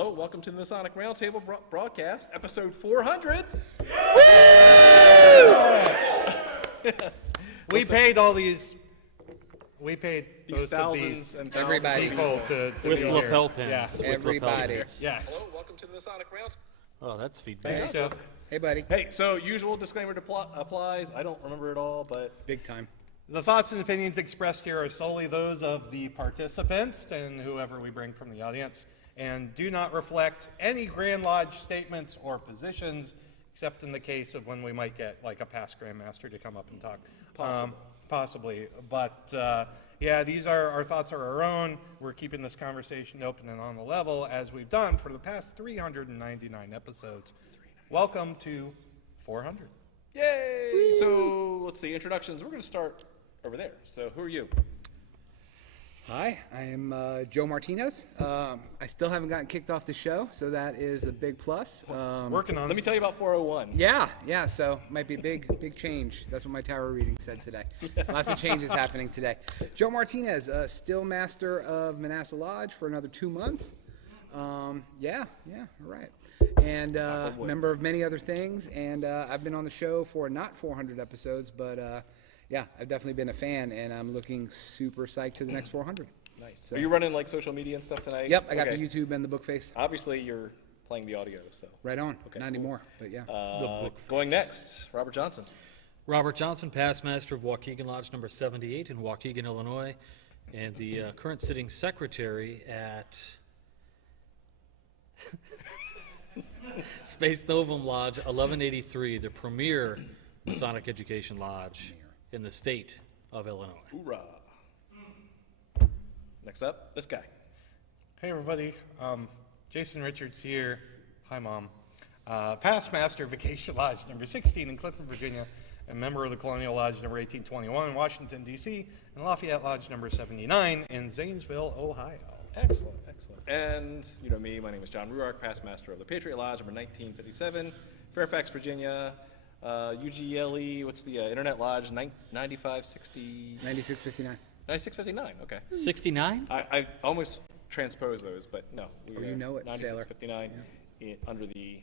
Hello, welcome to the Masonic Roundtable broadcast, episode 400. Yes. We paid all these. We paid These thousands and thousands Everybody. of people to With be lapel here. pins. Yes. With Everybody. lapel pins. Yes. Hello, welcome to the Masonic Roundtable. Oh, that's feedback. Thanks, Joe. Hey, buddy. Hey, so usual disclaimer applies. I don't remember it all, but Big time. The thoughts and opinions expressed here are solely those of the participants and whoever we bring from the audience, and do not reflect any Grand Lodge statements or positions, except in the case of when we might get like a past Grand Master to come up and talk. Possibly. But yeah, our thoughts are our own. We're keeping this conversation open and on the level, as we've done for the past 399 episodes. Welcome to 400. yay! Woo! So let's see, introductions. We're going to start over there. So who are you? Hi, I am Joe Martinez. I still haven't gotten kicked off the show, so that is a big plus. Working on Let me tell you about 401. Yeah, so might be a big change. That's what my tarot reading said today. Lots of changes happening today. Joe Martinez, still master of Manassas Lodge for another 2 months. Yeah, all right. And member of many other things, and I've been on the show for not 400 episodes, but yeah, I've definitely been a fan, and I'm looking super psyched to the next 400. Nice. So- Are you running like social media and stuff tonight? Yep, I got Okay. the YouTube and the book face. Obviously, you're playing the audio, so. Right on. Okay, Not cool. anymore, but yeah. Going next, Robert Johnson. Robert Johnson, past master of Waukegan Lodge number 78 in Waukegan, Illinois, and the current sitting secretary at Space Novum Lodge 1183, the premier Masonic Education Lodge in the state of Illinois. Hoorah. Next up, this guy. Hey everybody, Jason Richards here. Hi Mom. Past Master of Vacation Lodge number 16 in Clifton, Virginia, and member of the Colonial Lodge number 1821 in Washington, D.C., and Lafayette Lodge number 79 in Zanesville, Ohio. Excellent. And you know me, my name is John Ruark, past master of the Patriot Lodge number 1957, Fairfax, Virginia, UGLE, what's the Internet Lodge, 9560... 9659. 9659, okay. 69? I almost transposed those, but no. Oh, you know it, sailor. 9659 under the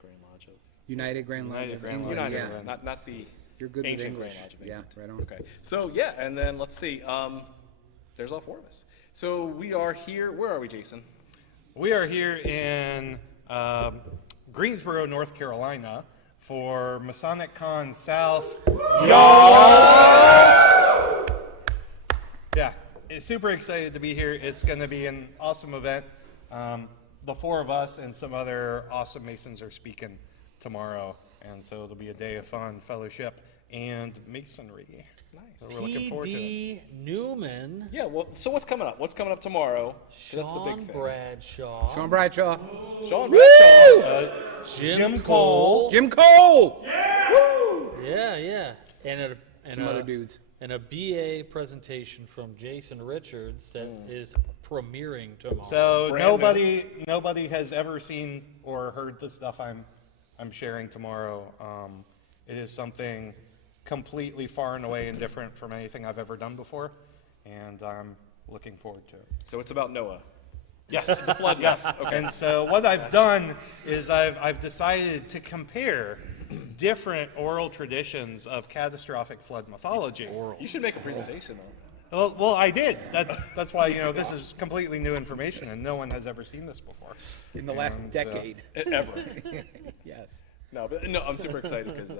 Grand Lodge of... United Grand Lodge. United of Grand England, Lodge, United, yeah. not the You're good with ancient English. Grand Lodge of Yeah, England. right on. Okay, so yeah, and then let's see, there's all four of us. So we are here, where are we, Jason? We are here in Greensboro, North Carolina for Masonic Con South. Yeah, it's super excited to be here. It's going to be an awesome event. The four of us and some other awesome Masons are speaking tomorrow, and so it'll be a day of fun, fellowship, and Masonry. Nice. So we're looking forward to it. P.D. Newman, Yeah, well, so what's coming up? What's coming up tomorrow? 'Cause that's the big Sean thing. Bradshaw, Sean Bradshaw. Sean Bradshaw. Jim Cole. Jim Cole! Yeah. And Some other dudes. And a BA presentation from Jason Richards that is premiering tomorrow. So Brand nobody has ever seen or heard the stuff I'm sharing tomorrow. It is something completely far and away and different from anything I've ever done before, and I'm looking forward to it. So it's about Noah. Yes, The flood. yes. Okay. And so what I've done is I've decided to compare different oral traditions of catastrophic flood mythology. You should make a presentation on it. Well, I did. That's why this is completely new information, and no one has ever seen this before. In the last And, decade. Ever. Yes. No, I'm super excited because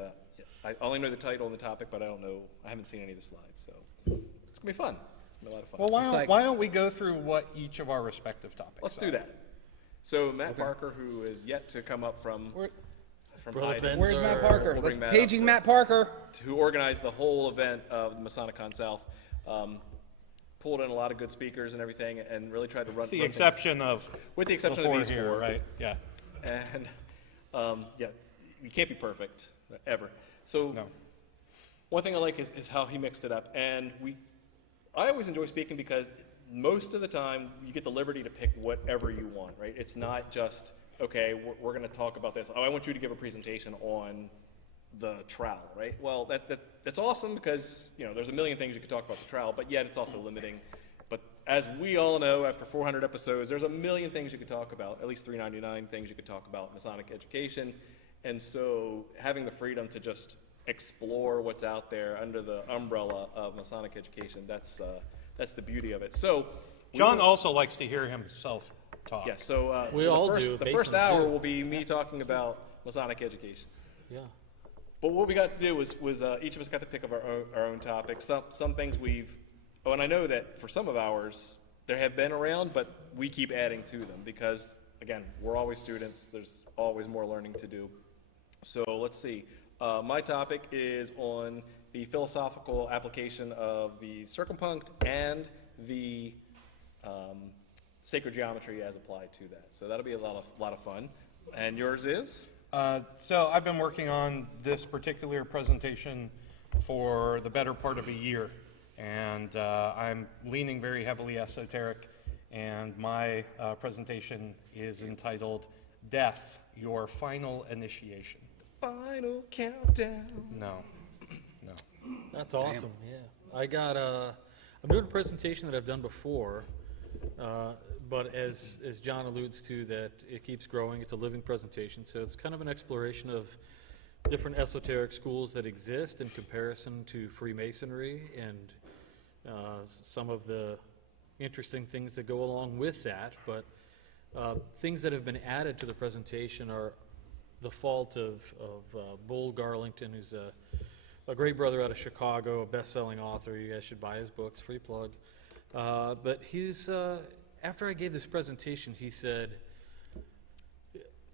I only know the title and the topic, but I haven't seen any of the slides, so it's gonna be fun. It's gonna be a lot of fun. Well, why don't we go through what each of our respective topics Let's are? do that. So Matt Parker, who is yet to come up from Brother hiding, Ben's Where's Matt Parker? We'll bring Let's Matt paging up, Matt Parker. who organized the whole event of the Masonic Con South, pulled in a lot of good speakers and everything, and really tried to run. With the things- exception of with the exception before of these here, four, right? Yeah. And yeah, you can't be perfect ever. So No. one thing I like is how he mixed it up, and I always enjoy speaking because most of the time you get the liberty to pick whatever you want, right? It's not just okay, we're going to talk about this. Oh, I want you to give a presentation on the trowel, right? Well, that's awesome because there's a million things you could talk about the trowel, but yet it's also limiting. But as we all know, after 400 episodes, there's a million things you could talk about, at least 399 things you could talk about Masonic education. And so having the freedom to just explore what's out there under the umbrella of Masonic education, that's the beauty of it. So John also likes to hear himself talk. yeah, so We so all the first, do. The Masons first hour do. will be me talking about Masonic education. Yeah. But what we got to do was each of us got to pick up our own topics. Some things and I know that for some of ours, there have been around, but we keep adding to them because, again, we're always students. There's always more learning to do. So let's see. My topic is on the philosophical application of the circumpunct and the sacred geometry as applied to that. So that'll be a lot of fun. And yours is? So I've been working on this particular presentation for the better part of a year, and I'm leaning very heavily esoteric, and my presentation is entitled Death, Your Final Initiation. Final countdown. No. That's awesome. Yeah, I'm doing a presentation that I've done before, but as John alludes to, that it keeps growing. It's a living presentation, so it's kind of an exploration of different esoteric schools that exist in comparison to Freemasonry and some of the interesting things that go along with that. But things that have been added to the presentation are the fault of Bull Garlington, who's a great brother out of Chicago, a best-selling author. You guys should buy his books, free plug. But he's, after I gave this presentation, he said,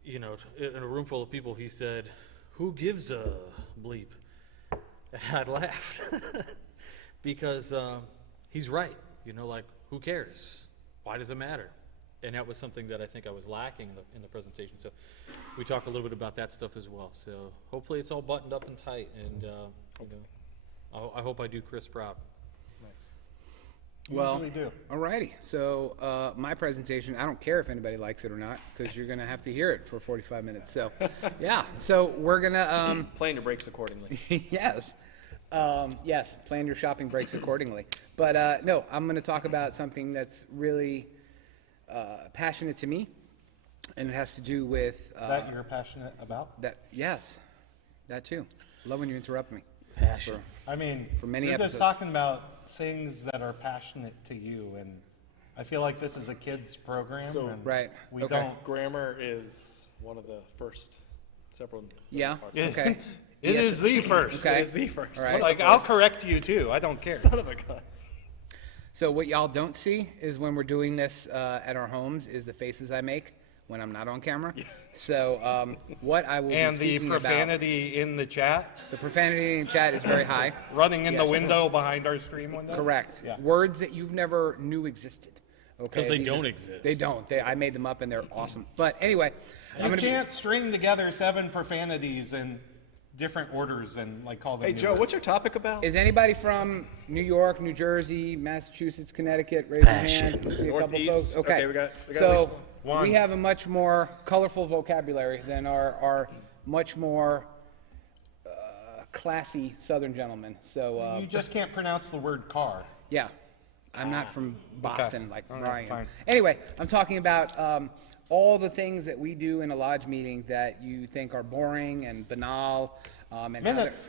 in a room full of people, he said, "Who gives a bleep?" And I laughed because he's right. Who cares? Why does it matter? And that was something that I think I was lacking in the presentation. So we talk a little bit about that stuff as well. So hopefully it's all buttoned up and tight, and I hope I do Chris proud. Well, Usually do. alrighty. So my presentation, I don't care if anybody likes it or not, because you're going to have to hear it for 45 minutes. So, yeah. So we're going to... Plan your breaks accordingly. yes. Yes, plan your shopping breaks accordingly. But no, I'm going to talk about something that's really passionate to me, and it has to do with... That you're passionate about? Yes, that too. Love when you interrupt me. Passion. I mean, For many you're episodes. just talking about things that are passionate to you, and I feel like this is a kids program. So- and Right. We Okay. don't. Grammar is one of the first several. Yeah? parts. Okay. It Yes. is the first. Okay. It is the first. All right. Like, I'll correct you too. I don't care. Son of a gun. So what y'all don't see is when we're doing this at our homes is the faces I make when I'm not on camera. So what I will And be the speaking profanity in the chat, the profanity in chat is very high. running in the Yes. window behind our stream window. Correct. Yeah. Words that you've never knew existed. Okay. 'Cause they These don't are- exist. They don't. I made them up and they're awesome. But anyway, I'm You gonna can't string together 7 profanities in different orders and call them. Hey, new Joe, words. what's your topic about? Is anybody from New York, New Jersey, Massachusetts, Connecticut? Raise your hand. Can see a couple Northeast. folks. Okay. Okay, we got at least so one. we have a much more colorful vocabulary than our much more classy Southern gentlemen. So You just can't pronounce the word car. yeah, I'm not from Boston like All right, Brian. fine. Anyway, I'm talking about all the things that we do in a lodge meeting that you think are boring and banal. And how they're- Minutes.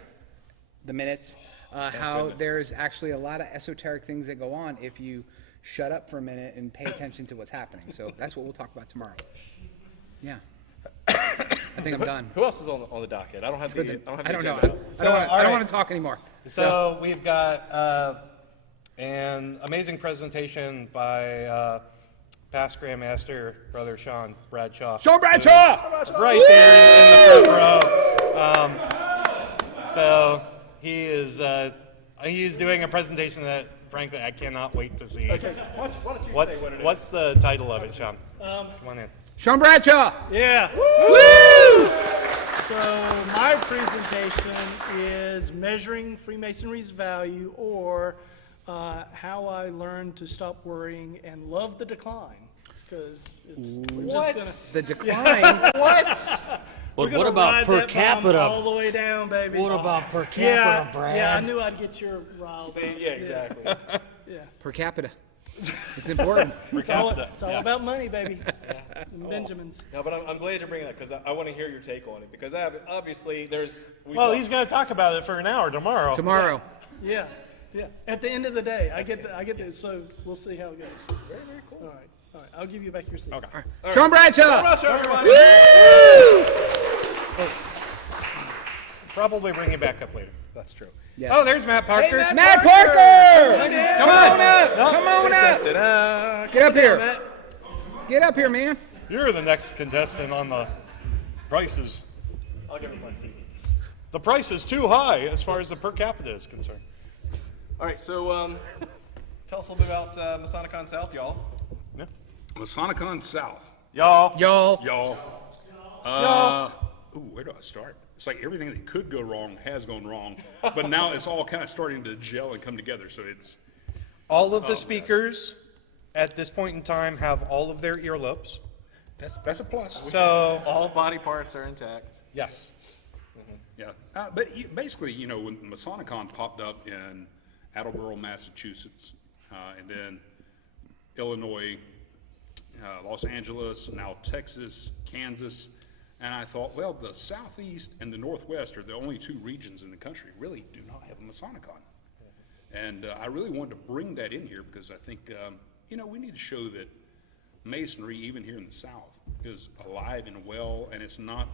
the minutes, how goodness. there's actually a lot of esoteric things that go on if you shut up for a minute and pay attention to what's happening. So that's what we'll talk about tomorrow. Yeah. I think I'm done. Who else is on the docket? I don't have the. I don't know. agenda. I don't all want right. to talk anymore. So we've got an amazing presentation by past Grandmaster Brother Sean Bradshaw. Sean Bradshaw! who's Right there in the front row. So he is doing a presentation that, frankly, I cannot wait to see. Okay, why don't you What's say what it is? what's the title of it, Sean? Come on in. Sean Bradshaw! Yeah. Woo! So my presentation is Measuring Freemasonry's Value, or How I Learned to Stop Worrying and Love the Decline. Because we're just gonna, The decline. What? we're But gonna what about ride per that bomb capita? all the way down, baby. What about per capita, yeah, Brad? Yeah, I knew I'd get your riled. Yeah, exactly. Yeah. Per capita. It's important. It's all capita, yes. about money, baby. Benjamins. No, but I'm glad you're bringing that because I want to hear your take on it because obviously Well, he's going to talk about it for an hour tomorrow. Tomorrow. Yeah, yeah. At the end of the day, I get this. So we'll see how it goes. Very, very cool. All right. I'll give you back your seat. Okay. Sean Bradshaw. Everybody. Probably bring it back up later. That's true. Yes. Oh, there's Matt Parker. Matt Parker! Come on up! Come on up! Da-da. Get up here. Matt. Get up here, man. You're the next contestant on the prices. I'll give him my CD. The price is too high as far as the per capita is concerned. All right, so tell us a little bit about Masonic Con South, y'all. Yeah. Masonic Con South. Y'all. Y'all. Ooh, where do I start? It's like everything that could go wrong has gone wrong, but now it's all kind of starting to gel and come together. So it's All of the speakers at this point in time have all of their earlobes. that's a plus. So, All body parts are intact. yes. Yeah, but basically, you know, when Masonicon popped up in Attleboro, Massachusetts, and then Illinois, Los Angeles, now Texas, Kansas, and I thought, well, the Southeast and the Northwest are the only two regions in the country really do not have a Masonicon. And I really wanted to bring that in here because I think, you know, we need to show that Masonry, even here in the South, is alive and well, and it's not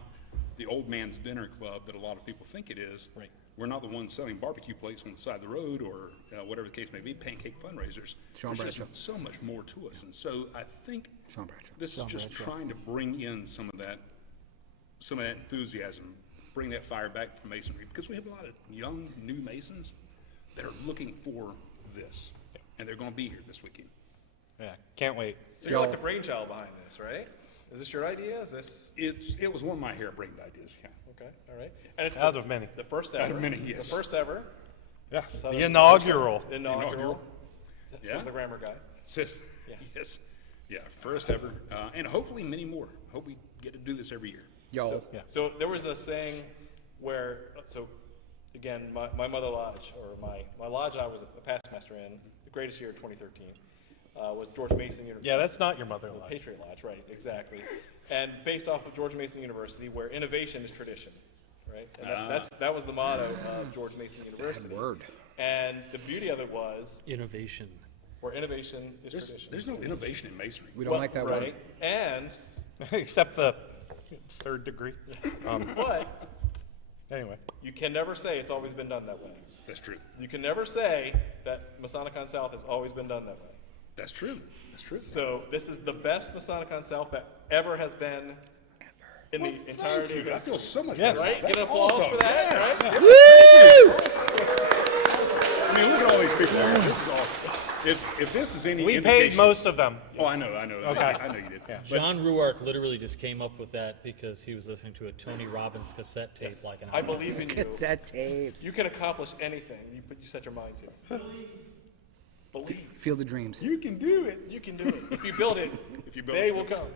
the old man's dinner club that a lot of people think it is. Right. We're not the ones selling barbecue plates on the side of the road or whatever the case may be, pancake fundraisers. Sean There's just Bradshaw. so much more to us. And so I think Sean Bradshaw. this is just trying to bring in some of that enthusiasm, bring that fire back from Masonry, because we have a lot of young, new Masons that are looking for this, and they're going to be here this weekend. Yeah, can't wait. So you're like the brainchild behind this, right? Is this your idea? Is this It was one of my harebrained ideas, yeah. okay? All right. And it's Out of many. the first ever. Out of many, yes. The first ever. Yes, So the that's- inaugural. Inaugural. Says Yeah. the grammar guy. Yes. Yeah, first ever, and hopefully many more. Hope we get to do this every year. Y'all. So there was a saying where, so again, my mother lodge, or my lodge I was a past master in, the greatest year of 2013, was George Mason University. Yeah, that's not your mother lodge. Patriot Lodge, right, exactly. And based off of George Mason University, where innovation is tradition, right? And that was the motto of George Mason University. word. And the beauty of it was, Innovation. where innovation is tradition. There's no innovation in Masonry. We don't like that right? word. And, Except the third degree. but Anyway. you can never say it's always been done that way. That's true. You can never say that Masonic Con South has always been done that way. That's true. That's true. So this is the best Masonic Con South that ever has been in the entirety Thank of you. I history. feel so much Yes. better. Right? Get That's an applause awesome. for that, Yes. right? I mean, look at all these people. This is awesome. If this is any We indication, paid most of them. Oh, I know. Okay. I know you did. Yeah. John Ruark literally just came up with that because he was listening to a Tony Robbins cassette tape like an hour I ago. believe in you. Cassette tapes. You can accomplish anything you set your mind to. Believe. Field of Dreams. You can do it. You can do it. If you build it, If you build they it. will come.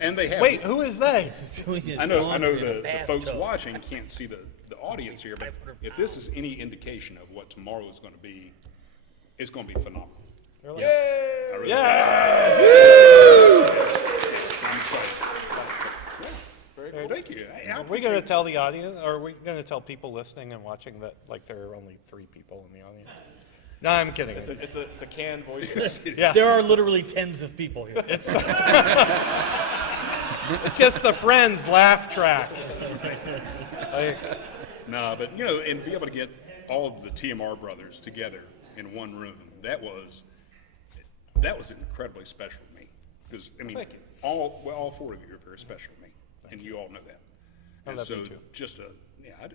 And they have. Wait, who is they? Doing his I know laundry in a the folks bathtub. watching can't see the audience here, but if this is any indication of what tomorrow is going to be, it's going to be phenomenal. Yay! I really I'm excited. Very Well, thank you. Are we going to tell the audience, or are we going to tell people listening and watching that, like, there are only 3 people in the audience? No, I'm kidding. It's a canned voice. Yeah. There are literally tens of people here. It's just the Friends laugh track. Like, No, but, you know, and be able to get all of the TMR brothers together in one room, that was incredibly special to me. Because, I mean, Thank you. all 4 of you are very special to me, and you all know that. And love so, you too.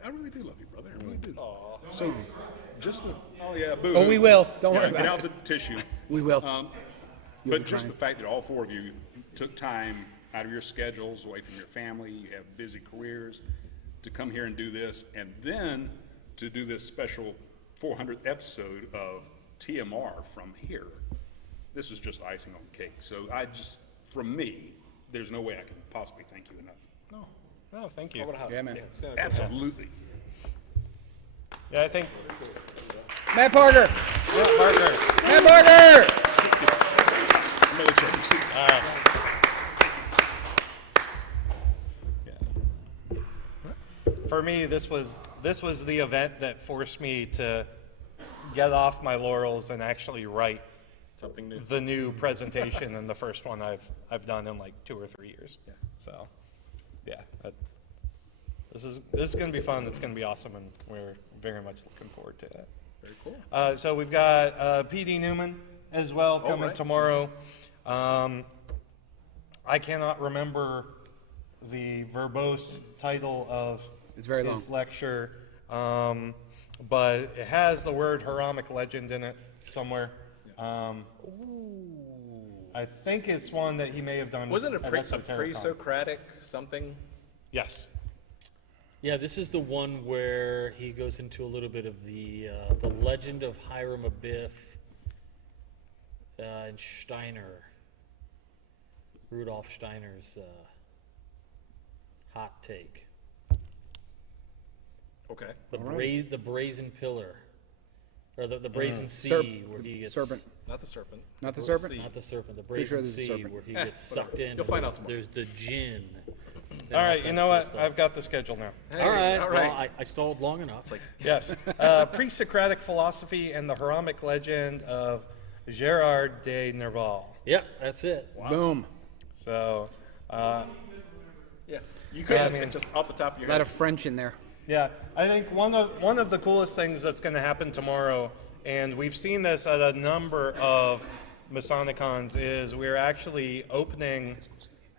I really do love you, brother. I really do. So, oh yeah, boo. Oh, we will. Don't worry Get about out the tissue. We will. You'll But be just crying. the fact that all 4 of you took time out of your schedules, away from your family, you have busy careers, to come here and do this, and then to do this special 400th episode of TMR from here. This is just icing on the cake. So from me, there's no way I can possibly thank you enough. no, thank you. Yeah, man. Stand up. Absolutely. Yeah, I think Matt Parker. Parker. Matt Parker. for me, this was the event that forced me to get off my laurels and actually write Something new. the new presentation and the first one I've done in like 2 or 3 years. Yeah. So, yeah, this is going to be fun. It's going to be awesome, and we're very much looking forward to it. Very cool. So we've got P.D. Newman as well coming right. tomorrow. I cannot remember the verbose title of It's very his long. lecture, but it has the word Heramic legend in it somewhere. I think it's one that he may have done. Wasn't it at a Esotericon. pre-Socratic something? Yes. Yeah, this is the one where he goes into a little bit of the legend of Hiram Abiff and Steiner, Rudolf Steiner's hot take. Okay. The brazen pillar, or the brazen sea, where he gets Serpent. Not the serpent. Not the serpent? Not the serpent, the Pretty brazen sure there's a sea, serpent. where he gets sucked in. You'll find There's- out tomorrow. There's the gin. All right, you know what? I've got the schedule now. Hey, All right. All Well, right. I stalled long enough. It's like, Yes. Pre-Socratic philosophy and the Heramic legend of Gerard de Nerval. Yep, that's it. Boom. So, yeah. You could Yeah, I have mean- said just off the top of A your lot head. of French in there. yeah, I think one of the coolest things that's going to happen tomorrow, and we've seen this at a number of Masonic Cons, is we're actually opening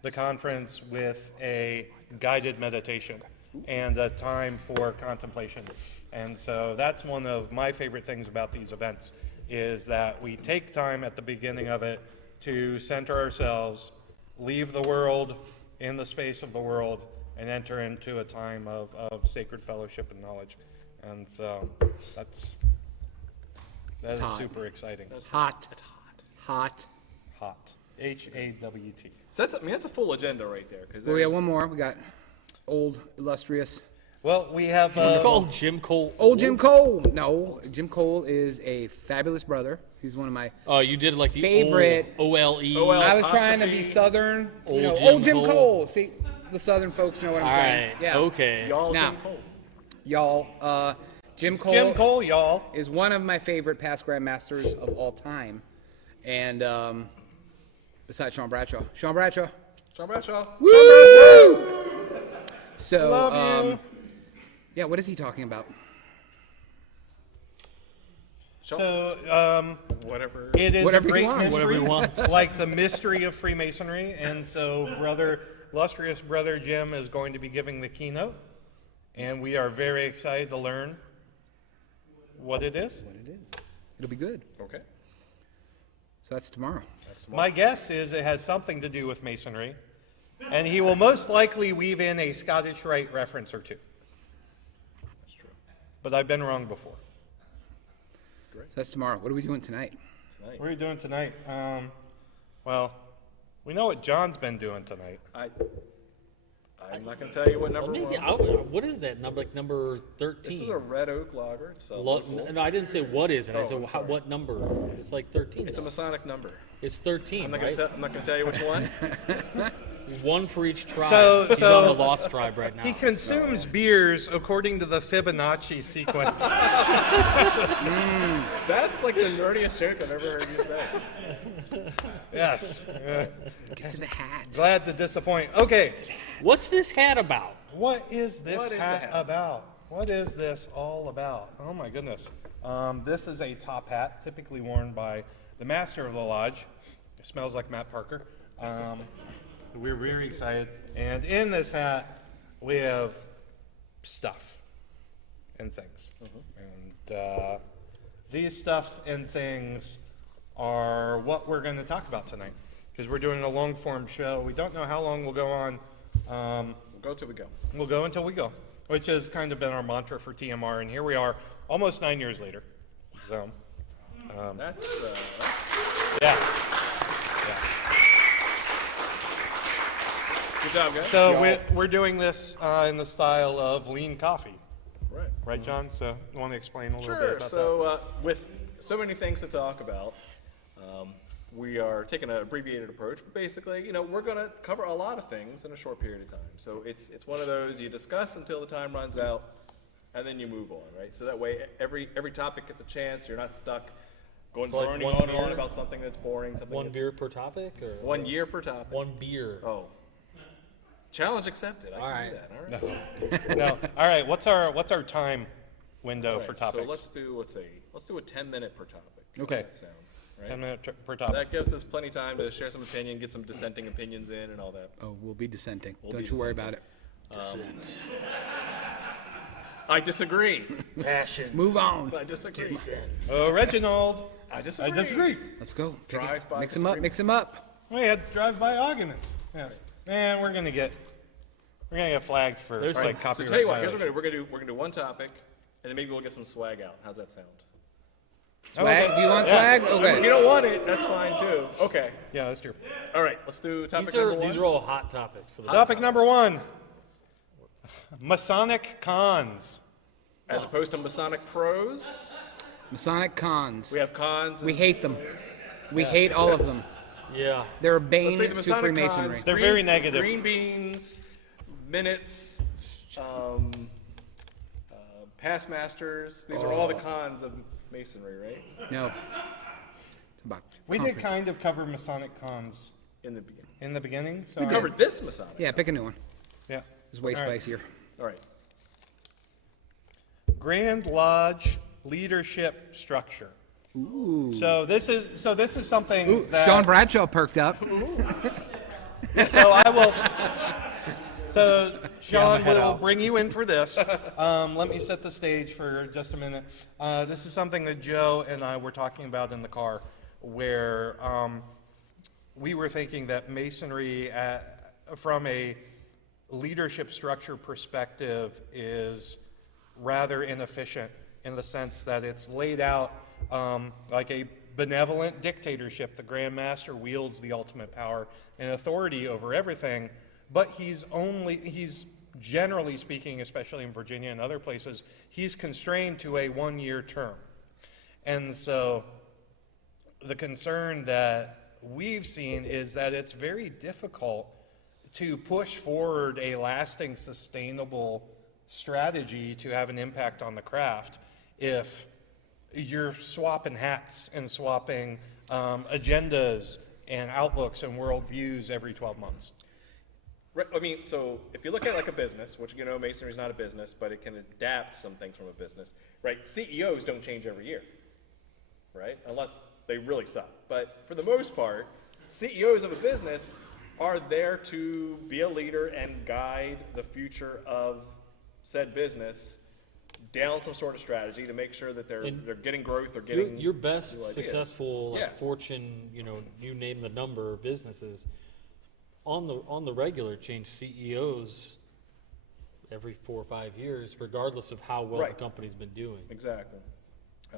the conference with a guided meditation and a time for contemplation. And so that's one of my favorite things about these events, is that we take time at the beginning of it to center ourselves, leave the world in the space of the world, and enter into a time of sacred fellowship and knowledge. And so that is hot. super exciting. It's hot. Hot. Hot. HAWT. So that's a full agenda right there. Because Well, we got one more. We got old, illustrious. Well, we have It's called Jim Cole. Old Jim Cole. No, Jim Cole is a fabulous brother. He's one of my. Oh, you did like the Favorite- OLE. I was trying to be apostrophe. Southern. Old Old Jim Jim Cole. Cole. See, the Southern folks know what I'm All saying. right. Yeah. Okay. Y'all Now- Jim Cole. Y'all, Jim Cole, Jim Cole, y'all. is one of my favorite past grandmasters of all time. And besides Sean Bradshaw. Sean Bradshaw. Sean Bradshaw. Woo! So, Love you. yeah, what is he talking about? So, Whatever. it is Whatever a he great wants. mystery, Whatever he wants. like the mystery of Freemasonry. And so, illustrious brother Jim is going to be giving the keynote, and we are very excited to learn what it is. What it is. It'll be good. Okay. So that's tomorrow. My guess is it has something to do with Masonry, and he will most likely weave in a Scottish Rite reference or two. That's true. But I've been wrong before. So that's tomorrow. What are we doing tonight? Tonight. What are you doing tonight? Well, we know what John's been doing tonight. I'm not going to tell you what Well, number maybe one. what is that number? Like number 13. This is a red oak lager. It's a Lo- local. no, I didn't say what is it. I Oh, said I'm sorry. what number. It's like 13. It's a though. Masonic number. It's 13. I'm not right? going to tell you which one. One for each tribe. So- He's so- on the Lost tribe right now. He consumes beers according to the Fibonacci sequence. That's like the nerdiest joke I've ever heard you say. Yes. Get to the hat. Glad to disappoint. Okay, What's this hat about? what is this What is the hat hat? about? What is this all about? Oh my goodness. This is a top hat typically worn by the master of the lodge. It smells like Matt Parker. We're very excited. And in this hat, we have stuff and things. And these stuff and things are what we're going to talk about tonight, because we're doing a long form show. We don't know how long we'll go on. We'll go till we go. We'll go until we go, which has kind of been our mantra for TMR, and here we are, almost 9 years later. So, That's yeah. good job, guys. So we're doing this in the style of lean coffee, Right. right, John? So you want to explain a little bit Sure. about So with so many things to talk about, we are taking an abbreviated approach, but basically, you know, we're going to cover a lot of things in a short period of time. So it's one of those you discuss until the time runs out, and then you move on, right? So that way, every topic gets a chance. You're not stuck going So like droning one on and on beer? about something that's boring. Something One that's, beer per topic, or 1 year per topic. one beer? Oh, challenge accepted. I All can right. do that. All right. No. All right. What's our time window for Right, topics? So let's do a 10-minute per topic. How Okay. does that sound? Right? 10 minutes per topic. That gives us plenty of time to share some opinion, get some dissenting opinions in, and all that. Oh, we'll be dissenting. We'll Don't be you worry about it. I disagree. Passion. Move on. I disagree. Oh, Reginald. I disagree. I disagree. Let's go. Pick it. Drive-by Mix them up. Mix them up. We had drive-by arguments. Yes. Man, we're gonna get flagged for There's like So copyright. tell you what, here's violation. what we're gonna do one topic, and then maybe we'll get some swag out. How's that sound? Swag? Okay. Do you want Yeah. swag? If you Okay. don't want it, that's fine too. Okay. Yeah, that's true. All right. Let's do topic These number are one. these are all hot topics for the Topic number 1. Masonic cons. As opposed to Masonic pros, Masonic cons. we have cons. We hate them. We hate all of them. Yeah. They're a Let's bane say the to Masonic Freemasonry. cons. They're very negative. Green beans, minutes, past masters. These are all the cons of Masonry, right? No. It's about We did conference. kind of cover Masonic cons In the beginning. in the beginning. So We covered this Masonic. Yeah, pick a new one. Yeah. It's way All right. spicier. All right. Grand Lodge leadership structure. Ooh. So this is something that Sean Bradshaw perked up. So I will. So Sean head will out. bring you in for this. Let me set the stage for just a minute. This is something that Joe and I were talking about in the car, where we were thinking that Masonry, from a leadership structure perspective, is rather inefficient in the sense that it's laid out like a benevolent dictatorship. The Grand Master wields the ultimate power and authority over everything, but he's generally speaking, especially in Virginia and other places, he's constrained to a 1-year term. And so the concern that we've seen is that it's very difficult to push forward a lasting, sustainable strategy to have an impact on the craft if you're swapping hats and swapping agendas and outlooks and worldviews every 12 months. Right, I mean, so if you look at like a business, which you know Masonry is not a business, but it can adapt some things from a business, right? CEOs don't change every year, right? Unless they really suck. But for the most part, CEOs of a business are there to be a leader and guide the future of said business down some sort of strategy to make sure that they're getting growth or getting Your best new ideas. successful Yeah. Fortune, you name the number of businesses on the regular change CEOs every 4 or 5 years, regardless of how well the Right. company's been doing. Exactly.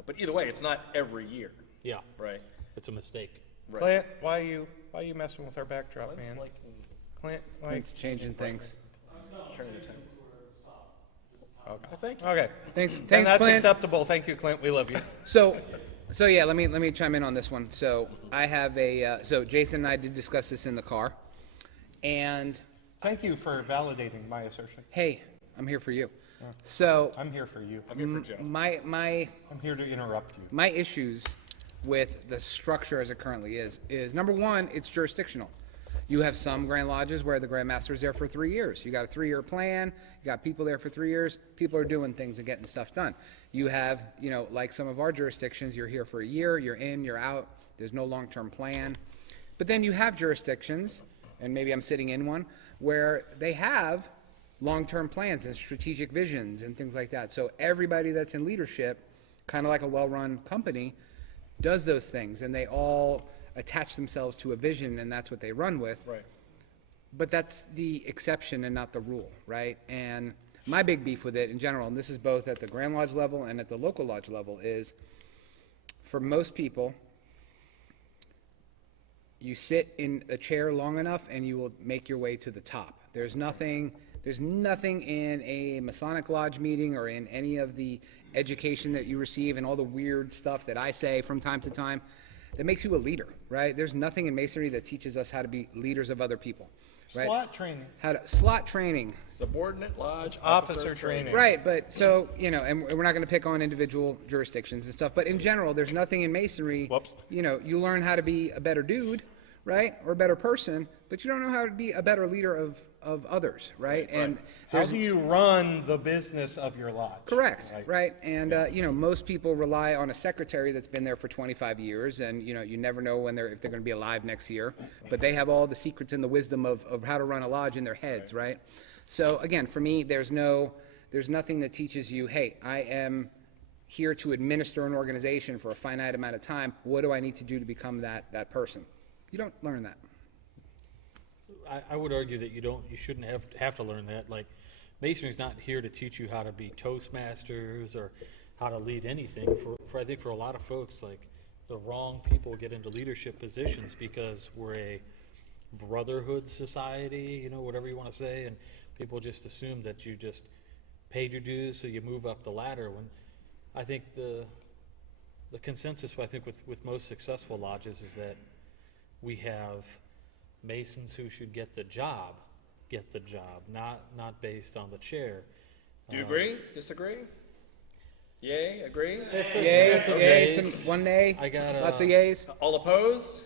But either way, it's not every year, Yeah, right? it's a mistake. Right. Clint, why are you messing with our backdrop, Clint's man? like Clint, It's changing things. turning the time. Well, thank you. Okay. Thanks, Then that's Clint. acceptable. Thank you, Clint. We love you. So yeah, let me chime in on this one. So I have so Jason and I did discuss this in the car, and Thank you for validating my assertion. hey, I'm here for you. So I'm here for you. I'm here for Joe. my I'm here to interrupt you. my issues with the structure as it currently is number one, it's jurisdictional. You have some Grand Lodges where the Grand Master is there for 3 years. You got a 3-year plan. You got people there for 3 years. People are doing things and getting stuff done. You have, like some of our jurisdictions, you're here for a year, you're in, you're out. There's no long-term plan. But then you have jurisdictions, and maybe I'm sitting in one, where they have long-term plans and strategic visions and things like that. So everybody that's in leadership, kind of like a well-run company, does those things, and they all attach themselves to a vision, and that's what they run with. Right. But that's the exception and not the rule, right? And my big beef with it in general, and this is both at the Grand Lodge level and at the local lodge level, is for most people, you sit in a chair long enough and you will make your way to the top. There's nothing in a Masonic Lodge meeting or in any of the education that you receive and all the weird stuff that I say from time to time that makes you a leader, right? There's nothing in Masonry that teaches us how to be leaders of other people, right? SWAT training. How to slot training, Subordinate lodge Officer training. right? But so and we're not going to pick on individual jurisdictions and stuff. But in general, there's nothing in Masonry. Whoops. You learn how to be a better dude, right, or a better person, but you don't know how to be a better leader of others, right? And How do you run the business of your lodge? correct, right? And most people rely on a secretary that's been there for 25 years, and you never know when if they're going to be alive next year, but they have all the secrets and the wisdom of how to run a lodge in their heads, right? So again, for me, there's nothing that teaches you, hey, I am here to administer an organization for a finite amount of time. What do I need to do to become that person? You don't learn that. I would argue that you shouldn't have to learn that. Like, Masonry's not here to teach you how to be Toastmasters or how to lead anything. I think for a lot of folks, like, the wrong people get into leadership positions because we're a brotherhood society, whatever you want to say, and people just assume that you just paid your dues, so you move up the ladder. When I think the consensus, I think, with most successful lodges is that we have Masons who should get the job, not based on the chair. Do you agree? Disagree? Yay? Agree? Yays, one nay. I got lots of yays. All opposed?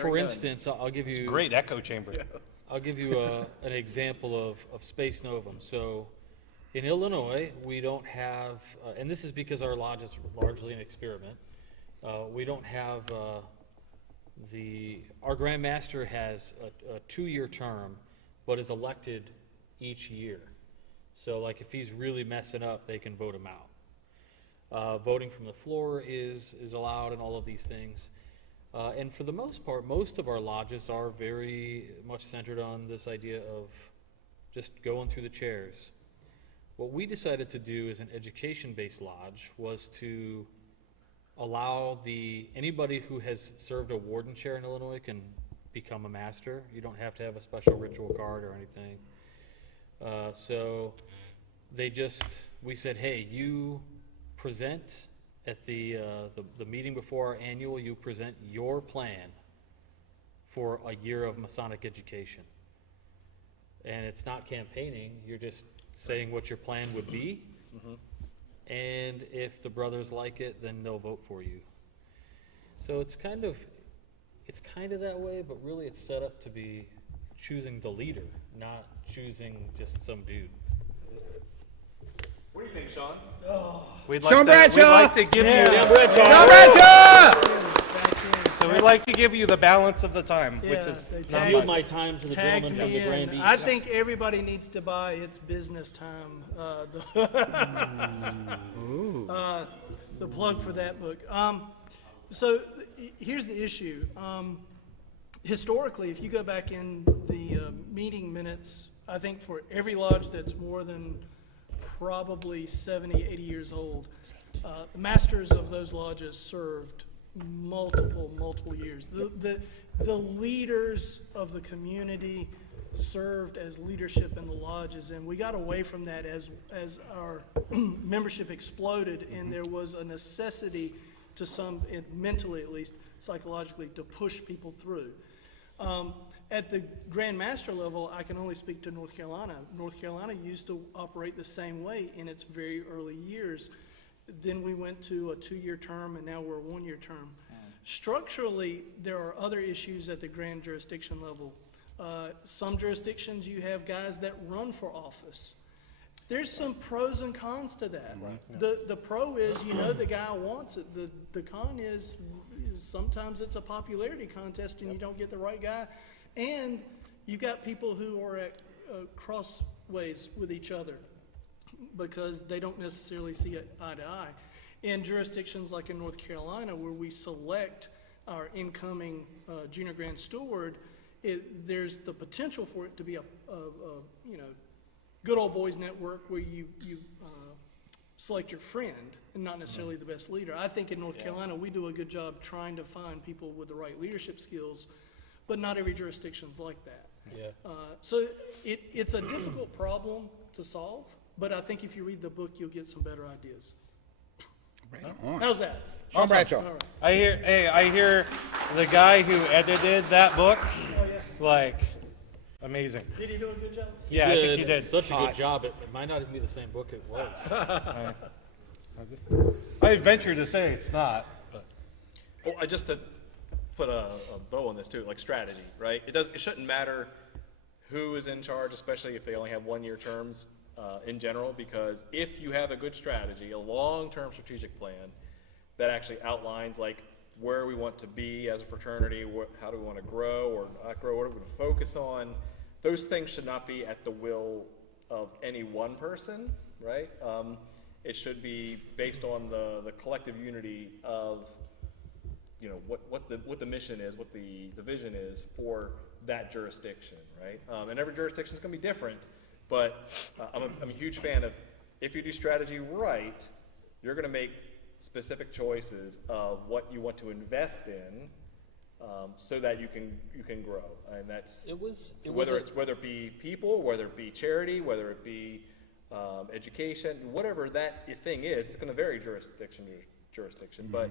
For instance, I'll give you Great echo chamber. I'll give you an example of Space Novum. So in Illinois, we don't have, and this is because our lodge is largely an experiment, we don't have our Grand Master has a 2-year term, but is elected each year. So like if he's really messing up, they can vote him out. Voting from the floor is allowed and all of these things. And for the most part, most of our lodges are very much centered on this idea of just going through the chairs. What we decided to do as an education-based lodge was to allow anybody who has served a warden chair in Illinois can become a master. You don't have to have a special ritual card or anything. So we said, hey, you present at the meeting before our annual, you present your plan for a year of Masonic education. And it's not campaigning, you're just saying what your plan would be. Mm-hmm. And if the brothers like it, then they'll vote for you. So it's kind of that way, but really it's set up to be choosing the leader, not choosing just some dude. What do you think, Sean? We'd Sean like Bradshaw! to give you. John Bradshaw! So we'd like to give you the balance of the time, which Yeah, is they not tagged- Yield much. my time to the Tagged gentleman from me the in. Grand East. I think everybody needs to buy its business time. The plug for that book. So here's the issue. Historically, if you go back in the meeting minutes, I think for every lodge that's more than probably 70, 80 years old, the masters of those lodges served multiple years. The leaders of the community served as leadership in the lodges, and we got away from that as our membership exploded, and there was a necessity to mentally at least, psychologically, to push people through. At the Grand Master level, I can only speak to North Carolina. North Carolina used to operate the same way in its very early years. Then we went to a 2-year term, and now we're a 1-year term. Structurally, there are other issues at the grand jurisdiction level. Some jurisdictions, you have guys that run for office. There's some pros and cons to that. The pro is, the guy wants it. The con is sometimes it's a popularity contest and you don't get the right guy. And you've got people who are at crossways with each other because they don't necessarily see it eye to eye. In jurisdictions like in North Carolina, where we select our incoming junior grand steward, there's the potential for it to be a good old boys network where you select your friend and not necessarily the best leader. I think in North Carolina we do a good job trying to find people with the right leadership skills, but not every jurisdiction's like that. Yeah. So it's a difficult problem to solve, but I think if you read the book you'll get some better ideas. Right on. How's that? Sean Bradshaw. I hear the guy who edited that book, like, amazing. Did he do a good job? Yeah, I think he did. Such a good job. It might not even be the same book it was. I venture to say it's not. But. Oh, just to put a bow on this too, like strategy, right? It shouldn't matter who is in charge, especially if they only have 1-year terms in general, because if you have a good strategy, a long-term strategic plan that actually outlines like where we want to be as a fraternity, how do we want to grow or not grow, what are we going to focus on, those things should not be at the will of any one person, right? It should be based on the collective unity of, you know, what the mission is, what the vision is for that jurisdiction, right? And every jurisdiction is going to be different, but I'm a huge fan of, if you do strategy right, you're going to make specific choices of what you want to invest in, so that you can grow, and that's whether it be people, whether it be charity, whether it be education, whatever that thing is. It's going to vary jurisdiction to jurisdiction, but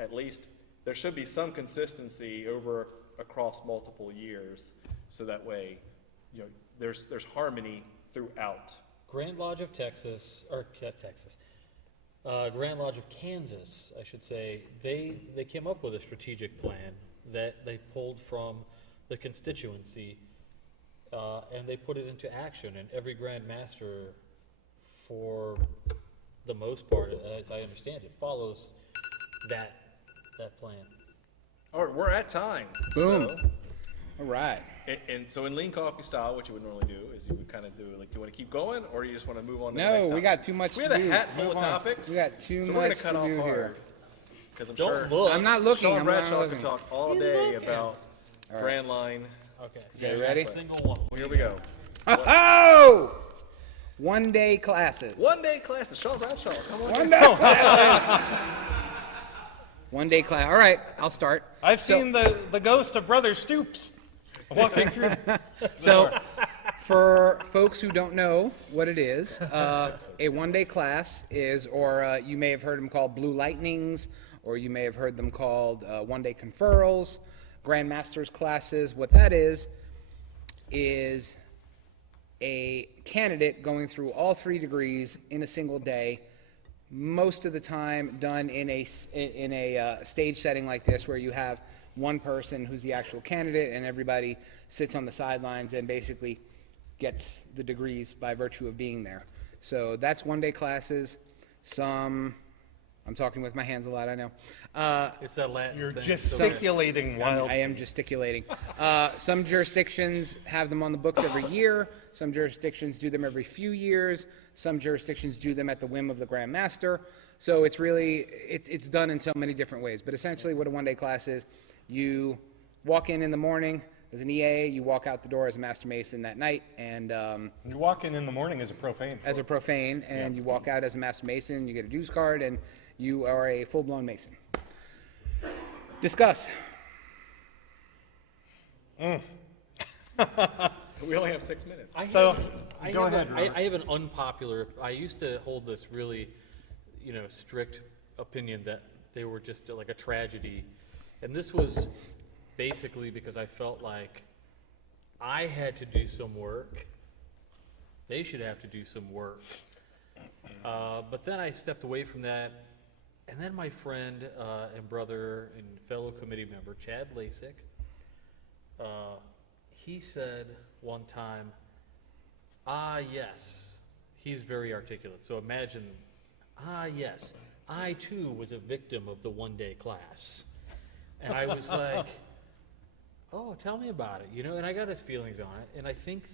at least there should be some consistency across multiple years, so that way, you know, there's harmony throughout. Grand Lodge of Texas, Grand Lodge of Kansas, I should say, they came up with a strategic plan that they pulled from the constituency, and they put it into action. And every Grand Master, for the most part, as I understand it, follows that plan. All right, we're at time. Boom. So, All right. and so in lean coffee style, what you would normally do is you would kind of do, like, you want to keep going, or you just want to move on to the next No, we topic? got too much We to have do. a hat full Move of on. topics. We got too so we're much cut to off do hard, here. because I'm Don't sure look. I'm not looking. Sean I'm not Bradshaw looking. could talk all day about Grand Line. Okay. Okay, ready? Single one. Here we go. Oh! 1-day classes. 1-day classes. Sean Bradshaw, come on. 1-day classes. 1-day class. All right, I'll start. I've seen the ghost of Brother Stoops walking through. So, for folks who don't know what it is, a 1-day class is, or you may have heard them called Blue Lightnings, or you may have heard them called 1-day conferrals, Grand Masters classes. What that is a candidate going through all 3 degrees in a single day, most of the time done in a stage setting like this, where you have one person who's the actual candidate and everybody sits on the sidelines and basically gets the degrees by virtue of being there. So that's 1-day classes. I'm talking with my hands a lot, I know. It's that Latin You're thing. gesticulating wildly. I am gesticulating. Some jurisdictions have them on the books every year. Some jurisdictions do them every few years. Some jurisdictions do them at the whim of the Grand Master. So it's really, it's done in so many different ways. But essentially what a 1-day class is, you walk in the morning as an EA, you walk out the door as a Master Mason that night, and You walk in the morning as a profane. and you walk out as a Master Mason, you get a dues card, and you are a full-blown Mason. Discuss. We only have 6 minutes. So, I go have ahead, Robert. I have an unpopular. I used to hold this really, strict opinion that they were just like a tragedy, and this was basically because I felt like I had to do some work. They should have to do some work. But then I stepped away from that, and then my friend and brother and fellow committee member, Chad Lasik, he said one time, yes, he's very articulate, so imagine, yes, I too was a victim of the 1-day class. And I was like, oh, tell me about it, and I got his feelings on it, and I think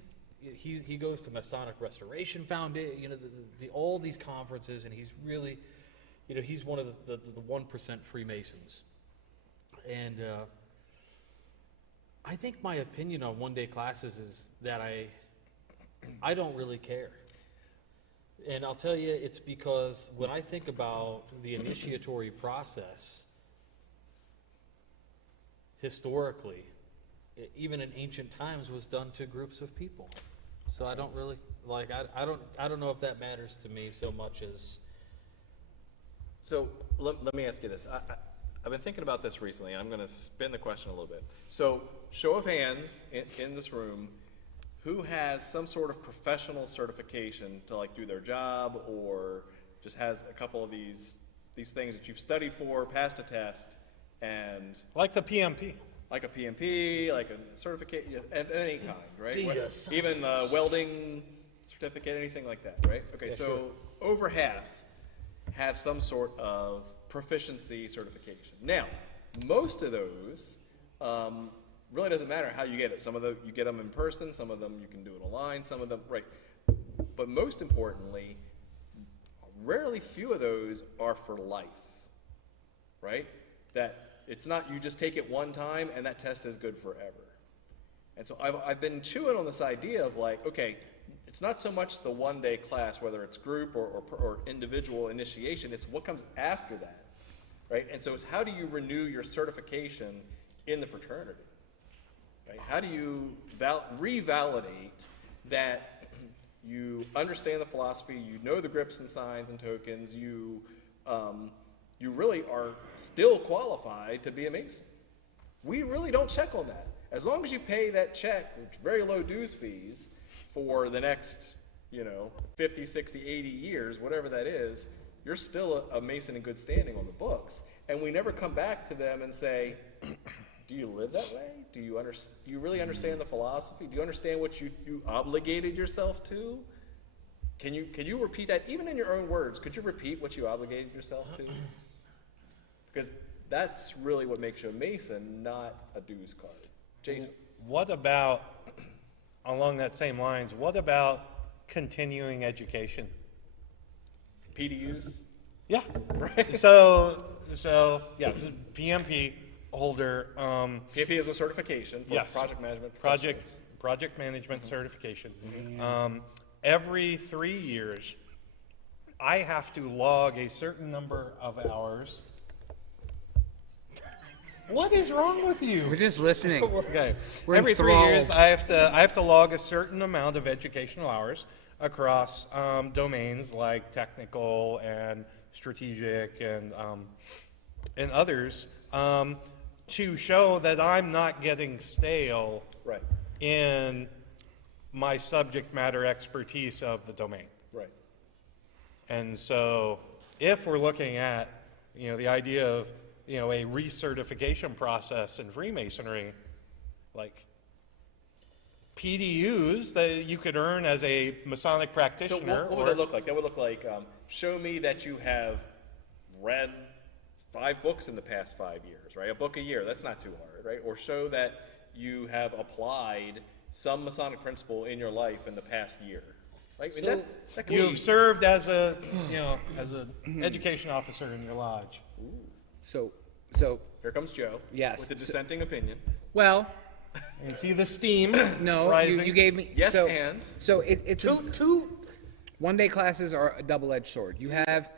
he goes to Masonic Restoration Foundation, all these conferences, and he's really, he's one of the 1% Freemasons. And I think my opinion on 1-day classes is that I don't really care. And I'll tell you, it's because when I think about the initiatory process, historically, even in ancient times, was done to groups of people. So I don't really I don't know if that matters to me so much as So let me ask you this. I've been thinking about this recently, and I'm going to spin the question a little bit. So show of hands in this room, who has some sort of professional certification to like do their job, or just has a couple of these things that you've studied for, passed a test, and Like the PMP. like a PMP, like a certificate of any kind, right? Even a welding certificate, anything like that, right? Okay, so over half have some sort of proficiency certification. Now, most of those really doesn't matter how you get it. Some of them you get them in person, some of them you can do it online, some of them, right. But most importantly, rarely few of those are for life, right? That it's not you just take it one time and that test is good forever. And so I've been chewing on this idea of like, okay, it's not so much the one-day class, whether it's group or individual initiation, it's what comes after that, right? And so it's how do you renew your certification in the fraternity, right? How do you revalidate that you understand the philosophy, you know the grips and signs and tokens, you really are still qualified to be a Mason. We really don't check on that. As long as you pay that check, which very low dues fees, for the next, 50, 60, 80 years, whatever that is, you're still a Mason in good standing on the books. And we never come back to them and say, do you live that way? Do you really understand the philosophy? Do you understand what you obligated yourself to? Can you repeat that, even in your own words? Could you repeat what you obligated yourself to? Because that's really what makes you a Mason, not a dues card. Jason. What about, along that same lines, what about continuing education? PDUs? Yeah. Right. So yes, PMP holder. PMP is a certification for Yes. project management. Project management certification. Every 3 years, I have to log a certain number of hours. What is wrong with you? We're just listening. Okay. We're Every 3 enthralled. years, I have to log a certain amount of educational hours across domains like technical and strategic and others to show that I'm not getting stale Right. in my subject matter expertise of the domain. Right. And so if we're looking at, the idea of, a recertification process in Freemasonry, like PDUs that you could earn as a Masonic So practitioner. what would that look like? That would look like, show me that you have read 5 books in the past 5 years, right? A book a year, that's not too hard, right? Or show that you have applied some Masonic principle in your life in the past year, right? I mean, that can be- You've served as a, as an education officer in your lodge. So Here comes Joe. Yes. With a dissenting opinion. well, You see the steam no, rising. you gave me Yes, so, and? so it's two one-day classes are a double-edged sword. You have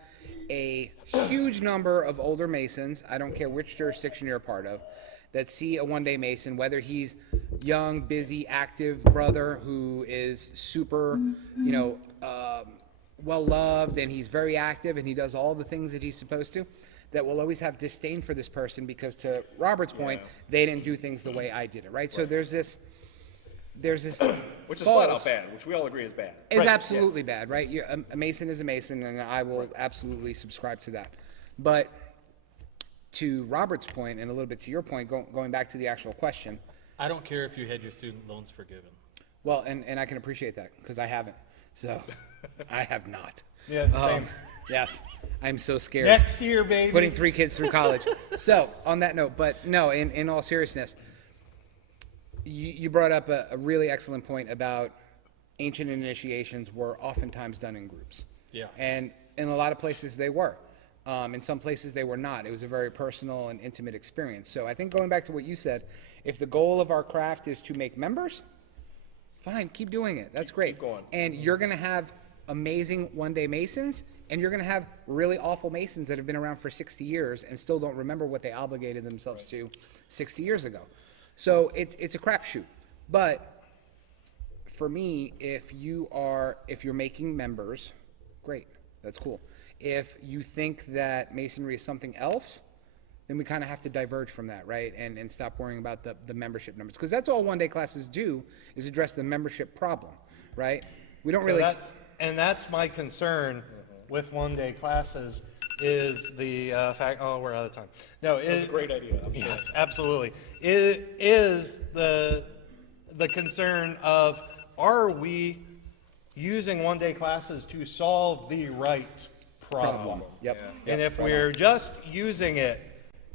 a huge number of older Masons, I don't care which jurisdiction you're a part of, that see a one-day Mason, whether he's young, busy, active brother who is super, well-loved, and he's very active, and he does all the things that he's supposed to, that will always have disdain for this person because, to Robert's point, they didn't do things the way I did it, right? So there's this Which is flat out bad, which we all agree is bad. Is absolutely bad, right? A Mason is a Mason, and I will absolutely subscribe to that. But to Robert's point, and a little bit to your point, going back to the actual question, I don't care if you had your student loans forgiven. well, and I can appreciate that because I haven't. So I have not. Yeah, same. Yes, I'm so scared. Next year, baby. Putting 3 kids through college. So on that note, but no, in all seriousness, you brought up a really excellent point about ancient initiations were oftentimes done in groups. Yeah. And in a lot of places they were. In some places they were not. It was a very personal and intimate experience. So I think going back to what you said, if the goal of our craft is to make members, fine, keep doing it. That's great. keep going. And you're going to have amazing one-day Masons, and you're going to have really awful Masons that have been around for 60 years and still don't remember what they obligated themselves to 60 years ago. So it's a crapshoot. But for me, if you're making members, great, that's cool. If you think that Masonry is something else, then we kind of have to diverge from that, right? And stop worrying about the membership numbers. Because that's all one-day classes do, is address the membership problem, right? We don't really... That's my concern with one-day classes, is the fact... Oh, we're out of time. No, That's a great idea, I'm sure. Yes, absolutely. It is the concern of, are we using one-day classes to solve the right problem? Yep. And if we're just using it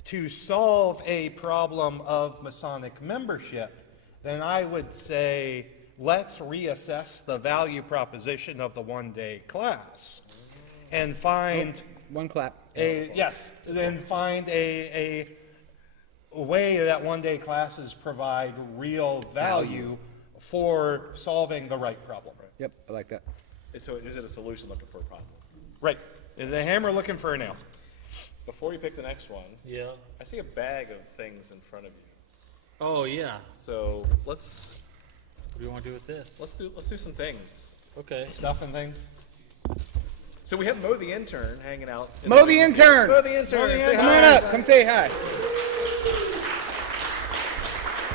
to solve a problem of Masonic membership, then I would say let's reassess the value proposition of the one-day class and find One clap. then find a way that one-day classes provide real value for solving the right problem. Yep, I like that. So is it a solution looking for a problem? Right. Is a hammer looking for a nail? Before you pick the next one, Yeah. I see a bag of things in front of you. Oh, yeah. So let's What do you want to do with this? let's do some things. Okay. Stuff and things? So we have Mo the intern hanging out. in Mo the wings. intern! Mo the intern! Say Come hi. on up. Come say hi.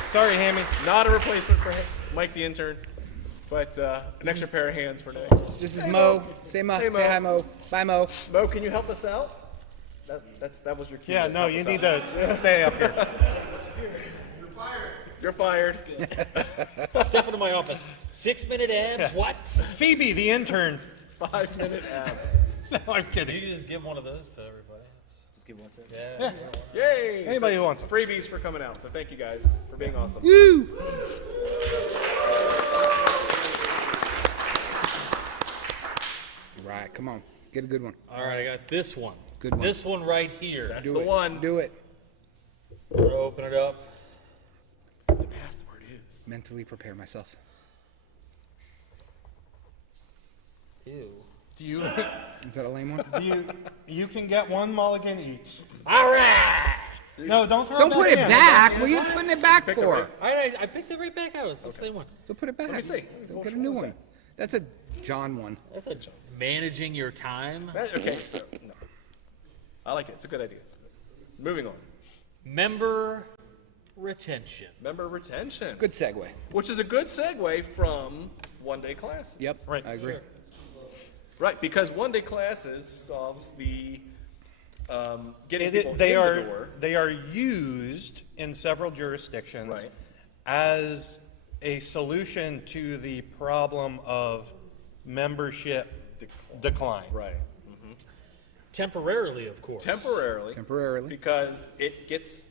Sorry, Hammy. Not a replacement for Mike the intern, but an extra pair of hands for Nick. This is Hey, Mo. Mo. Say Mo. Hey, Mo. Say hi, Mo. Bye, Mo. Mo, can you help us out? That was your cue. Yeah, to no, help you us need out. to stay up here. You're fired. Step into my office. 6-minute abs? Yes. What? Phoebe, the intern. 5-minute abs. No, I'm You kidding. just give one of those to everybody. Just give one to Yeah. Yay! Anybody who wants them. Freebies for coming out. So thank you guys for being awesome. Woo! Right, come on. Get a good one. All right, I got this one. Good one. This one right here. That's Do the it. one. Do it. I'm gonna open it up. The password is. Mentally prepare myself. Ew. Do you, Is that a lame one? you can get one mulligan each. All right. No, don't throw Don't it put back it in. back. What are you putting it back Pick for? it All right, I picked it right back out. It's the same one. So put it back. Let me see. So get a new one. That's a John one. That's a managing your time. Okay, so no. I like it. It's a good idea. Moving on. Member retention. Member retention. Good segue. Which is a good segue from one-day classes. Yep, Right. I agree. Right, because one-day classes solves the getting people They in are the door. they are used in several jurisdictions Right. as a solution to the problem of membership decline. Right. Temporarily, of course. Temporarily. Temporarily. Because it gets.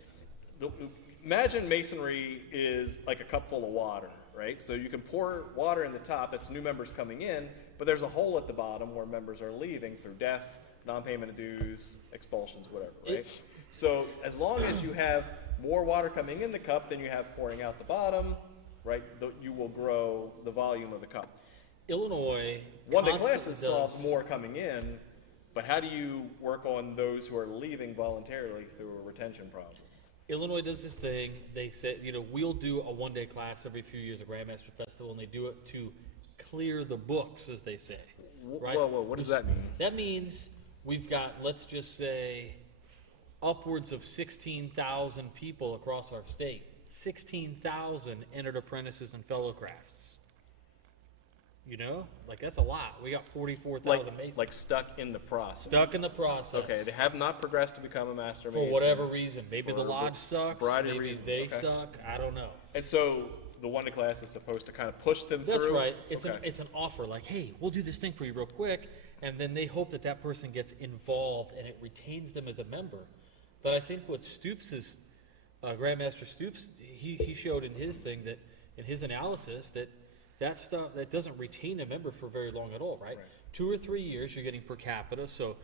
Imagine masonry is like a cup full of water, right? So you can pour water in the top, that's new members coming in, but there's a hole at the bottom where members are leaving through death, non-payment of dues, expulsions, whatever, right? So as long as you have more water coming in the cup than you have pouring out the bottom, right, you will grow the volume of the cup. Illinois One-day constantly classes does- solves more coming in, but how do you work on those who are leaving voluntarily through a retention problem? Illinois does this thing. They say, we'll do a one-day class every few years, a Grandmaster Festival, and they do it to clear the books, as they say. Right? Whoa, what does that mean? That means we've got, let's just say, upwards of 16,000 people across our state. 16,000 entered apprentices and fellow crafts. Like that's a lot. We got 44,000 Masons. Like stuck in the process. Stuck in the process. Okay, they have not progressed to become a master For mason. whatever reason. Maybe the For lodge sucks. variety of Maybe reasons, they okay. suck. I don't know. And so the one-day class is supposed to kind of push them That's through? right. It's Okay. an offer like, hey, we'll do this thing for you real quick, and then they hope that person gets involved and it retains them as a member. But I think what Stoops is, Grandmaster Stoops, he showed in his thing that in his analysis that stuff that doesn't retain a member for very long at all, right? 2 or 3 years you're getting per capita, so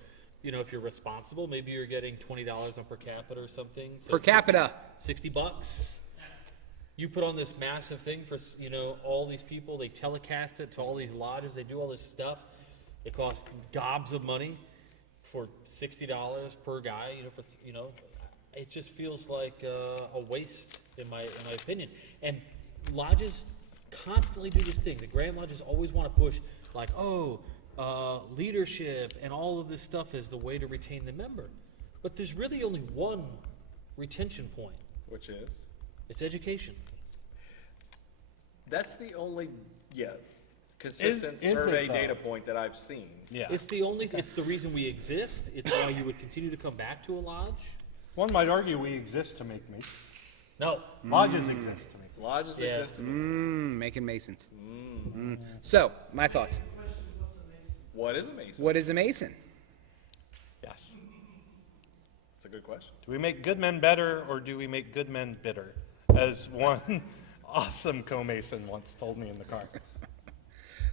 if you're responsible, maybe you're getting $20 on per capita or something. So Per capita. $60. You put on this massive thing for all these people. They telecast it to all these lodges. They do all this stuff. It costs gobs of money for $60 per guy. It just feels like a waste in my opinion. And lodges constantly do this thing. The Grand Lodges always want to push like, oh, leadership and all of this stuff as the way to retain the member. But there's really only one retention point. Which is? It's education. That's the only, consistent Is it survey though? data point that I've seen. Yeah. It's the reason we exist. It's why you would continue to come back to a lodge. One might argue we exist to make masons. No. Lodges exist to make masons. Lodges Yeah. exist to me. Making Masons. So, my thoughts. What is a Mason? What is a Mason? Yes. It's a good question. Do we make good men better, or do we make good men bitter? As one awesome co-mason once told me in the car.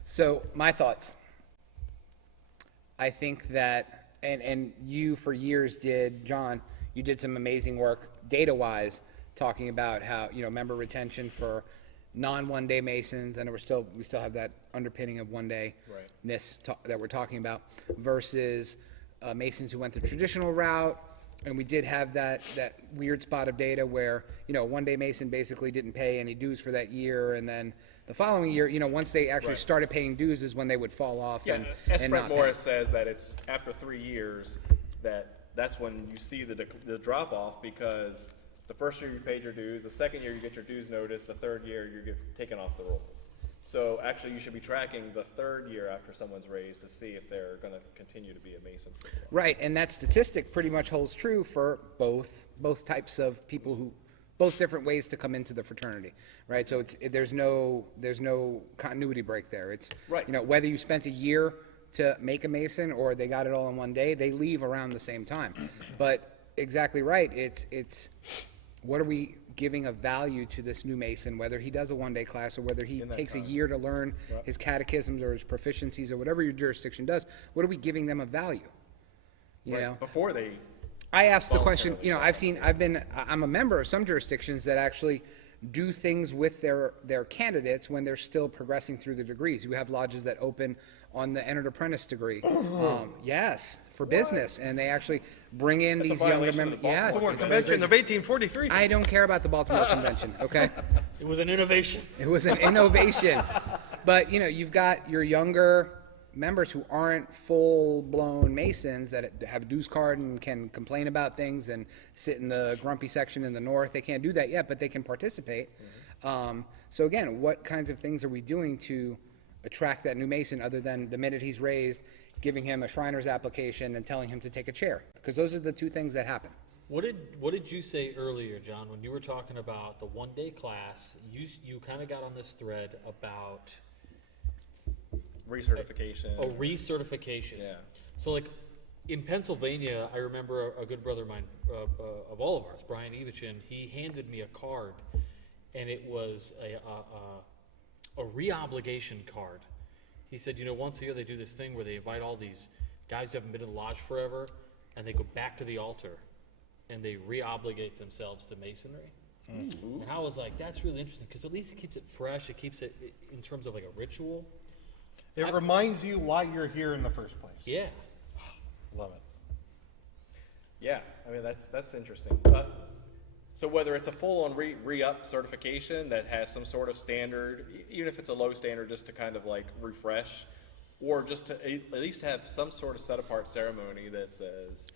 So, my thoughts. I think that, and you for years did, John, you did some amazing work data-wise, talking about how, member retention for non-one-day Masons, and we still have that underpinning of one-day-ness that we're talking about, versus Masons who went the traditional route. And we did have that weird spot of data where, one-day Mason basically didn't pay any dues for that year, and then the following year, once they actually started paying dues is when they would fall off Yeah, and S. not Brett pay. Morris says that it's after 3 years that's when you see the drop-off, because the first year you paid your dues, the second year you get your dues notice, the third year you get taken off the rolls. So actually, you should be tracking the third year after someone's raised to see if they're going to continue to be a Mason. Right, and that statistic pretty much holds true for both types of people who, both different ways to come into the fraternity, right? So there's no continuity break there. It's Right. Whether you spent a year to make a Mason or they got it all in one day, they leave around the same time. But exactly right, it's what are we giving a value to this new Mason, whether he does a one-day class or whether he takes a year to learn his catechisms or his proficiencies or whatever your jurisdiction does, what are we giving them a value? You know? Before they, I asked the question, I'm a member of some jurisdictions that actually do things with their candidates when they're still progressing through the degrees. You have lodges that open on the entered apprentice degree. Yes, for business, and they actually bring in these younger violation of members. the Yes, Baltimore it's very Convention of crazy. 1843. I don't care about the Baltimore Convention, okay? It was an innovation. It was an innovation. But, you've got your younger members who aren't full-blown Masons that have a dues card and can complain about things and sit in the grumpy section in the north. They can't do that yet, but they can participate. So again, what kinds of things are we doing to attract that new Mason other than the minute he's raised, giving him a Shriner's application and telling him to take a chair? Because those are the two things that happen. What did you say earlier, John, when you were talking about the one-day class? You kind of got on this thread about recertification. recertification. Yeah. So, like, in Pennsylvania, I remember a good brother of mine, of all of ours, Brian Evichin, he handed me a card, and it was a re-obligation card. He said, once a year they do this thing where they invite all these guys who haven't been to the lodge forever, and they go back to the altar, and they re-obligate themselves to Masonry. And I was like, that's really interesting, because at least it keeps it fresh. It keeps it in terms of like a ritual. It reminds you why you're here in the first place. Yeah. Love it. Yeah, I mean, that's interesting. So whether it's a full-on re-up certification that has some sort of standard, even if it's a low standard, just to kind of like refresh, or just to at least have some sort of set-apart ceremony that says,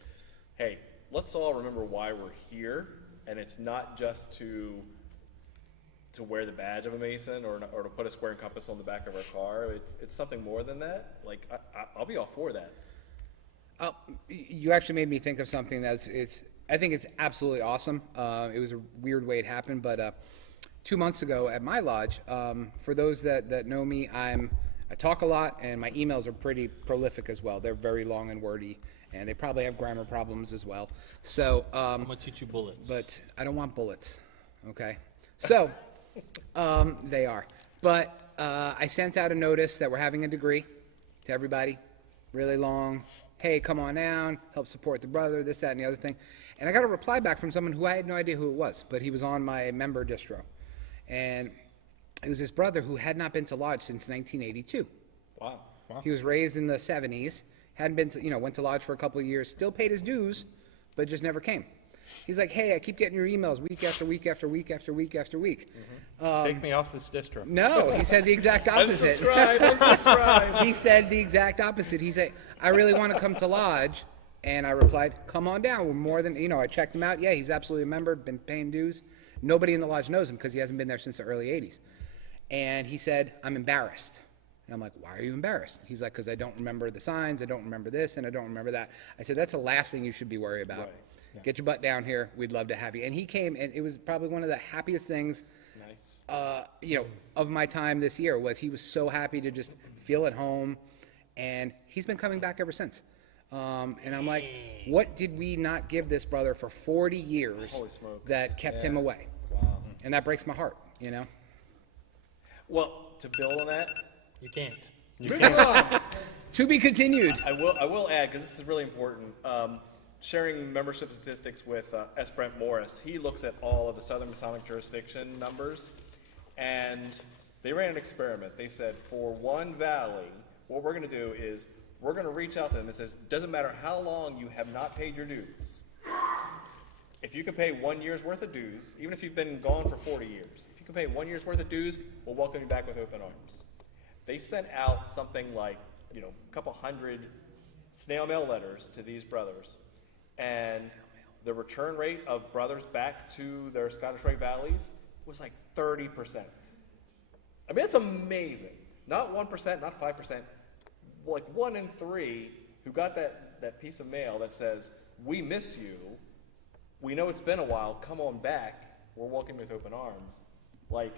hey, let's all remember why we're here, and it's not just to wear the badge of a Mason or to put a square and compass on the back of our car. It's something more than that. Like, I'll be all for that. You actually made me think of something I think it's absolutely awesome. It was a weird way it happened, but 2 months ago at my lodge, for those that know me, I talk a lot, and my emails are pretty prolific as well. They're very long and wordy, and they probably have grammar problems as well. So, I'm going to teach you bullets. but I don't want bullets, okay? So, they are. But I sent out a notice that we're having a degree to everybody, really long. Hey, come on down, help support the brother, this, that, and the other thing. And I got a reply back from someone who I had no idea who it was, but he was on my member distro. And it was this brother who had not been to lodge since 1982. Wow. He was raised in the 70s, hadn't been to, went to lodge for a couple of years, still paid his dues, but just never came. He's like, hey, I keep getting your emails week after week after week after week after week. Take me off this distro. No, he said the exact opposite. Unsubscribe. He said the exact opposite. He said, I really want to come to Lodge. And I replied, come on down. We're more than, I checked him out. Yeah, he's absolutely a member, been paying dues. Nobody in the Lodge knows him because he hasn't been there since the early 80s. And he said, I'm embarrassed. And I'm like, why are you embarrassed? He's like, because I don't remember the signs, I don't remember this, and I don't remember that. I said, that's the last thing you should be worried about. Right. Get your butt down here. We'd love to have you. And he came, and it was probably one of the happiest things, Nice. of my time this year was he was so happy to just feel at home, and he's been coming back ever since. And I'm like, what did we not give this brother for 40 years Holy smokes. that kept him away? Wow. And that breaks my heart, Well, to build on that, You can't. moving on. To be continued. I will add, because this is really important, sharing membership statistics with S. Brent Morris. He looks at all of the Southern Masonic jurisdiction numbers, and they ran an experiment. They said, for one valley, what we're going to do is we're going to reach out to them and says, doesn't matter how long you have not paid your dues. If you can pay 1 year's worth of dues, even if you've been gone for 40 years, if you can pay 1 year's worth of dues, we'll welcome you back with open arms. They sent out something like, a couple hundred snail mail letters to these brothers, and the return rate of brothers back to their Scottish Rite valleys was like 30%. I mean, that's amazing. Not 1%, not 5%, like 1 in 3 who got that piece of mail that says, we miss you, we know it's been a while, come on back, we're welcoming you with open arms. Like,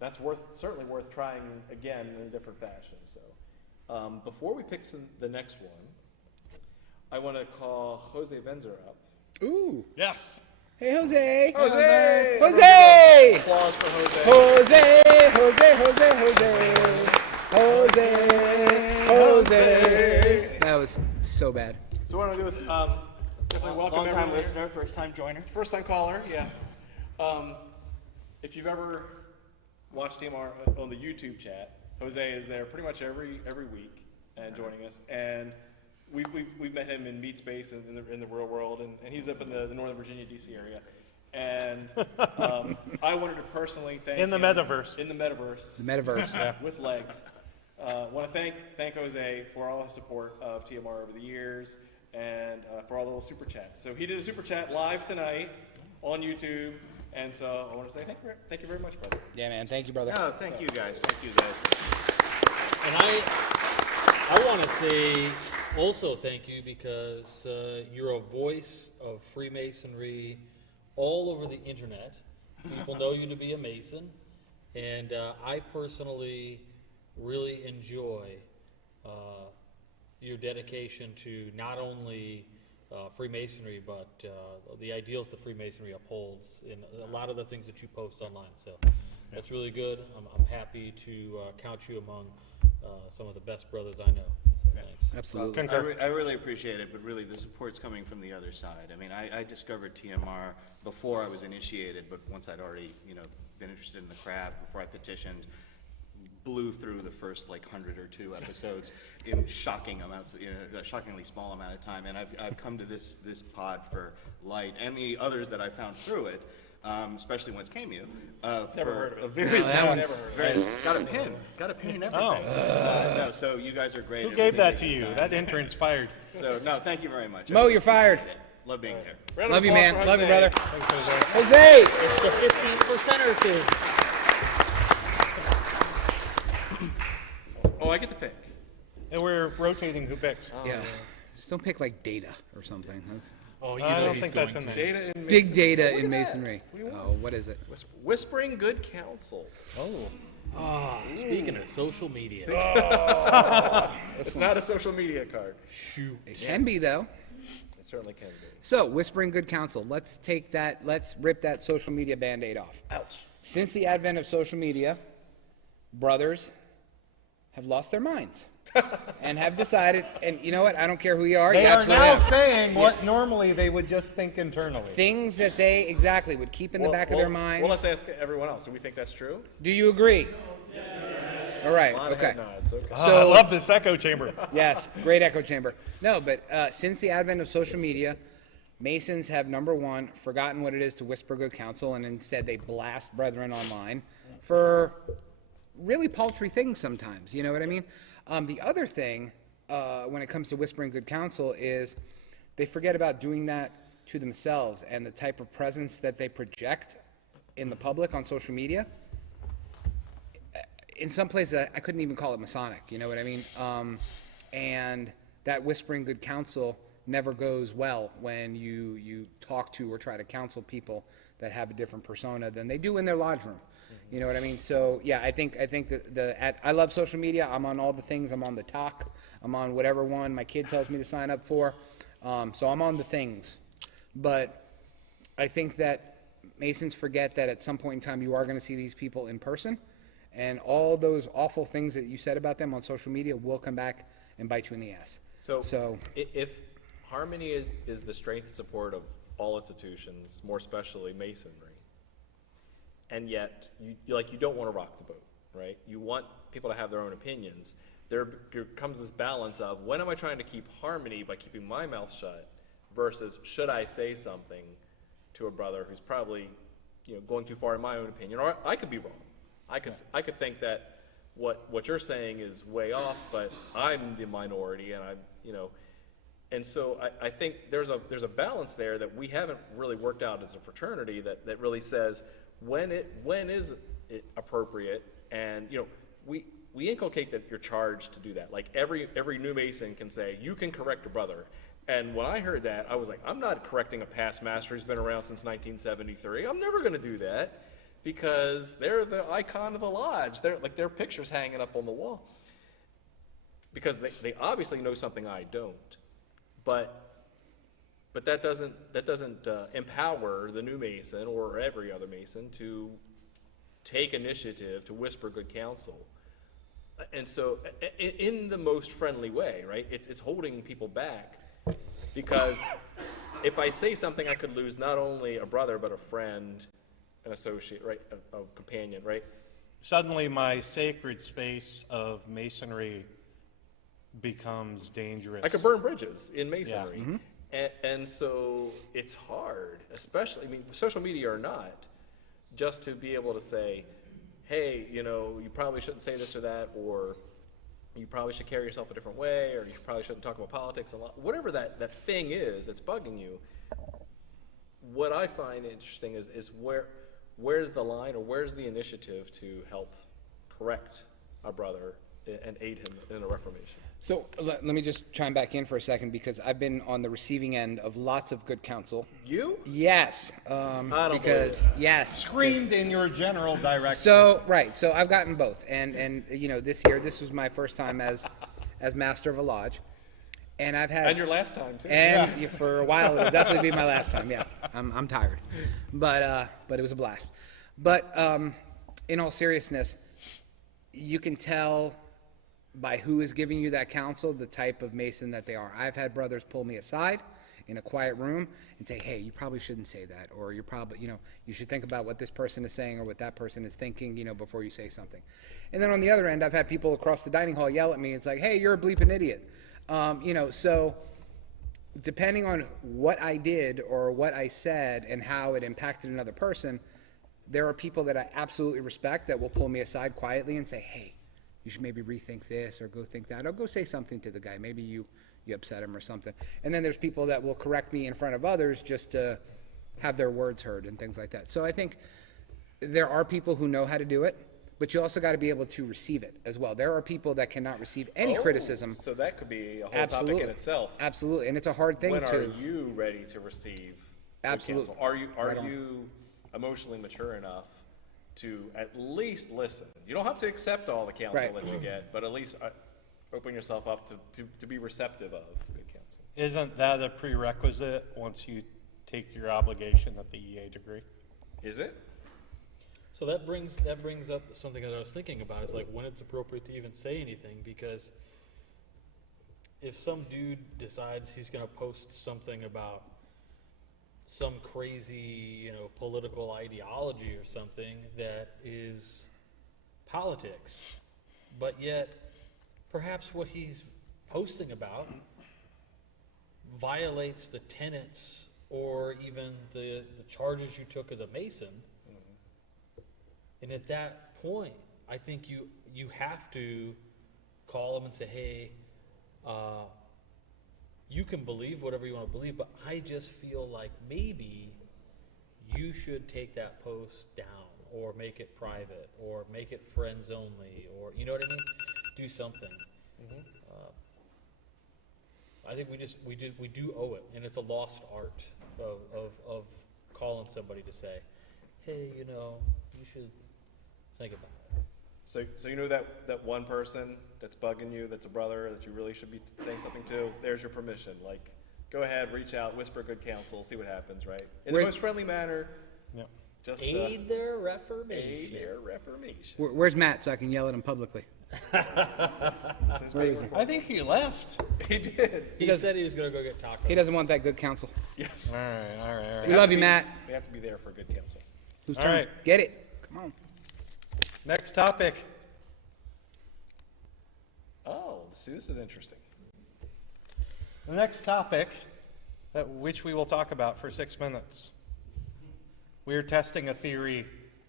that's certainly worth trying again in a different fashion. So, before we pick the next one, I want to call Jose Benzer up. Ooh. Yes. Hey, Jose. Jose! Jose! Applause for Jose. Jose, Jose, Jose, Jose. Jose, Jose. That was so bad. So what I'm going to do is definitely welcome Long-time everyone here. listener, first-time joiner. First time caller, yes. If you've ever watched TMR on the YouTube chat, Jose is there pretty much every week and joining us. And we've met him in Meat Space in the real world, and he's up in the Northern Virginia, D.C. area. And I wanted to personally thank In the him- metaverse. In the metaverse. The metaverse. With legs. Want to thank Jose for all his support of TMR over the years, and for all the little super chats. So he did a super chat live tonight on YouTube, and so I want to say thank you very much, brother. Yeah, man. Thank you, brother. No, thank you guys. Thank you guys. And I want to say also thank you because you're a voice of Freemasonry all over the internet. People know you to be a Mason, and I personally really enjoy your dedication to not only Freemasonry, but the ideals that Freemasonry upholds in a lot of the things that you post online. So that's really good. I'm happy to count you among some of the best brothers I know. So thanks. Absolutely. I really appreciate it, but really the support's coming from the other side. I mean, I discovered TMR before I was initiated, but once I'd already, been interested in the craft, before I petitioned, blew through the first 100 or 2 episodes in shocking amounts, a shockingly small amount of time. And I've come to this pod for light and the others that I found through it, especially once CAMU. Never heard of it. A very, that one's- got a pin and everything. Oh. No, so you guys are great. Who gave that to Everything you? you've That done. intern's fired. So no, thank you very much. I Mo, really you're fired. appreciate it. Love being here. Round of Love you, applause man. for Love you, Jose. brother. Thanks, Jose. Jose! It's the 15% kid. Oh, I get to pick. And we're rotating who picks. Yeah. Just don't pick data or something. That's Oh, you I know don't he's think going that's in to. there. Data in big Masonry. data Look in at that. Masonry. We won. Oh, what is it? Whispering good counsel. Oh. Speaking of social media, It's not a social media card. It can be, though. It certainly can be. So, whispering good counsel. Let's rip that social media Band-Aid off. Ouch. Since the advent of social media, brothers have lost their minds and have decided, and you know what? I don't care who you are. They you are absolutely now have. saying what normally they would just think internally. Things that they exactly would keep in the back of their minds. Well, let's ask everyone else. Do we think that's true? Do you agree? All right. A lot of Okay. head nods. Okay. I love this echo chamber. Yes, great echo chamber. No, but since the advent of social media, Masons have, number one, forgotten what it is to whisper good counsel, and instead they blast brethren online for really paltry things sometimes, you know what I mean? The other thing, when it comes to whispering good counsel, is they forget about doing that to themselves and the type of presence that they project in the public on social media. In some places, I couldn't even call it Masonic, you know what I mean? And that whispering good counsel never goes well when you talk to or try to counsel people that have a different persona than they do in their lodge room. You know what I mean? So yeah, I think that I love social media. I'm on all the things. I'm on the talk. I'm on whatever one my kid tells me to sign up for. So I'm on the things. But I think that Masons forget that at some point in time you are going to see these people in person, and all those awful things that you said about them on social media will come back and bite you in the ass. So if harmony is the strength and support of all institutions, more especially Masonry, and yet you don't want to rock the boat, right? You want people to have their own opinions. There comes this balance of, when am I trying to keep harmony by keeping my mouth shut versus should I say something to a brother who's probably going too far in my own opinion, or I could be wrong. I could think that what you're saying is way off, but I'm the minority, and and so I think there's a balance there that we haven't really worked out as a fraternity that really says when is it appropriate, and we inculcate that you're charged to do that. Like every new Mason can say, you can correct a brother. And when I heard that, I was like, I'm not correcting a past master who's been around since 1973. I'm never going to do that, because they're the icon of the lodge. They're like, their picture's hanging up on the wall, because they obviously know something I don't. But that doesn't empower the new Mason or every other Mason to take initiative to whisper good counsel. And so, in the most friendly way, right? It's holding people back, because if I say something, I could lose not only a brother but a friend, an associate, right? A companion, right? Suddenly, my sacred space of Masonry becomes dangerous. I could burn bridges in Masonry. Yeah. And so it's hard, especially, social media or not, just to be able to say, hey, you probably shouldn't say this or that, or you probably should carry yourself a different way, or you probably shouldn't talk about politics a lot. Whatever that thing is that's bugging you, what I find interesting is where's the line, or where's the initiative to help correct our brother and aid him in a reformation? So let me just chime back in for a second, because I've been on the receiving end of lots of good counsel. You? Yes. Because yes. Screamed in your general direction. So right. So I've gotten both, and this year, this was my first time as master of a lodge, and I've had. And your last time too. And for a while, it'll definitely be my last time. Yeah, I'm tired, but it was a blast. But in all seriousness, you can tell by who is giving you that counsel the type of Mason that they are. I've had brothers pull me aside in a quiet room and say, hey, you probably shouldn't say that, or you're probably, you should think about what this person is saying or what that person is thinking, before you say something. And then on the other end, I've had people across the dining hall yell at me. It's like, hey, you're a bleeping idiot. So depending on what I did or what I said and how it impacted another person, there are people that I absolutely respect that will pull me aside quietly and say, hey, you should maybe rethink this, or go think that, or go say something to the guy. Maybe you upset him or something. And then there's people that will correct me in front of others just to have their words heard and things like that. So I think there are people who know how to do it, but you also got to be able to receive it as well. There are people that cannot receive any criticism. So that could be a whole topic in itself. Absolutely, and it's a hard thing when to. When are you ready to receive good Absolutely. counsel? Are you emotionally mature enough to at least listen? You don't have to accept all the counsel that you get, but at least open yourself up to be receptive of good counsel. Isn't that a prerequisite once you take your obligation at the EA degree? Is it? So that brings up something that I was thinking about, is like when it's appropriate to even say anything, because if some dude decides he's going to post something about some crazy, political ideology or something that is politics, but yet perhaps what he's posting about violates the tenets or even the charges you took as a Mason. And at that point, I think you have to call them and say, hey, you can believe whatever you want to believe, but I just feel like maybe you should take that post down, or make it private, or make it friends only, or you know what I mean? Do something. I think we do owe it, and it's a lost art of calling somebody to say, hey, you know, you should think about it. So you know that one person that's bugging you, that's a brother, that you really should be saying something to, there's your permission. Like, go ahead, reach out, whisper good counsel, see what happens, right? In the most friendly manner. Yep. Just Aid their reformation. aid their reformation. Where's Matt so I can yell at him publicly? I think he left. He did. He said he was going to go get tacos. He doesn't want that good counsel. Yes. All right. We love you, Matt. We have to be there for good counsel. Whose All turn? right. Get it. Come on. Next topic. Oh, see, this is interesting. The next topic, which we will talk about for 6 minutes. We're testing a theory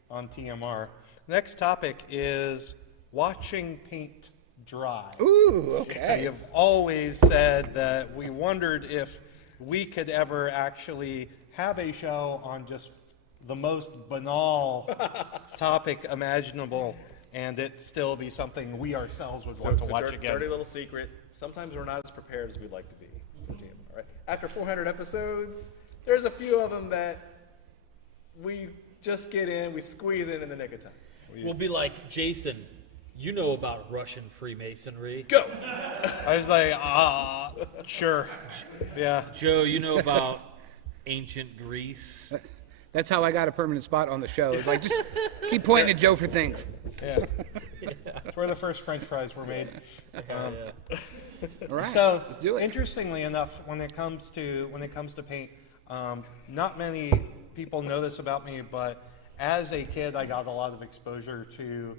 on TMR. Next topic is watching paint dry. Ooh, okay. We have always said that we wondered if we could ever actually have a show on just the most banal topic imaginable, and it still be something we ourselves would want to watch again. Dirty little secret. Sometimes we're not as prepared as we'd like to be for TMR, right? After 400 episodes, there's a few of them that we just get in, we squeeze in the nick of time. We'll be like, Jason, you know about Russian Freemasonry. Go! I was like, sure. Yeah. Joe, you know about ancient Greece. That's how I got a permanent spot on the show. It's like, just keep pointing at Joe for things. Yeah. It's where the first French fries were made. All right, So, let's do it. interestingly enough, when it comes to paint, not many people know this about me, but as a kid, I got a lot of exposure to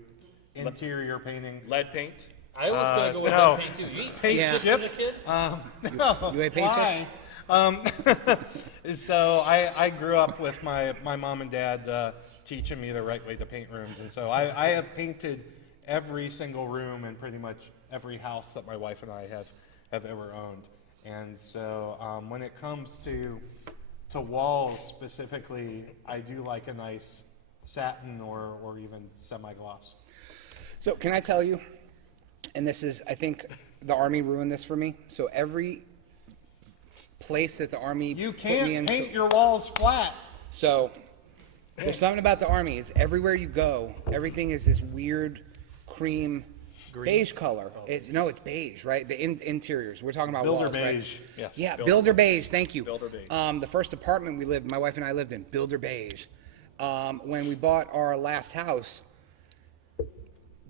interior painting. Lead paint. I was going to go with no. that paint too. You eat Paint Yeah. chips chips. as a kid? No. You ate paint Why? So I grew up with my mom and dad teaching me the right way to paint rooms, and so I have painted every single room in pretty much every house that my wife and I have ever owned. And so when it comes to walls specifically, I do like a nice satin or even semi-gloss. So can I tell you, and this is, I think the Army ruined this for me. So every place that the Army You put me can't into, paint your walls flat. so there's something about the Army. It's everywhere you go, everything is this weird cream beige color. It's beige, right? The interiors. We're talking about Builder walls, right? beige, yes. Yeah, builder beige. Thank you. Builder beige. The first apartment my wife and I lived in, builder beige. When we bought our last house,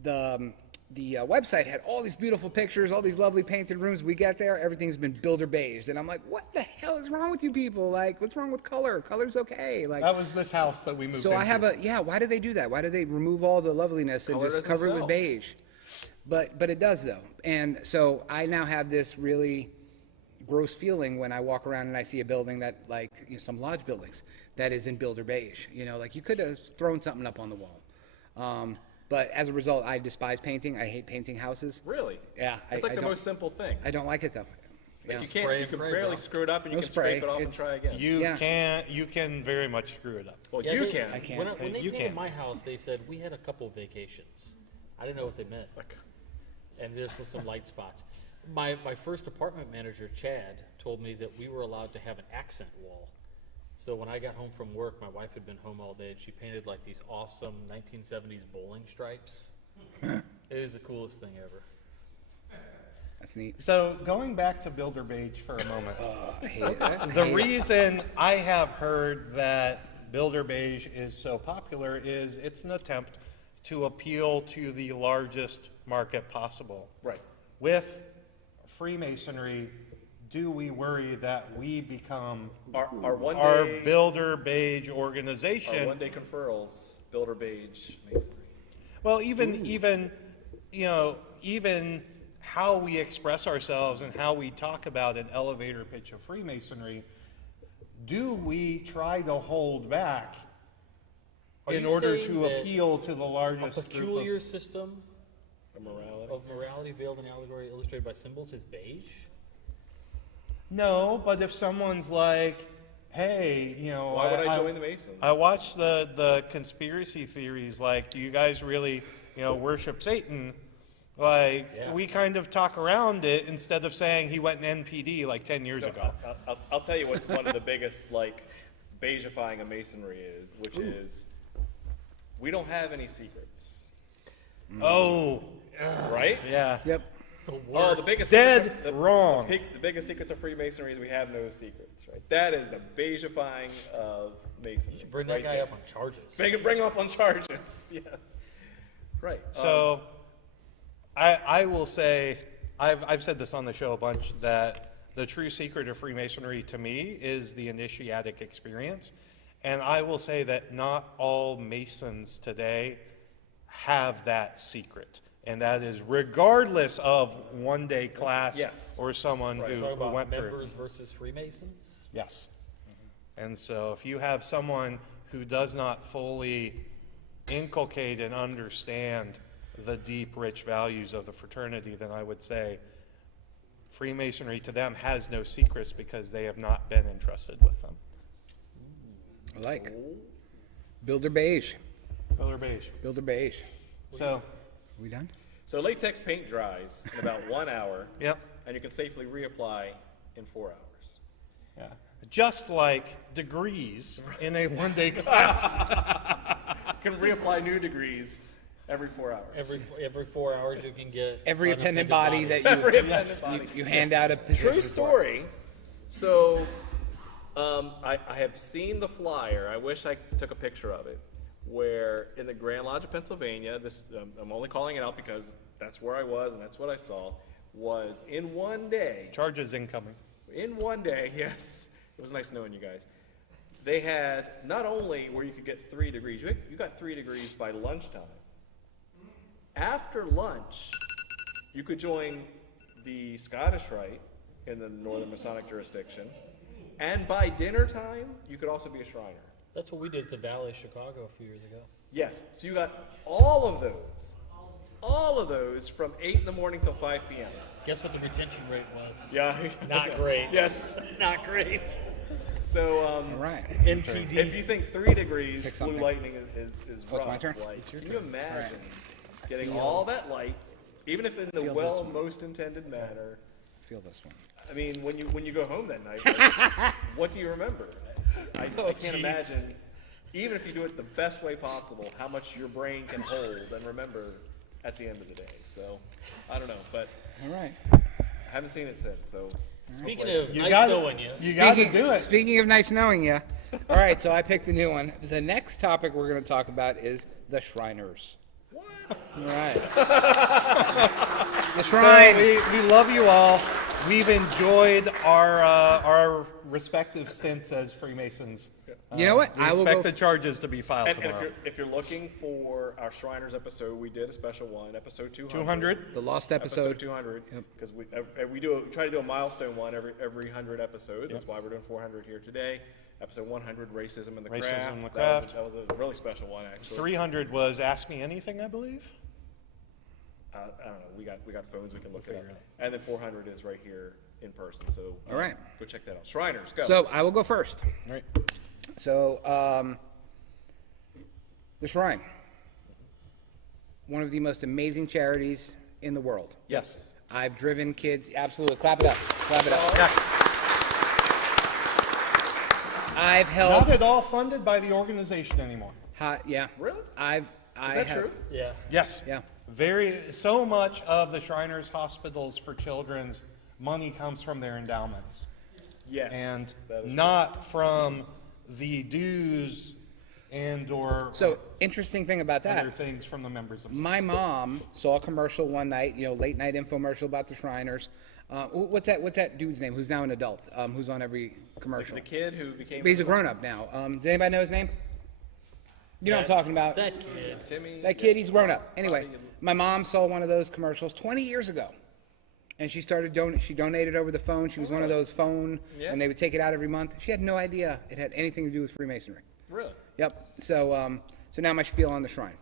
the website had all these beautiful pictures, all these lovely painted rooms. We get there, everything's been builder beige, and I'm like, what the hell is wrong with you people? Like, what's wrong with color? Color's okay. Like, That was this house that we moved so into. I have why did they do that? Why did they remove all the loveliness and Color just doesn't cover it with sell. beige? But it does though. And so I now have this really gross feeling when I walk around and I see a building that, like, some lodge buildings that is in builder beige. Like you could have thrown something up on the wall. But as a result, I despise painting. I hate painting houses. Really? Yeah, It's like the most simple thing. I don't like it though. Yeah. You Spray you and can pray, barely bro. screw it up, and you No can scrape spray. it off and It's- try again. You can very much screw it up. Well, Yeah, you they- can. I can't. When they You painted can. my house, they said we had a couple vacations. I didn't know what they meant. And there's just some light spots. My first apartment manager, Chad, told me that we were allowed to have an accent wall. So when I got home from work, my wife had been home all day, and she painted like these awesome 1970s bowling stripes. It is the coolest thing ever. That's neat. So going back to builder beige for a moment. I hate it. I The hate it. reason I have heard that builder beige is so popular is it's an attempt to appeal to the largest market possible. Right. With Freemasonry, do we worry that we become Our one our day, builder beige our organization? one day conferrals, builder beige masonry. Well, even how we express ourselves and how we talk about an elevator pitch of Freemasonry, do we try to hold back Are in you order saying to that appeal to the A largest group peculiar of... system of morality veiled in allegory illustrated by symbols is beige? No, but if someone's like, hey, you know... Why would I join the Masons? I watched the conspiracy theories, like, do you guys really, you know, worship Satan? Like, Yeah. we kind of talk around it instead of saying he went in NPD like 10 years ago. I'll tell you what one of the biggest, like, beigifying of Masonry is, which is, we don't have any secrets, Oh, right? yeah. Yep. Oh, the biggest Dead secrets are- wrong. The biggest secrets of Freemasonry is we have no secrets, right? That is the beigifying of Masonry. Bring that right guy there. up on charges. Bring him up on charges, yes. Right. So, I will say, I've said this on the show a bunch, that the true secret of Freemasonry to me is the initiatic experience. And I will say that not all Masons today have that secret. And that is regardless of one-day class Yes. or someone Talking who about went through. members versus Freemasons? Yes. And so if you have someone who does not fully inculcate and understand the deep, rich values of the fraternity, then I would say Freemasonry to them has no secrets because they have not been entrusted with them. I like. Builder beige. Color beige. Builder beige. So, Are we done? So latex paint dries in about 1 hour. yep. And you can safely reapply in 4 hours. Yeah. Just like degrees in a one-day class. You can reapply new degrees every 4 hours. Every 4 hours you can get Every appendant body that Every you, appendant body. you hand out a position True for. story. So, I have seen the flyer. I wish I took a picture of it. Where in the Grand Lodge of Pennsylvania, this I'm only calling it out because that's where I was and that's what I saw. Was in one day. Charges incoming. In one day, yes. It was nice knowing you guys. They had not only where you could get 3 degrees, you got 3 degrees by lunchtime. After lunch, you could join the Scottish Rite in the Northern Masonic jurisdiction. And by dinner time, you could also be a Shriner. That's what we did at the Valley, Chicago, a few years ago. Yes, so you got all of those from 8 in the morning till 5 p.m. Guess what the retention rate was? Yeah. Not great. Yes. Not great. So, All right. NPD. if you think 3 degrees Pick blue something. lightning is Oh, rough, it's my turn? like, It's your can you turn. imagine All getting all that light, even if in the Feel this one. most intended manner? Feel this one. I mean, when you go home that night, like, what do you remember? I can't imagine, even if you do it the best way possible, how much your brain can hold and remember at the end of the day. So, I don't know, but All right. I haven't seen it since, so. Speaking of You nice gotta- knowing you, You got to do it. Speaking of nice knowing you. All right, so I picked the new one. The next topic we're going to talk about is the Shriners. What? All right. The So Shrine. we love you all. We've enjoyed our respective stints as Freemasons. You know what? We I will expect go. the charges to be filed And tomorrow. if you're looking for our Shriners episode, we did a special one, episode 200. 200? The lost Episode episode. 200, because we try to do a milestone one every 100 episodes. That's why we're doing 400 here today. Episode 100, racism in the Racism craft. in the That was a really special one, actually. 300 was Ask Me Anything, I believe. I don't know. We got phones. We can look it up. And then 400 is right here in person. So All right. go check that out. Shriners, go. So I will go first. All right. So, the Shrine, one of the most amazing charities in the world. Yes. I've driven kids, absolutely, clap it up, clap it up. Yes. I've Not helped, at all funded by the organization anymore. yeah. Really? I Is that have, true? yeah. Yes. Yeah. So much of the Shriners Hospitals for Children's money comes from their endowments. Yes. And that is not from the dues and or So, interesting thing about that, other things from the members themselves. my mom saw a commercial one night, late night infomercial about the Shriners. What's that dude's name who's now an adult, who's on every commercial? The kid who became. But he's a grown-up now. Does anybody know his name? You know what I'm talking about. That kid. Timmy. That kid, he's grown up. Anyway, my mom saw one of those commercials 20 years ago. And she started she donated over the phone. She was one of those phone, Yeah. and they would take it out every month. She had no idea it had anything to do with Freemasonry. Really? Yep. So, so now my spiel on the Shrine.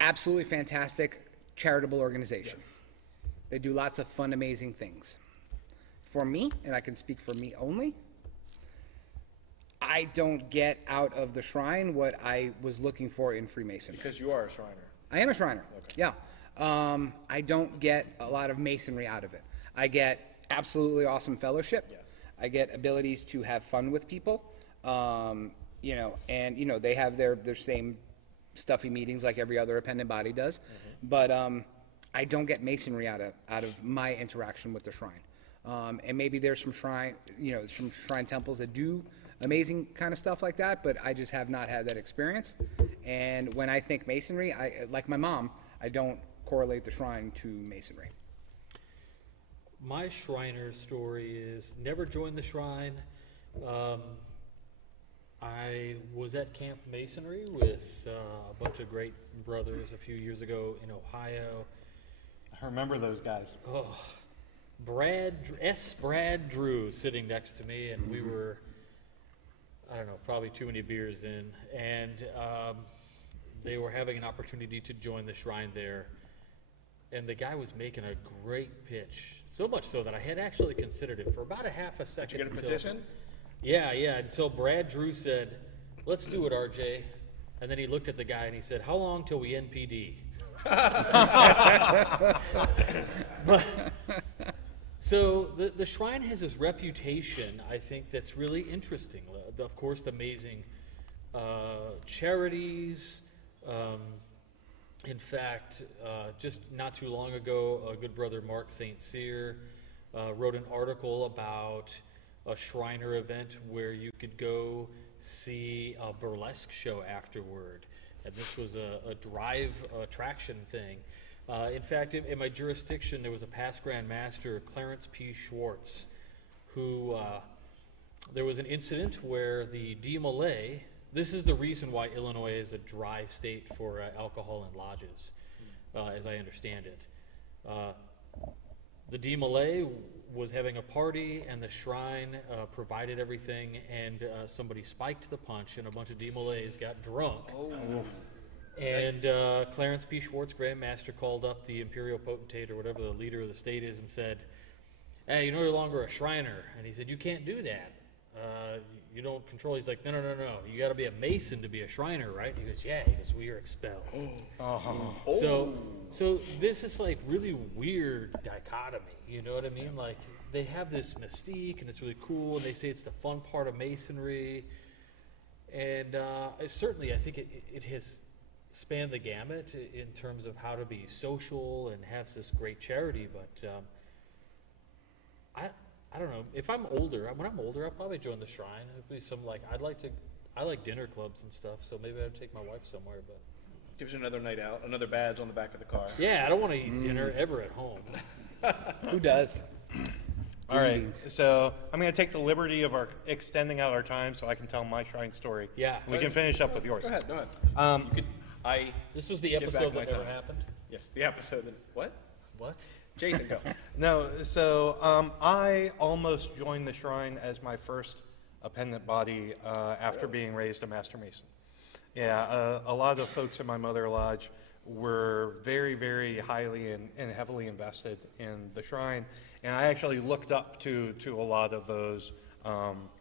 Absolutely fantastic charitable organization. They do lots of fun, amazing things. For me, and I can speak for me only, I don't get out of the Shrine what I was looking for in Freemasonry. Because you are a Shriner. I am a Shriner. Yeah. I don't get a lot of Masonry out of it. I get absolutely awesome fellowship. Yes. I get abilities to have fun with people. You know, and you know they have their same stuffy meetings like every other appendant body does, but I don't get Masonry out of my interaction with the Shrine. And maybe there's some shrine temples that do amazing kind of stuff like that, but I just have not had that experience. And when I think Masonry, like my mom, I don't correlate the Shrine to Masonry. My Shriner story is never joined the Shrine. I was at Camp Masonry with a bunch of great brothers a few years ago in Ohio. I remember those guys. Oh, Brad Drew sitting next to me, and we were, I don't know, probably too many beers in, and they were having an opportunity to join the Shrine there, and the guy was making a great pitch, so much so that I had actually considered it for about a half a second. Did you get a petition? Yeah, until Brad Drew said, "Let's do it, RJ," and then he looked at the guy and he said, "How long till we NPD?" So the Shrine has this reputation, I think, that's really interesting. Of course, the amazing charities. In fact, just not too long ago, a good brother, Mark St. Cyr, wrote an article about a Shriner event where you could go see a burlesque show afterward. And this was a drive attraction thing. In fact, in my jurisdiction, there was a past Grand Master, Clarence P. Schwartz, who there was an incident where the DMLA, this is the reason why Illinois is a dry state for alcohol in lodges, as I understand it. The DMLA was having a party, and the Shrine provided everything, and somebody spiked the punch, and a bunch of DMLAs got drunk. And Clarence P. Schwartz, Grand Master, called up the imperial potentate, or whatever the leader of the state is, and said, "Hey, you're no longer a Shriner." And he said, "You can't do that. You don't control." He's like, no. You got to be a Mason to be a Shriner, right? He goes, "Yeah." He goes, "We are expelled." So this is like really weird dichotomy. You know what I mean? Like they have this mystique, and it's really cool, and they say it's the fun part of Masonry. And certainly, I think it has spanned the gamut in terms of how to be social and have this great charity. But I don't know. If I'm older, when I'm older, I'll probably join the Shrine. It'd be some like I like dinner clubs and stuff. So maybe I'd take my wife somewhere. But Gives you another night out, another badge on the back of the car. yeah, I don't want to eat dinner ever at home. Who does? All right, so I'm going to take the liberty of extending out our time so I can tell my Shrine story. Yeah. We can finish up with yours. Go ahead. You could, This was the Give back episode my that never time. happened. yes, the episode that, what? What? Jason, go. No, so I almost joined the Shrine as my first appendant body after being raised a Master Mason. Yeah, a lot of folks in my Mother Lodge were very, very highly and heavily invested in the Shrine, and I actually looked up to a lot of those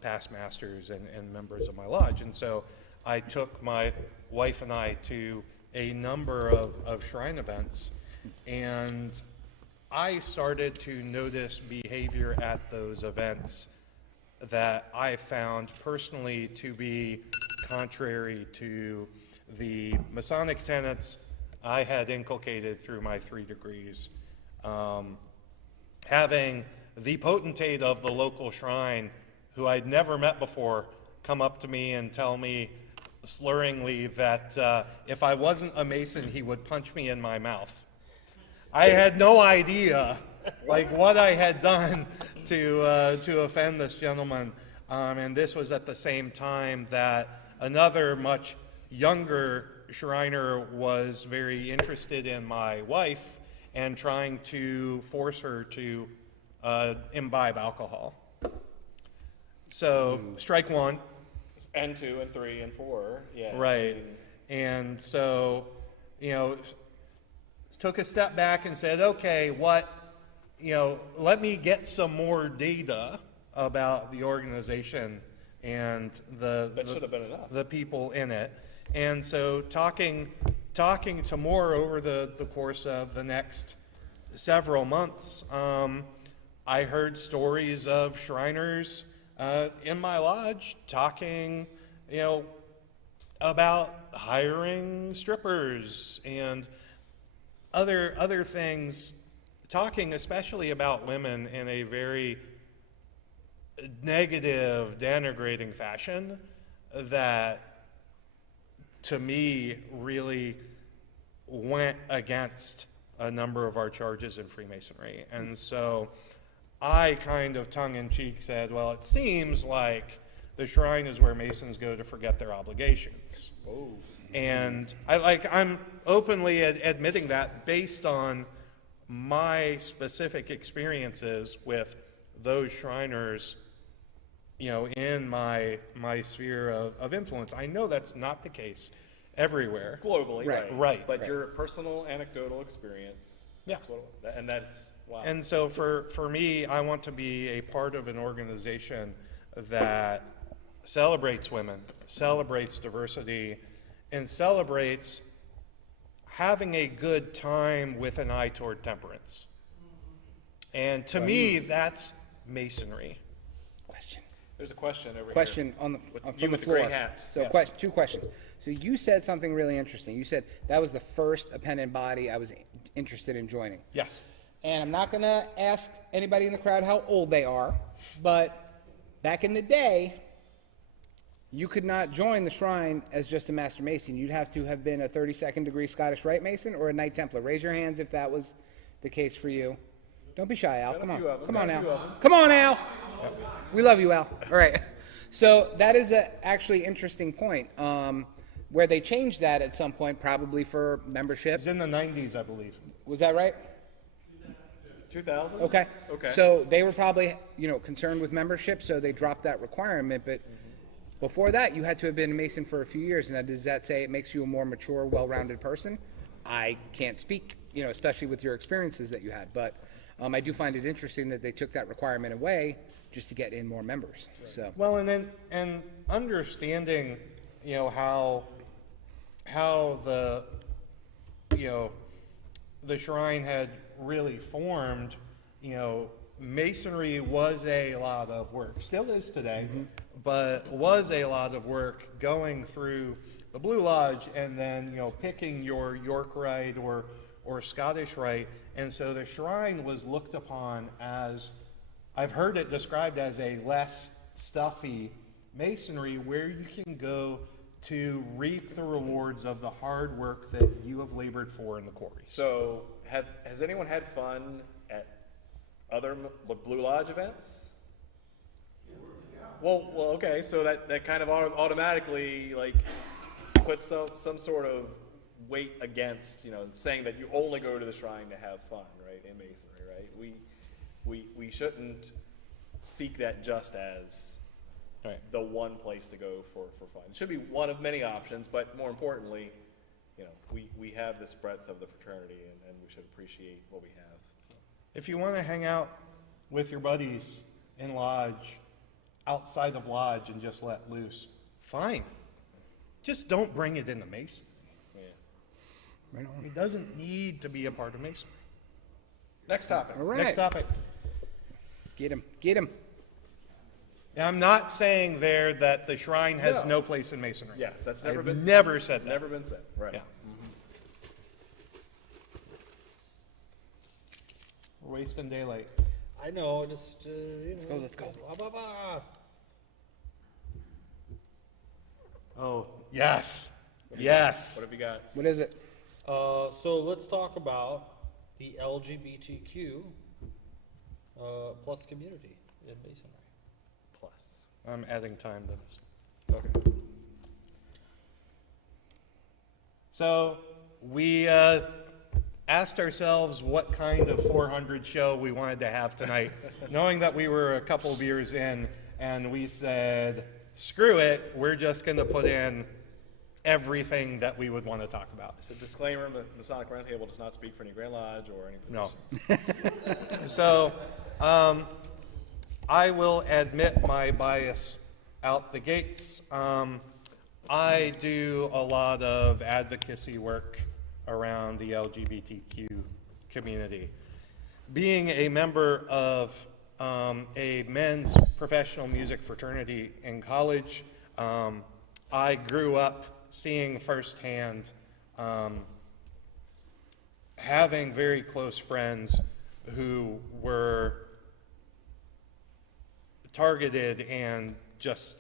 past masters and members of my lodge, and so I took my wife and I to a number of Shrine events, and I started to notice behavior at those events that I found personally to be contrary to the Masonic tenets I had inculcated through my 3 degrees. Having the potentate of the local shrine, who I'd never met before, come up to me and tell me slurringly that if I wasn't a Mason, he would punch me in my mouth. I had no idea what I had done to offend this gentleman, and this was at the same time that another much younger Shriner was very interested in my wife and trying to force her to imbibe alcohol. So, strike one. And 2 and 3 and 4, yeah. Right. And so, took a step back and said, okay, let me get some more data about the organization and That should have been enough. the people in it. And so talking to more over the course of the next several months, I heard stories of Shriners in my lodge talking, about hiring strippers and other things, talking especially about women in a very negative, denigrating fashion that, to me, really went against a number of our charges in Freemasonry. And so I kind of tongue-in-cheek said, well, it seems like the shrine is where Masons go to forget their obligations. Oh. And I'm openly admitting that based on my specific experiences with those Shriners, in my sphere of influence. I know that's not the case everywhere. Globally, Right. Right. But your personal anecdotal experience, Yeah. that's, wow. And so for me, I want to be a part of an organization that celebrates women, celebrates diversity, and celebrates having a good time with an eye toward temperance. And to me, that's Masonry. Question. There's a question over Question on the, With from you the with the floor. gray hat. So Yes. two questions. So you said something really interesting. You said that was the first appendant body I was interested in joining. Yes. And I'm not going to ask anybody in the crowd how old they are, but back in the day, you could not join the shrine as just a Master Mason. You'd have to have been a 32nd degree Scottish Rite Mason or a Knight Templar. Raise your hands if that was the case for you. Don't be shy, Al. Got a Come on. few of 'em, Come got on, a Al. few of 'em. Come on, Al. We love you, Al. All right. So that is a actually interesting point, where they changed that at some point, probably for membership. It was in the 90s, I believe. Was that right? 2000? Okay. Okay. So they were probably, concerned with membership, so they dropped that requirement. But before that, you had to have been a Mason for a few years. Now, does that say it makes you a more mature, well-rounded person? I can't speak, especially with your experiences that you had. But I do find it interesting that they took that requirement away just to get in more members. So. Well, and understanding, how the shrine had really formed, Masonry was a lot of work, still is today, but was a lot of work going through the Blue Lodge and then, picking your York Rite or Scottish Rite. And so the shrine was looked upon as, I've heard it described as a less stuffy Masonry where you can go to reap the rewards of the hard work that you have labored for in the quarries. So, has anyone had fun at other Blue Lodge events? Well, okay, so that kind of automatically, puts some sort of weight against, saying that you only go to the shrine to have fun, right, in Masonry, right? We shouldn't seek that just as Right. the one place to go for fun. It should be one of many options, but more importantly, we have this breadth of the fraternity, and we should appreciate what we have. So. If you want to hang out with your buddies in Lodge, outside of Lodge, and just let loose, fine. Just don't bring it into Mason. Yeah. Right on. It doesn't need to be a part of Mason. Next topic. All right. Next topic. Get him. Get him. I'm not saying there that the shrine has No. no place in Masonry. Yes, that's never I've been never said that. Never been said. Right. Yeah. We're wasting daylight. I know, just, Let's go. Blah, blah, blah. Oh, yes. Yes. What have you got? What is it? So let's talk about the LGBTQ plus community in Masonry. Plus. I'm adding time to this. Okay. So we asked ourselves what kind of 400 show we wanted to have tonight, knowing that we were a couple beers in, and we said, screw it, we're just going to put in everything that we would want to talk about. So disclaimer, the Masonic Roundtable does not speak for any Grand Lodge or any No. positions. So, I will admit my bias out the gates. I do a lot of advocacy work around the LGBTQ community. Being a member of a men's professional music fraternity in college, I grew up seeing firsthand having very close friends who were targeted and just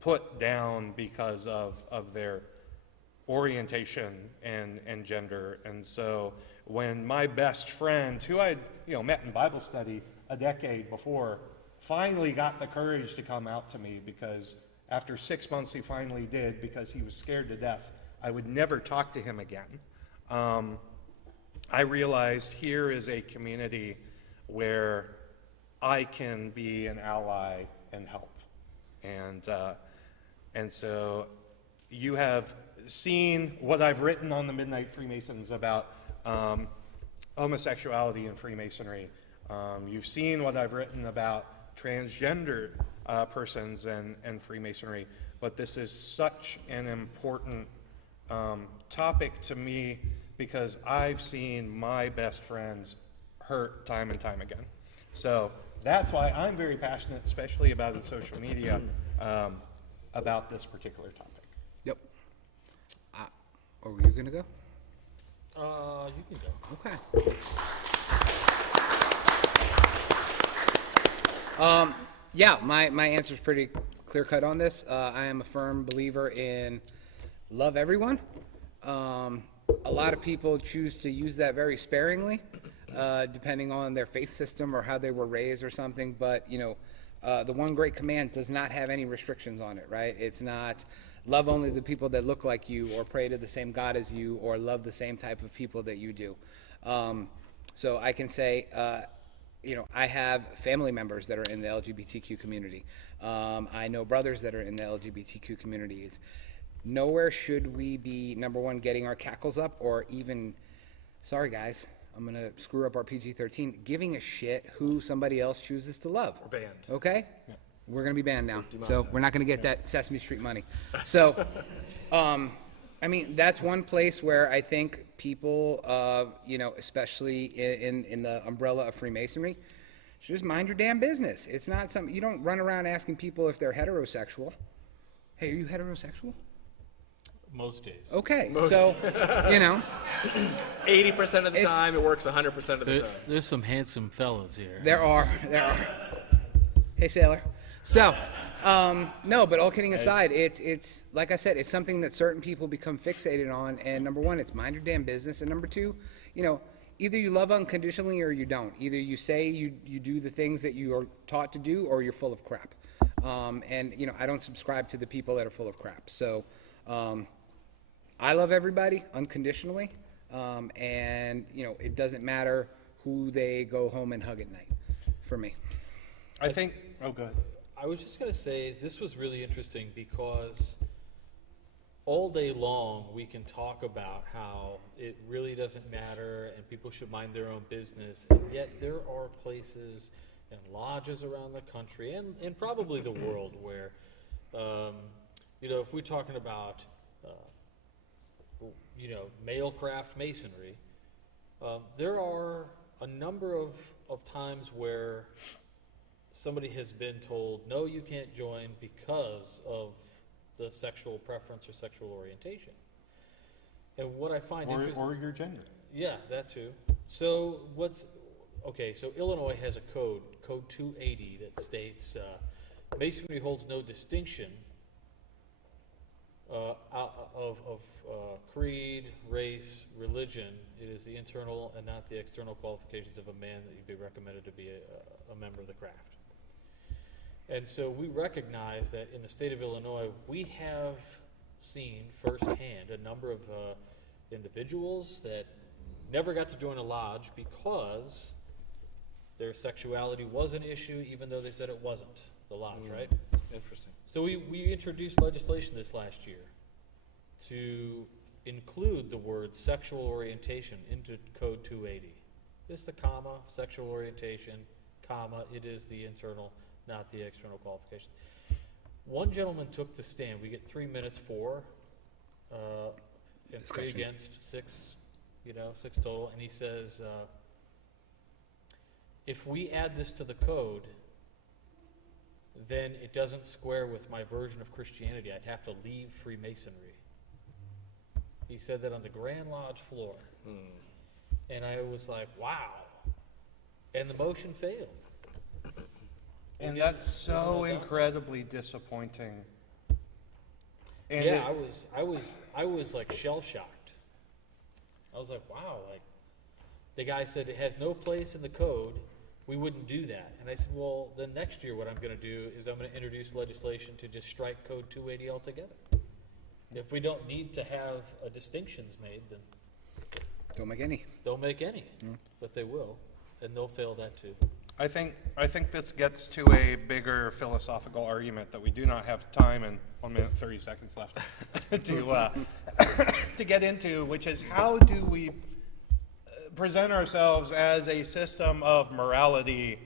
put down because of their orientation and gender. And so when my best friend, who I'd met in Bible study a decade before, finally got the courage to come out to me, because after 6 months he finally did, because he was scared to death I would never talk to him again, I realized here is a community where I can be an ally and help. And so you have seen what I've written on the Midnight Freemasons about homosexuality and Freemasonry. You've seen what I've written about transgender persons and Freemasonry. But this is such an important topic to me, because I've seen my best friends hurt time and time again. So that's why I'm very passionate, especially about in social media, about this particular topic. Yep. Were you going to go? You can go. Okay. Yeah, my answer is pretty clear cut on this. I am a firm believer in love everyone. A lot of people choose to use that very sparingly, depending on their faith system or how they were raised or something. But, the one great command does not have any restrictions on it, right? It's not love only the people that look like you, or pray to the same God as you, or love the same type of people that you do. So I can say, I have family members that are in the LGBTQ community. I know brothers that are in the LGBTQ community. It's nowhere should we be, number one, getting our cackles up, or even, sorry guys, I'm going to screw up our PG-13, giving a shit who somebody else chooses to love. We're banned. Okay? Yeah. We're going to be banned now, so we're not going to get that Sesame Street money. So, that's one place where I think people, especially in the umbrella of Freemasonry, should just mind your damn business. It's not something, you don't run around asking people if they're heterosexual. Hey, are you heterosexual? Most days. Okay, Most. so, 80% of the It's- time, it works 100% of the time. There's some handsome fellas here. There are. Hey, sailor. So, no, but all kidding aside, it's like I said, it's something that certain people become fixated on. And number one, it's mind your damn business. And number two, either you love unconditionally or you don't. Either you say you do the things that you are taught to do, or you're full of crap. I don't subscribe to the people that are full of crap. So, I love everybody unconditionally. It doesn't matter who they go home and hug at night for me. I think, oh, go ahead. I was just going to say, this was really interesting because all day long we can talk about how it really doesn't matter and people should mind their own business, and yet there are places and lodges around the country and probably the world where, if we're talking about, male craft masonry, there are a number of times where somebody has been told, no, you can't join because of the sexual preference or sexual orientation. And what I find interesting... Or your gender. Yeah, that too. So so Illinois has a code 280, that states, Masonry holds no distinction of creed, race, religion. It is the internal and not the external qualifications of a man that you'd be recommended to be a member of the craft. And so we recognize that in the state of Illinois, we have seen firsthand a number of individuals that never got to join a lodge because their sexuality was an issue, even though they said it wasn't, the lodge, right? Interesting. So we introduced legislation this last year to include the word sexual orientation into Code 280. Just a comma, sexual orientation, comma, it is the internal, not the external qualification. One gentleman took the stand. We get 3 minutes for, and 3 against, 6, 6 total. And he says, if we add this to the code, then it doesn't square with my version of Christianity. I'd have to leave Freemasonry. He said that on the Grand Lodge floor. And I was like, wow. And the motion failed. And that's so incredibly disappointing. And yeah, I was like shell shocked. I was like, wow, like the guy said it has no place in the code. We wouldn't do that. And I said, well, then next year what I'm going to do is I'm going to introduce legislation to just strike Code 280 altogether. If we don't need to have distinctions made, then Don't make any. don't make any. But they will, and they'll fail that too. I think this gets to a bigger philosophical argument that we do not have time and 1 minute 30 seconds left to get into, which is how do we present ourselves as a system of morality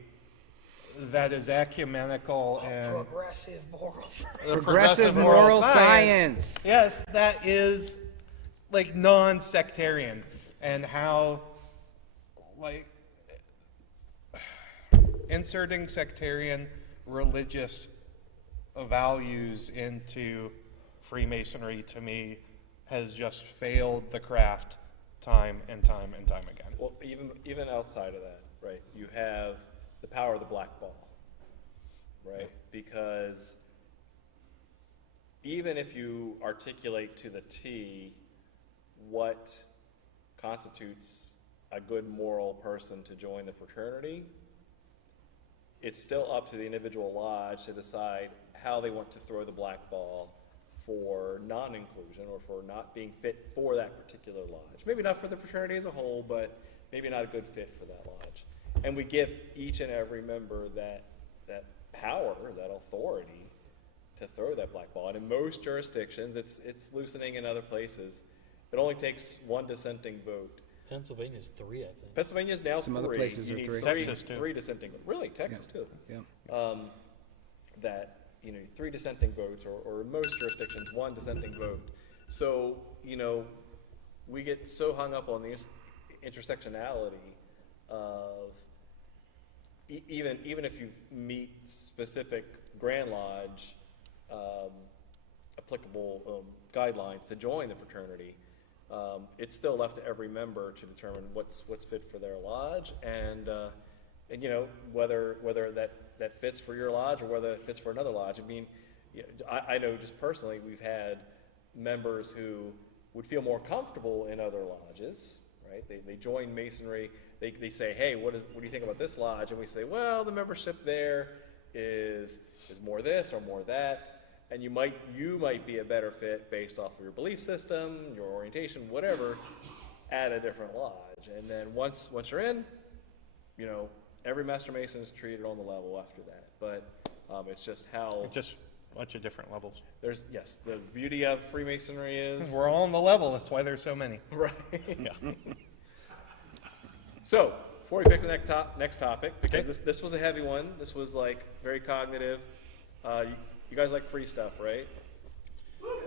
that is ecumenical and Progressive morals. Progressive moral science. Yes, that is like non-sectarian, and how like inserting sectarian religious values into Freemasonry to me has just failed the craft time and time and time again. Well, even outside of that, right, you have the power of the black ball, right? Because even if you articulate to the T what constitutes a good moral person to join the fraternity, it's still up to the individual lodge to decide how they want to throw the black ball for non-inclusion or for not being fit for that particular lodge. Maybe not for the fraternity as a whole, but maybe not a good fit for that lodge. And we give each and every member that power, that authority to throw that black ball. And in most jurisdictions, it's loosening in other places. It only takes one dissenting vote. Pennsylvania's 3, I think. Pennsylvania's now Some 3. other places You are need 3. Texas, too. 3 dissenting votes. Really, Texas too. Yeah. That 3 dissenting votes, or in most jurisdictions 1 dissenting vote. So we get so hung up on the intersectionality of even if you meet specific Grand Lodge applicable guidelines to join the fraternity, it's still left to every member to determine what's fit for their lodge, and whether that fits for your lodge or whether it fits for another lodge. I mean, I know just personally we've had members who would feel more comfortable in other lodges, right? They join Masonry. They say, hey, what do you think about this lodge? And we say, well, the membership there is more this or more that. And you might be a better fit based off of your belief system, your orientation, whatever, at a different lodge. And then once you're in, every Master Mason is treated on the level after that. But it's just how Just a bunch of different levels. the beauty of Freemasonry is We're all on the level, that's why there's so many. right. Yeah. So before we pick the next topic, because this was a heavy one. This was like very cognitive. You guys like free stuff, right?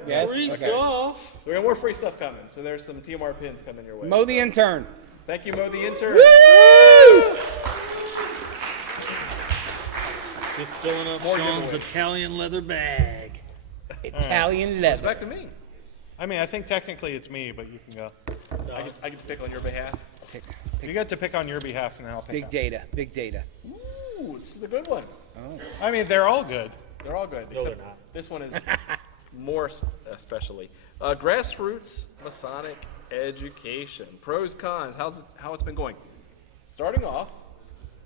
Yes. Free Okay. stuff. So we got more free stuff coming. So there's some TMR pins coming your way. Mo the So intern. thank you, Mo the intern. Just filling up More Sean's giveaways. Italian leather bag. Italian It's leather. back to me. I mean, I think technically it's me, but you can go. I get to pick on your behalf. You get to pick on your behalf, and I'll pick Big on. data. Big data. Ooh, this is a good one. I mean, they're all good. They're all good. No, except they're not. This one is more especially. Grassroots Masonic education. Pros, cons. How it's been going? Starting off,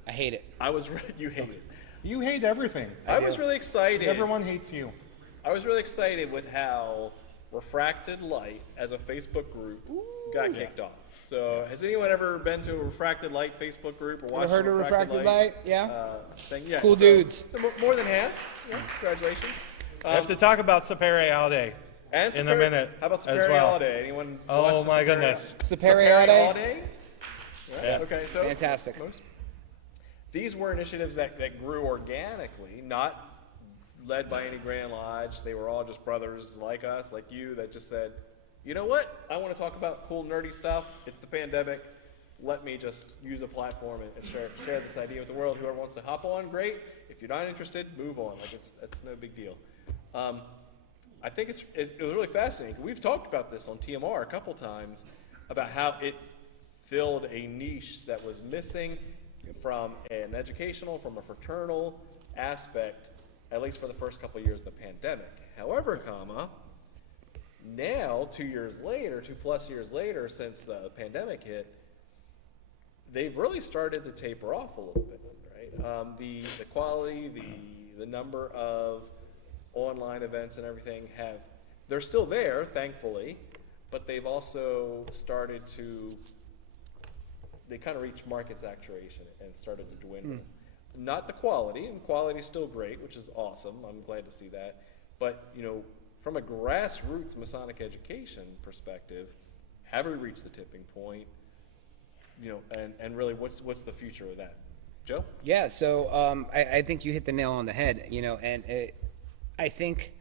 I hate it. you hate it. You hate everything. I was really excited. Everyone hates you. I was really excited with how Refracted Light as a Facebook group got kicked off. So has anyone ever been to a Refracted Light Facebook group or watched heard a of Refracted Refracted Light? Light? Yeah. Thing? Yeah. Cool dudes. So more than half. Yeah, congratulations. We have to talk about Sapere Aude And in a minute. How about as Superior well. Holiday? Anyone? Oh watch the my Superior- goodness. Superior Holiday? Right, Yeah. okay, so Fantastic. These were initiatives that grew organically, not led by any Grand Lodge. They were all just brothers like us, like you, that just said, you know what? I want to talk about cool, nerdy stuff. It's the pandemic. Let me just use a platform and share this idea with the world. Whoever wants to hop on, great. If you're not interested, move on. Like it's no big deal. I think it was really fascinating. We've talked about this on TMR a couple times about how it filled a niche that was missing from an educational, from a fraternal aspect, at least for the first couple of years of the pandemic. However, now 2 years later, 2+ years later, since the pandemic hit, they've really started to taper off a little bit, right? The quality, the number of online events and everything they're still there, thankfully, but they've also started to, they kind of reached market saturation and started to dwindle. Not the quality, and quality is still great, which is awesome. I'm glad to see that. But, from a grassroots Masonic education perspective, have we reached the tipping point? And really, what's the future of that? Joe? Yeah, so I think you hit the nail on the head, I think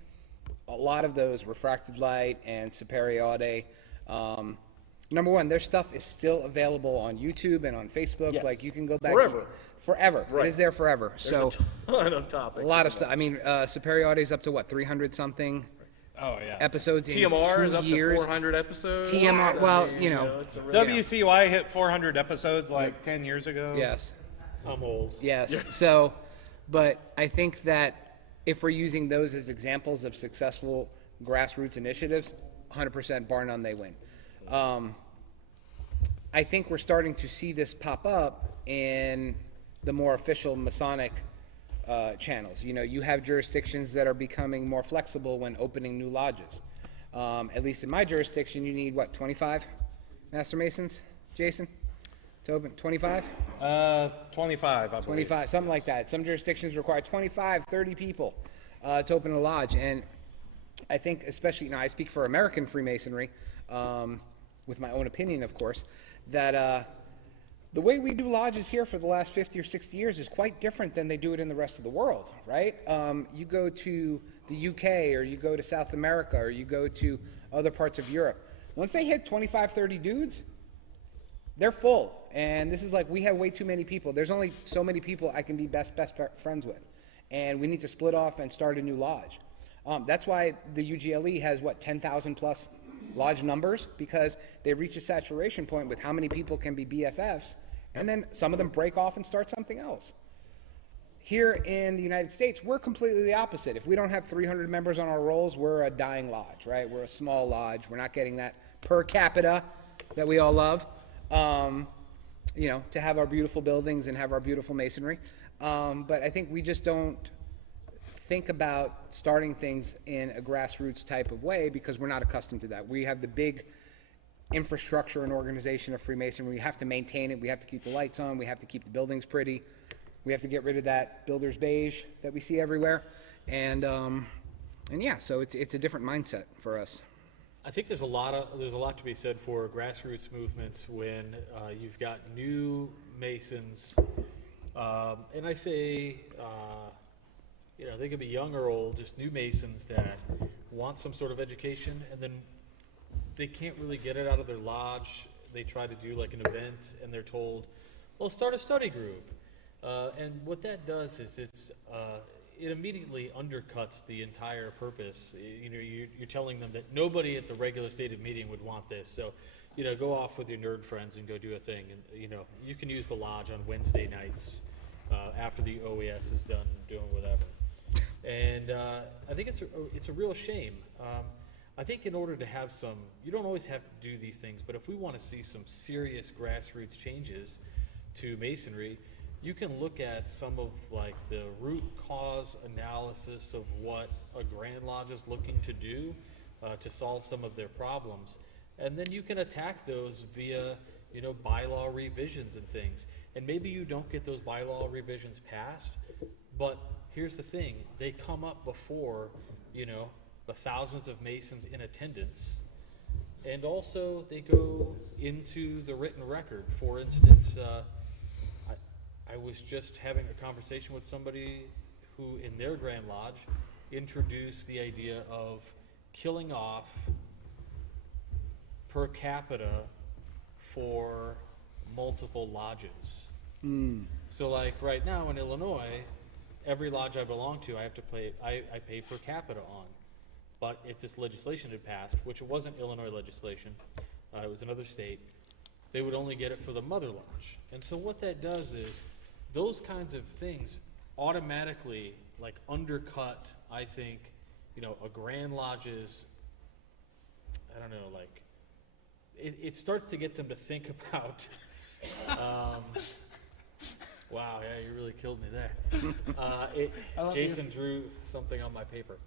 a lot of those Refracted Light and Superiority, number one, their stuff is still available on YouTube and on Facebook. Yes. Like, you can go back. Forever. Forever. Right. It is there forever. There's a ton of topics. A lot of stuff. I mean, Superiority is up to what, 300-something Oh, yeah. episodes in TMR 2 is up years. to 400 episodes. TMR, well, it's a really, WCY hit 400 episodes like 10 years ago. Yes. I'm old. Yes. So, but I think that if we're using those as examples of successful grassroots initiatives, 100% bar none, they win. I think we're starting to see this pop up in the more official Masonic channels. You have jurisdictions that are becoming more flexible when opening new lodges. At least in my jurisdiction, you need, 25 Master Masons, Jason, to open? 25? 25, I believe. 25, something like that. Some jurisdictions require 25, 30 people to open a lodge. And I think, especially, I speak for American Freemasonry, with my own opinion, of course, that the way we do lodges here for the last 50 or 60 years is quite different than they do it in the rest of the world, right? You go to the UK, or you go to South America, or you go to other parts of Europe. Once they hit 25, 30 dudes, they're full. And this is like, we have way too many people. There's only so many people I can be best friends with. And we need to split off and start a new lodge. That's why the UGLE has, 10,000 plus lodge numbers, because they reach a saturation point with how many people can be BFFs, and then some of them break off and start something else. Here in the United States, we're completely the opposite. If we don't have 300 members on our rolls, we're a dying lodge, right? We're a small lodge. We're not getting that per capita that we all love, to have our beautiful buildings and have our beautiful masonry. But I think we just don't think about starting things in a grassroots type of way because we're not accustomed to that. We have the big infrastructure and organization of Freemasonry. We have to maintain it. We have to keep the lights on. We have to keep the buildings pretty. We have to get rid of that builder's beige that we see everywhere. And yeah, so it's a different mindset for us. I think there's a lot to be said for grassroots movements when you've got new Masons, and I say, they could be young or old, just new Masons that want some sort of education, and then they can't really get it out of their lodge. They try to do like an event, and they're told, well, start a study group. And what that does is it immediately undercuts the entire purpose. You're telling them that nobody at the regular stated meeting would want this. So, go off with your nerd friends and go do a thing. And, you can use the lodge on Wednesday nights after the OES is done doing whatever. And I think it's a real shame. I think in order to have you don't always have to do these things, but if we want to see some serious grassroots changes to Masonry, you can look at some of like the root cause analysis of what a Grand Lodge is looking to do to solve some of their problems. And then you can attack those via, bylaw revisions and things. And maybe you don't get those bylaw revisions passed, but here's the thing, they come up before, the thousands of Masons in attendance, and also they go into the written record. For instance, I was just having a conversation with somebody who, in their Grand Lodge, introduced the idea of killing off per capita for multiple lodges. So like right now in Illinois, every lodge I belong to, I pay per capita on. But if this legislation had passed, which it wasn't Illinois legislation, it was another state, they would only get it for the mother lodge. And so what that does is, those kinds of things automatically like undercut, I think, a Grand Lodge's, I don't know, like, it starts to get them to think about, wow, yeah, you really killed me there. Jason drew something on my paper.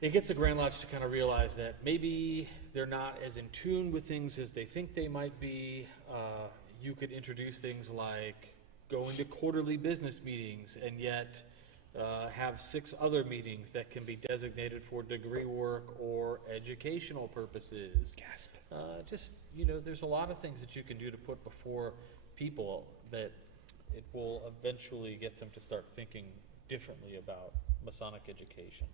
It gets the Grand Lodge to kind of realize that maybe they're not as in tune with things as they think they might be. You could introduce things like going to quarterly business meetings and yet have 6 other meetings that can be designated for degree work or educational purposes. Gasp. There's a lot of things that you can do to put before people that it will eventually get them to start thinking differently about Masonic education.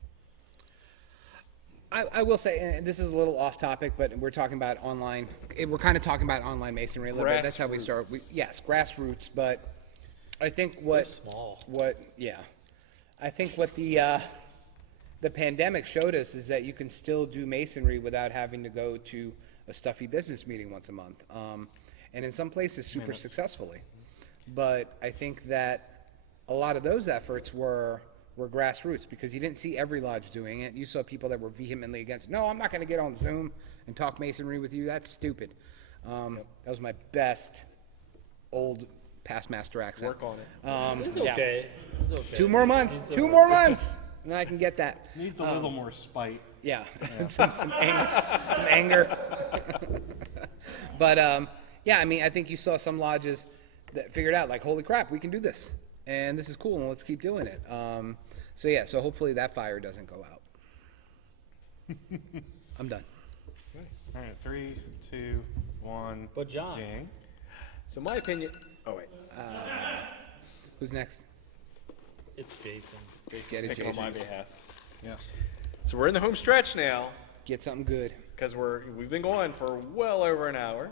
I will say, and this is a little off topic, but we're talking about online. We're kind of talking about online masonry a little bit. That's how we start. Yes, grassroots. But I think They're small. I think what the pandemic showed us is that you can still do masonry without having to go to a stuffy business meeting once a month, and in some places super successfully. But I think that a lot of those efforts were grassroots, because you didn't see every lodge doing it. You saw people that were vehemently against, no, I'm not going to get on Zoom and talk masonry with you. That's stupid. That was my best old past master accent. Work on it. It's okay. It's okay. 2 more months. 2 more months. And then I can get that. Needs a little more spite. Yeah. some anger. But yeah, I mean, I think you saw some lodges that figured out, like, holy crap, we can do this, and this is cool, and let's keep doing it. So yeah, so hopefully that fire doesn't go out. I'm done. Nice. All right, 3, 2, 1. But John, Ding. So my opinion, oh wait, Who's next? it's Jason. Get it, picking on my Jason. behalf. Yeah. So we're in the home stretch now, Get something good. because we've been going for well over an hour,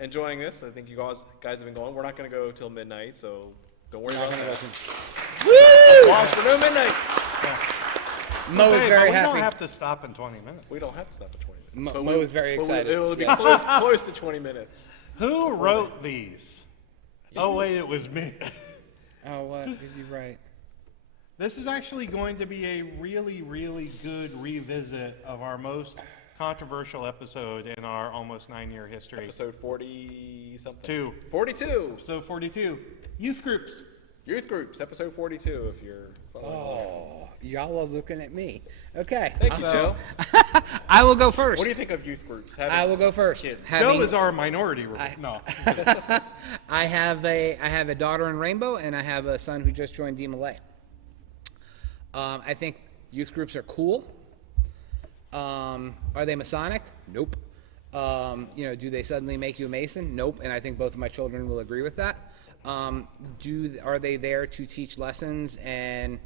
enjoying this. I think you guys have been going. We're not going to go till midnight, so don't worry about that. Applause for no midnight. Mo is Hey, very but we happy. don't have to stop in 20 minutes. We don't have to stop at 20 minutes. Mo is very excited. It'll be Yes. close to 20 minutes. Who wrote these? Oh, wait, it was me. Oh, what did you write? This is actually going to be a really, really good revisit of our most controversial episode in our almost 9-year history. Episode 40 something. 2. 42. Episode 42. Youth groups. Youth groups, episode 42, if you're following along. Oh, y'all are looking at me. Okay. Thank you, Joe. I will go first. What do you think of youth groups? I will go first. Kids. Joe is our minority report. No. I have a daughter in Rainbow, and I have a son who just joined DMLA. I think youth groups are cool. Are they Masonic? Nope. Do they suddenly make you a Mason? Nope. And I think both of my children will agree with that. Are they there to teach lessons and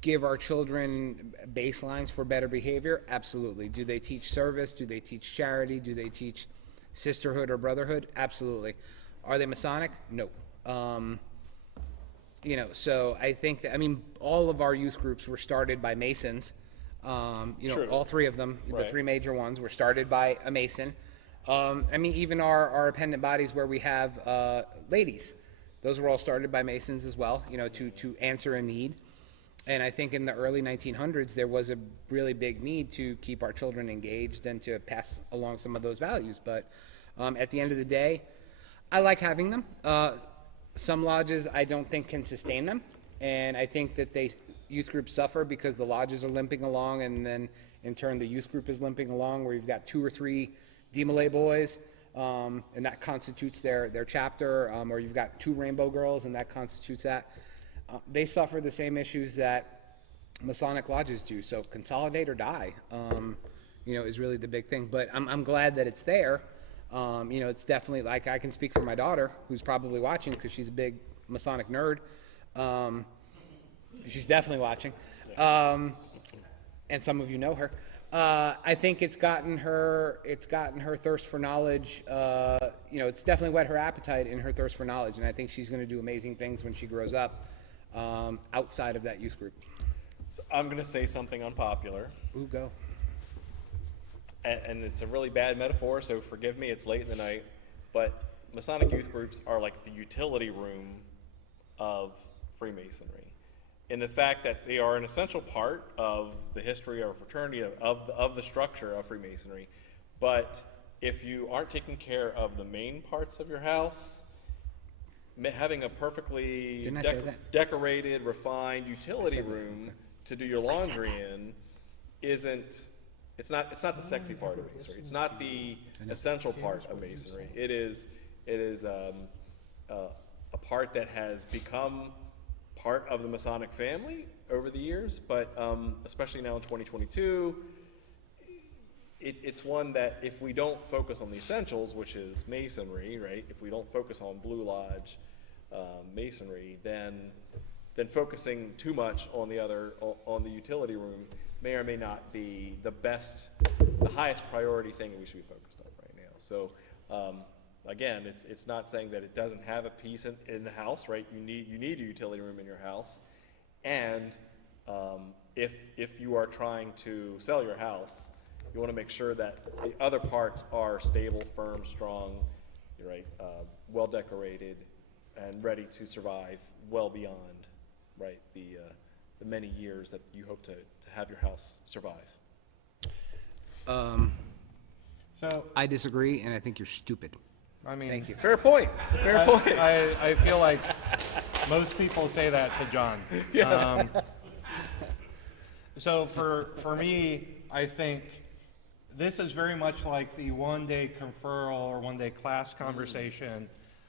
give our children baselines for better behavior? Absolutely. Do they teach service? Do they teach charity? Do they teach sisterhood or brotherhood? Absolutely. Are they Masonic? No. So I think that, all of our youth groups were started by Masons. True. All 3 of them, the Right. 3 major ones, were started by a Mason. Even our appendant bodies where we have ladies, those were all started by Masons as well, to answer a need. And I think in the early 1900s, there was a really big need to keep our children engaged and to pass along some of those values. But at the end of the day, I like having them. Some lodges I don't think can sustain them. And I think that youth groups suffer because the lodges are limping along, and then In turn, the youth group is limping along, where you've got 2 or 3 DMLA boys, and that constitutes their chapter, or you've got 2 Rainbow Girls, and that constitutes that. They suffer the same issues that Masonic lodges do, so consolidate or die, is really the big thing. But I'm glad that it's there. It's definitely, like, I can speak for my daughter, who's probably watching because she's a big Masonic nerd. She's definitely watching. And some of you know her. I think it's gotten her thirst for knowledge. It's definitely whet her appetite in her thirst for knowledge, and I think she's going to do amazing things when she grows up outside of that youth group. So I'm going to say something unpopular. Ooh, go. And it's a really bad metaphor, so forgive me, it's late in the night, but Masonic youth groups are like the utility room of Freemasonry, in the fact that they are an essential part of the history of a fraternity, of the structure of Freemasonry. But if you aren't taking care of the main parts of your house, having a perfectly decorated, refined utility room to do your laundry in it's not the sexy part of Masonry. It's not the essential part of Masonry. It is a part that has become part of the Masonic family over the years, but especially now in 2022, it's one that if we don't focus on the essentials, which is Masonry, right? If we don't focus on Blue Lodge Masonry, then focusing too much on the utility room may or may not be the highest priority thing that we should be focused on right now. So again, it's not saying that it doesn't have a piece in the house, right? You need a utility room in your house, and if you are trying to sell your house, you want to make sure that the other parts are stable, firm, strong, right, well decorated, and ready to survive well beyond, right, the many years that you hope to have your house survive. So, I disagree, and I think you're stupid. I mean, Thank you. Fair point. Fair point. I feel like most people say that to John. So for me, I think this is very much like the one-day conferral or one-day class conversation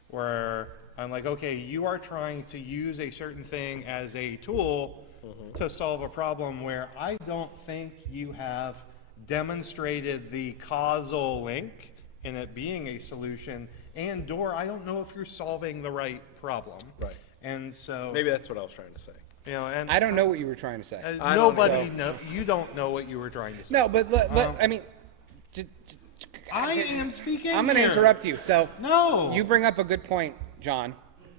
where I'm like, okay, you are trying to use a certain thing as a tool to solve a problem where I don't think you have demonstrated the causal link in it being a solution, and/or I don't know if you're solving the right problem. Right. And so Maybe that's what I was trying to say. and I don't know what you were trying to say. nobody know. You don't know what you were trying to say. No, but I mean, I am speaking. I'm going to here. interrupt you. So No. you bring up a good point, John.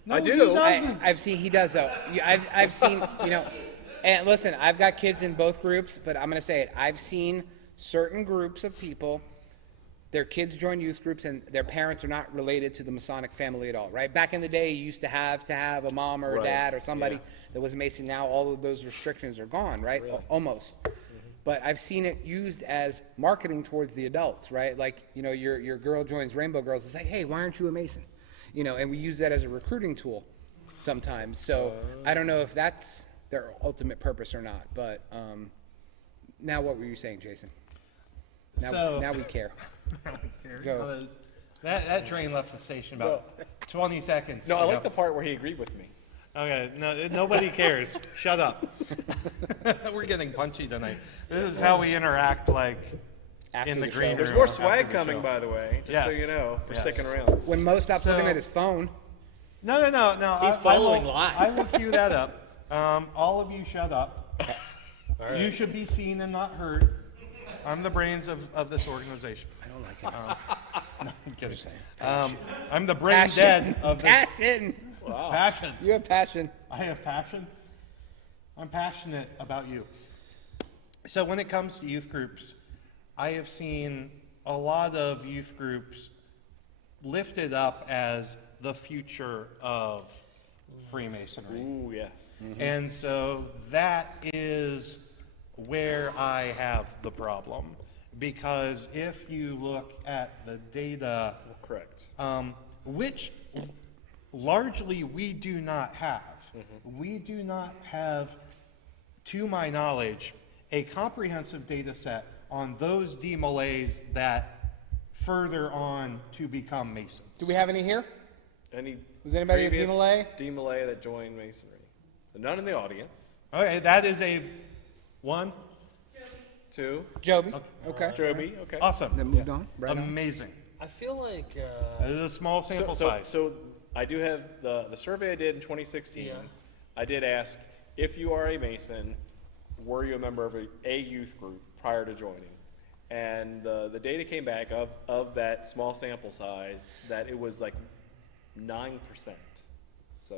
No, I do. He doesn't. I've seen he does though. I've seen and listen, I've got kids in both groups, but I'm going to say it. I've seen certain groups of people, their kids join youth groups and their parents are not related to the Masonic family at all, right? Back in the day, you used to have a mom or a Right. dad or somebody that was a Mason. Now all of those restrictions are gone, right? Almost. But I've seen it used as marketing towards the adults, right? Like, your girl joins Rainbow Girls. It's like, hey, why aren't you a Mason? And we use that as a recruiting tool sometimes. So I don't know if that's their ultimate purpose or not. But now what were you saying, Jason? Now we care. Go. That train left the station about 20 seconds. No, I ago. like the part where he agreed with me. Okay, no, nobody cares. Shut up. We're getting punchy tonight. This is how we interact, like, After in the the green show. room. There's more after swag the coming, show. by the way, just Yes. so you know, for Yes. sticking around. When Mo stops looking So- at his phone, No. He's following live. I will cue that up. All of you shut up. All right. You should be seen and not heard. I'm the brains of this organization. I don't like it. No, I'm kidding. I'm the brain dead of this. Passion. Passion. You have passion. I have passion. I'm passionate about you. So when it comes to youth groups, I have seen a lot of youth groups lifted up as the future of Freemasonry. Ooh, yes. And so that is where I have the problem. Because if you look at the data, Correct. which largely we do not have, we do not have, to my knowledge, a comprehensive data set on those demolays that further on to become Masons. Do we have any here? Any Was anybody a previous DeMolay? DeMolay that joined Masonry? None in the audience. Okay, that is a one. Two. Joby. Okay. Joby, okay. Awesome. Then moved on. Right on. Amazing. I feel like, That is a small sample size. So I do have the survey I did in 2016. Yeah. I did ask, if you are a Mason, were you a member of a youth group prior to joining? And the data came back of that small sample size that it was like 9%. So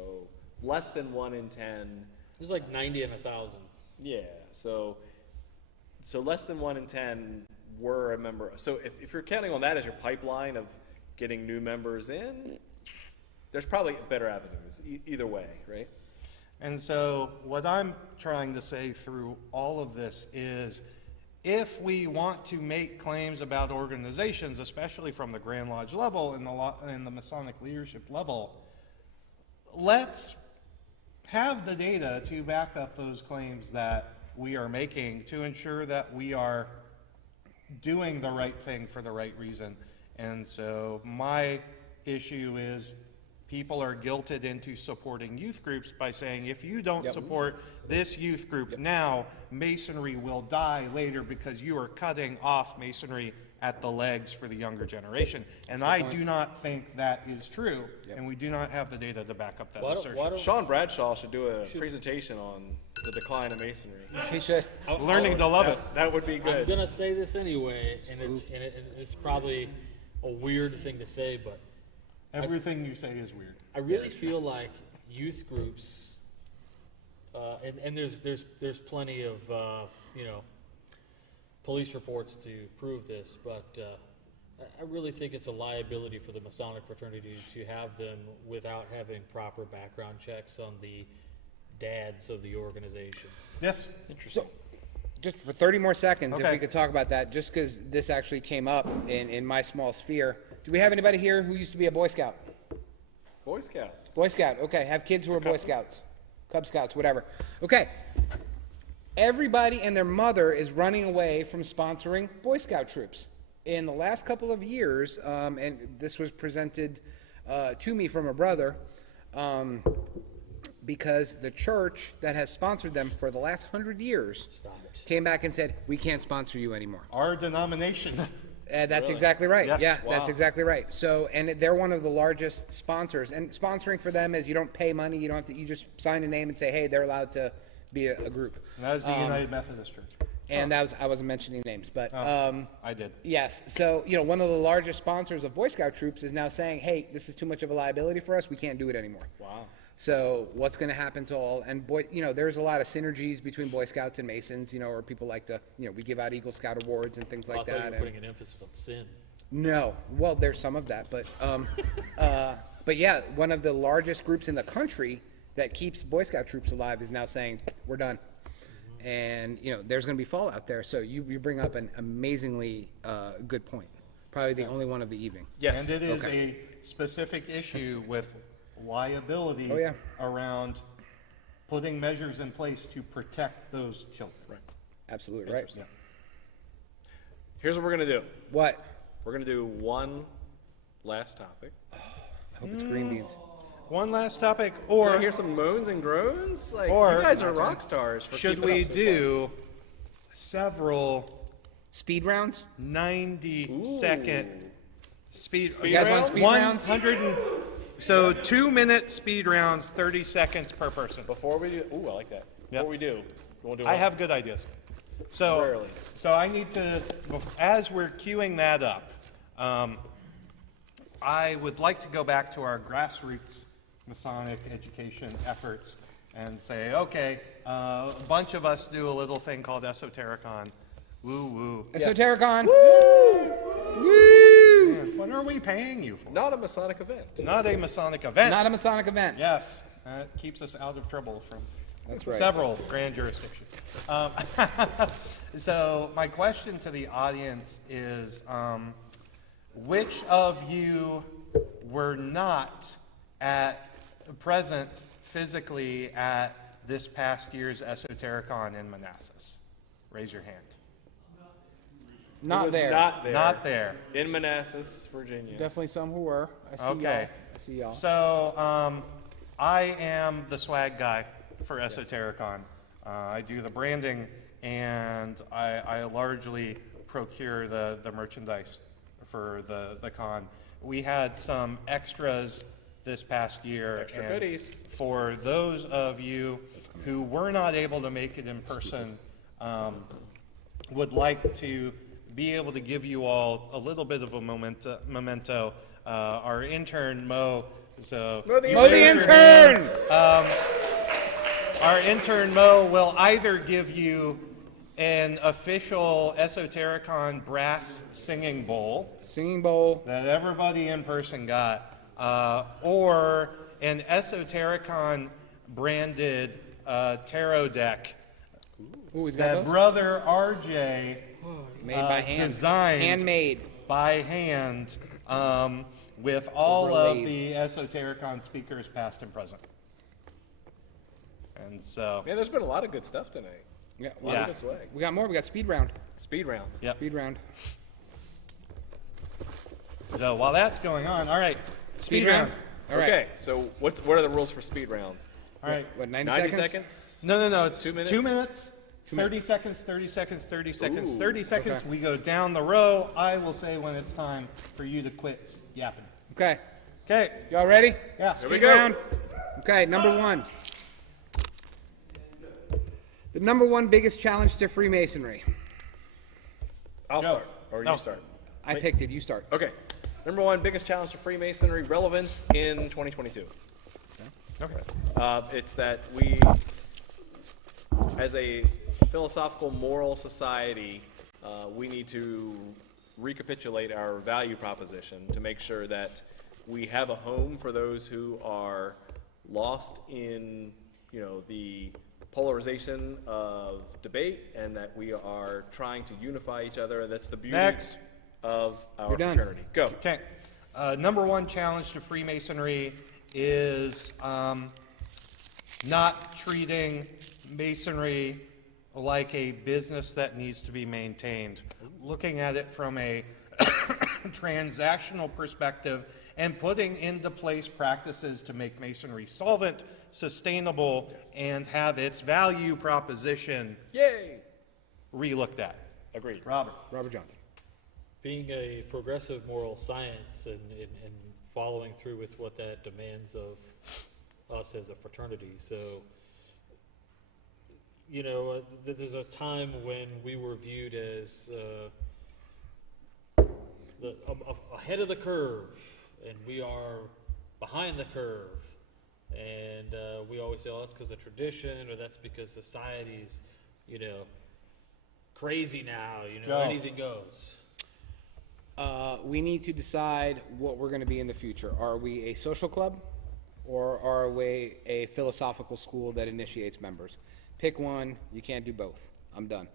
less than 1 in 10. there's like 90 and 1,000. Yeah, so less than 1 in 10 were a member. So if you're counting on that as your pipeline of getting new members in, there's probably better avenues either way, right? And so what I'm trying to say through all of this is, if we want to make claims about organizations, especially from the Grand Lodge level and the Masonic leadership level, let's have the data to back up those claims that we are making to ensure that we are doing the right thing for the right reason. And so my issue is, people are guilted into supporting youth groups by saying, if you don't support this youth group now, Masonry will die later because you are cutting off Masonry at the legs for the younger generation. And I do not think that is true, and we do not have the data to back up that assertion. Sean Bradshaw should do a presentation on the decline of Masonry. He should. Learning to love it. That would be I'm good. gonna say this anyway, and it's probably a weird thing to say, but Everything you say is weird. I really feel like youth groups, and there's plenty of police reports to prove this, but I really think it's a liability for the Masonic fraternity to have them without having proper background checks on the dads of the organization. Yes. So, just for 30 more seconds, if Okay. we could talk about that, just because this actually came up in my small sphere. Do we have anybody here who used to be a Boy Scout? Boy Scout. Boy Scout, okay. Have kids who are Boy Scouts, Cub Scouts, whatever. Okay. Everybody and their mother is running away from sponsoring Boy Scout troops. In the last couple of years, and this was presented to me from a brother, because the church that has sponsored them for the last 100 years came back and said, we can't sponsor you anymore. Our denomination. That's exactly right. Yes. Yeah, Wow. that's exactly right. So, and they're one of the largest sponsors. And sponsoring for them is you don't pay money. You don't have to. You just sign a name and say, hey, they're allowed to be a group. That is the United Methodist Church. And that was, I wasn't mentioning names, but I did. yes. So, one of the largest sponsors of Boy Scout troops is now saying, hey, this is too much of a liability for us. We can't do it anymore. Wow. So what's going to happen to all, and there's a lot of synergies between Boy Scouts and Masons, or people like to, we give out Eagle Scout awards and things I like thought you that. were and- putting an emphasis on sin. No, well, there's some of that, but yeah, one of the largest groups in the country that keeps Boy Scout troops alive is now saying, we're done. And, there's going to be fallout there. So you bring up an amazingly good point. Probably the only one of the evening. Yes. And it is a specific issue with liability Oh, yeah. around putting measures in place to protect those children. Right. Absolutely right. Yeah. Here's what we're going to do. What? We're going to do one last topic. I hope it's green beans. One last topic, Or or hear some moans and groans? Like, Or- you guys are rock stars. For should keeping we up so do several Speed rounds? 90-second speed? Speed You guys want rounds? speed rounds? 100 2-minute speed rounds, 30 seconds per person. Before we do, ooh, I like that. Yep. Before we do, we'll do I one. have good ideas. So, Rarely. so I need to, as we're queuing that up, I would like to go back to our grassroots Masonic education efforts and say, okay, a bunch of us do a little thing called Esotericon. Woo woo. Esotericon. Yeah, what are we paying you for? Not a Masonic event. Not a Masonic event. Not a Masonic event. Yes, that keeps us out of trouble from That's right. several grand jurisdictions. So my question to the audience is, which of you were not present physically at this past year's Esotericon in Manassas? Raise your hand. It Not was there. Not there. Not there. In Manassas, Virginia. Definitely some who were. I see Okay. y'all. I see y'all. So I am the swag guy for Esotericon. I do the branding, and I largely procure the merchandise for the con. We had some extras this past year. Extra and goodies. For those of you who were not able to make it in person, would like to be able to give you all a little bit of a memento. Our intern, Mo, so Mo the you Mo the raise your intern! hands. Our intern, Mo, will either give you an official Esotericon brass singing bowl Singing bowl. that everybody in person got, or an Esotericon branded tarot deck Ooh, he's got that those? brother RJ Made by hand. designed Handmade. by hand, with all of Overlaid. the Esotericon speakers past and present. And so, Man, there's been a lot of good stuff tonight. Yeah. A lot Yeah. of good swag. We got more. We got speed round. Speed round. yep. Speed round. So while that's going on, all right, speed round. All right. Okay, so what are the rules for speed round? All right. What, 90 90 seconds? seconds? No, it's 2 minutes? 2 minutes, 30 seconds, 30 seconds, 30 seconds, Ooh, 30 seconds. okay. We go down the row. I will say when it's time for you to quit yapping. Okay. Okay, Y'all ready? yeah. Here we Speed go. round. Okay, number one. The number one biggest challenge to Freemasonry. I'll Go. start. Or No. you start. I picked it. You start. Okay. Number one, biggest challenge to Freemasonry relevance in 2022. Okay. It's that we, as a philosophical moral society, we need to recapitulate our value proposition to make sure that we have a home for those who are lost in, the polarization of debate, and that we are trying to unify each other, and that's the beauty Next. of our You're done. fraternity. Go. Okay. Number one challenge to Freemasonry is not treating Masonry like a business that needs to be maintained. Looking at it from a transactional perspective and putting into place practices to make Masonry solvent, sustainable, and have its value proposition Yay! re-looked at. Agreed. Robert. Robert Johnson. Being a progressive moral science and following through with what that demands of us as a fraternity. So, there's a time when we were viewed as ahead of the curve, and we are behind the curve. And we always say, oh, that's because of tradition, or that's because society's, crazy now, Joe. anything goes. We need to decide what we're going to be in the future. Are we a social club, or are we a philosophical school that initiates members? Pick one. You can't do both. I'm done.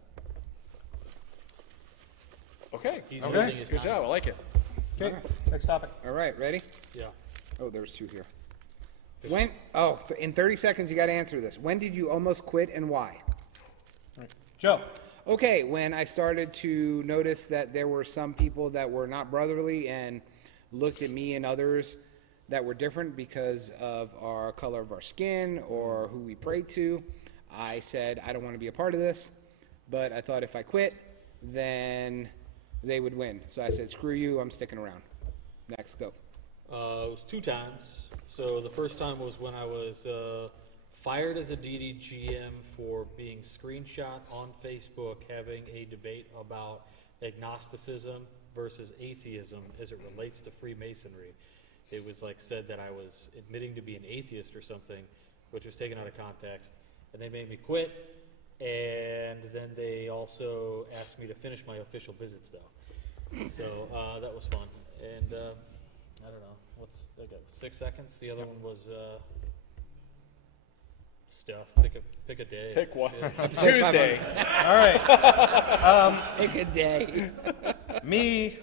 Okay. He's Okay. using his Good time. job. I like it. Okay, next topic. All right, ready? Yeah. Oh, there's two here. In 30 seconds, you got to answer this. When did you almost quit and why? Joe. Okay, when I started to notice that there were some people that were not brotherly and looked at me and others that were different because of our color of our skin or who we prayed to, I said, I don't want to be a part of this, but I thought if I quit, then they would win. So I said, screw you, I'm sticking around. Next, go. It was 2 times. So the first time was when I was fired as a DDGM for being screenshot on Facebook having a debate about agnosticism versus atheism as it relates to Freemasonry. It was said that I was admitting to be an atheist or something, which was taken out of context, and they made me quit, and then they also asked me to finish my official visits though. So that was fun, and I don't know, I got 6 seconds. The other one was stuff. Pick a day. Pick one. Shit. Tuesday. All right. Take a day. Me,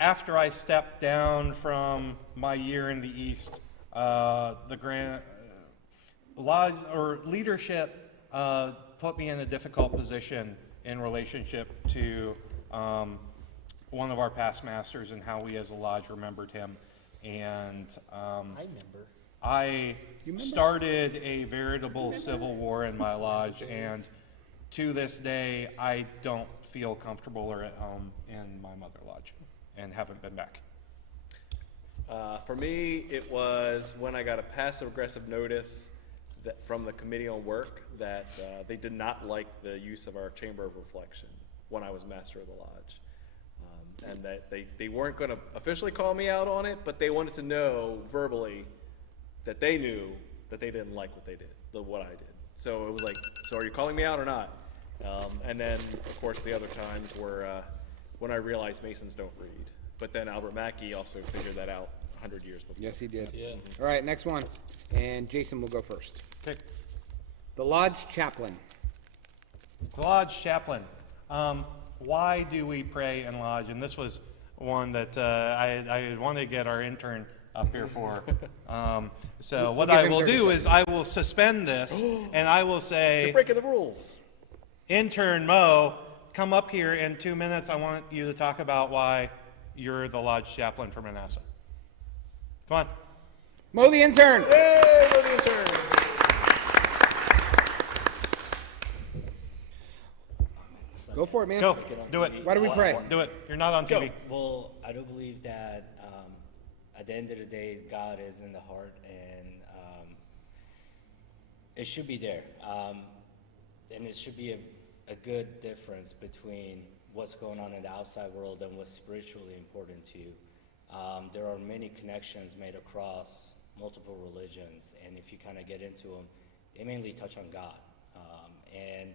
after I stepped down from my year in the East, leadership put me in a difficult position in relationship to one of our past masters and how we as a lodge remembered him. And I remember. I started a veritable civil war in my lodge, and to this day, I don't feel comfortable or at home in my mother lodge, and haven't been back. For me, it was when I got a passive-aggressive notice from the Committee on Work that they did not like the use of our Chamber of Reflection when I was Master of the Lodge. And that they weren't going to officially call me out on it, but they wanted to know verbally that they knew that they didn't like what they did, what I did. So it was like, so are you calling me out or not? And then, of course, the other times were when I realized Masons don't read. But then Albert Mackey also figured that out 100 years before. Yes, he did. Yeah. All right, next one. And Jason will go first. Okay. The Lodge Chaplain. The Lodge Chaplain. Why do we pray in Lodge? And this was one that I wanted to get our intern up here for. So what give I him will 30 do is I will suspend this, and I will You're say, breaking the rules. intern Mo, come up here in 2 minutes. I want you to talk about why you're the Lodge Chaplain for Manasseh. Come on. Mo the intern. Yay, we're the intern. Go for it, man. Go. Do it. Why do we pray? Do it. You're not on TV. Well, I do believe that at the end of the day, God is in the heart, and it should be there. And it should be a good difference between what's going on in the outside world and what's spiritually important to you. There are many connections made across multiple religions, and if you kind of get into them, they mainly touch on God. And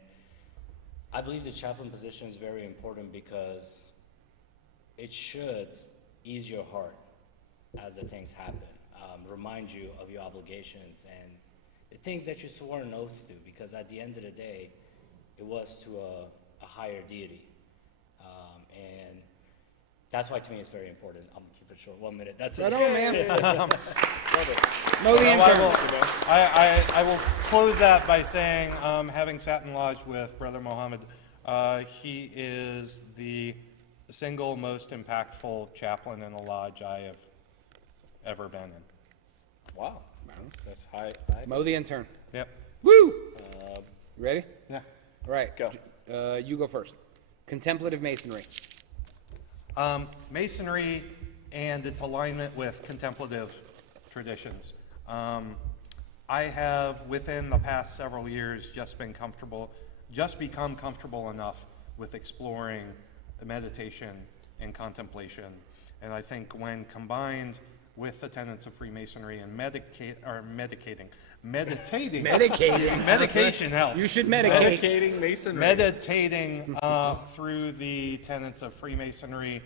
I believe the chaplain position is very important because it should ease your heart as the things happen, remind you of your obligations and the things that you swore an oath to, because at the end of the day, it was to a higher deity. And that's why to me it's very important. I'm gonna keep it short, 1 minute, that's Right it. on, man. Love it. Mo the intern. I will close that by saying, having sat in lodge with Brother Mohammed, he is the single most impactful chaplain in a lodge I have ever been in. Wow. That's high. Mo the intern. Yep. Woo! You ready? Yeah. All right. Go. You go first. Contemplative Masonry. Masonry and its alignment with contemplative traditions. I have, within the past several years, just become comfortable enough with exploring the meditation and contemplation. And I think when combined with the tenets of Freemasonry and medication helps. You should medicate. Medicating Masonry. Meditating through the tenets of Freemasonry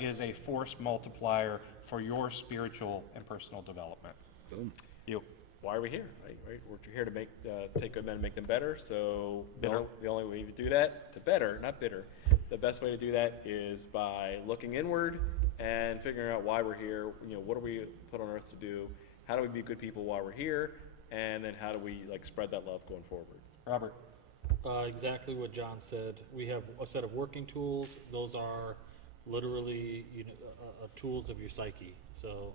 is a force multiplier for your spiritual and personal development. Boom. You. Why are we here? Right? We're here to take good men and make them better. So Bitter. the only way to do that, to better, not bitter, the best way to do that is by looking inward and figuring out why we're here. What are we put on earth to do? How do we be good people while we're here? And then how do we like spread that love going forward? Robert. Exactly what John said. We have a set of working tools. Those are literally tools of your psyche. So,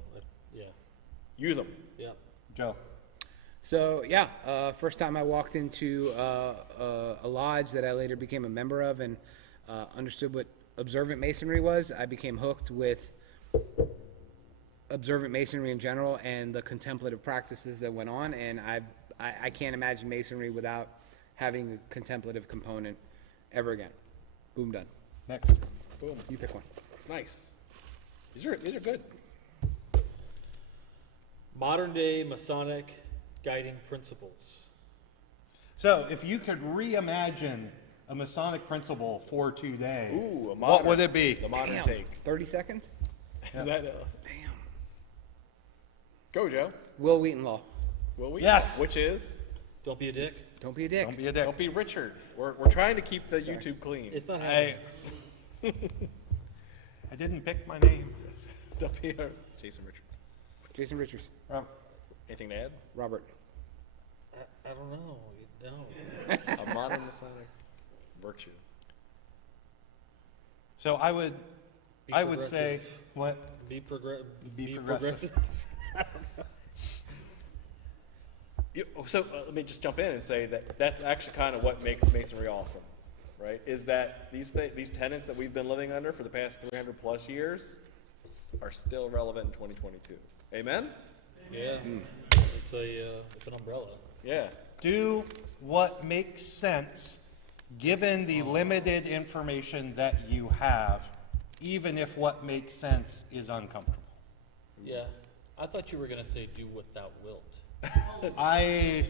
yeah. Use them. Yeah. Joe. So yeah, first time I walked into a lodge that I later became a member of and understood what observant masonry was, I became hooked with observant masonry in general and the contemplative practices that went on. And I can't imagine masonry without having a contemplative component ever again. Boom, done. Next. Boom. You pick one. Nice. These are good. Modern day Masonic guiding principles. So, if you could reimagine a Masonic principle for today, Ooh, what would it be? The modern Damn. take. 30 seconds? Is that Damn. Go, Joe. Will Wheaton Law. Will we? Yes. Which is? Don't be a dick. Don't be a dick. Don't be a dick. Don't be Richard. We're trying to keep the YouTube clean. It's not happening. I didn't pick my name. Don't be Jason Richards. Jason Richards. Rob. Anything to add? Robert. I don't know. No. A modern Masonic virtue. So I would progressive. say, what? Be Be progressive. So let me just jump in and say that that's actually kind of what makes Masonry awesome, right? Is that these tenets that we've been living under for the past 300 plus years are still relevant in 2022. Amen? Yeah. It's an umbrella. Yeah. Do what makes sense given the limited information that you have, even if what makes sense is uncomfortable. Yeah. I thought you were going to say do what thou wilt.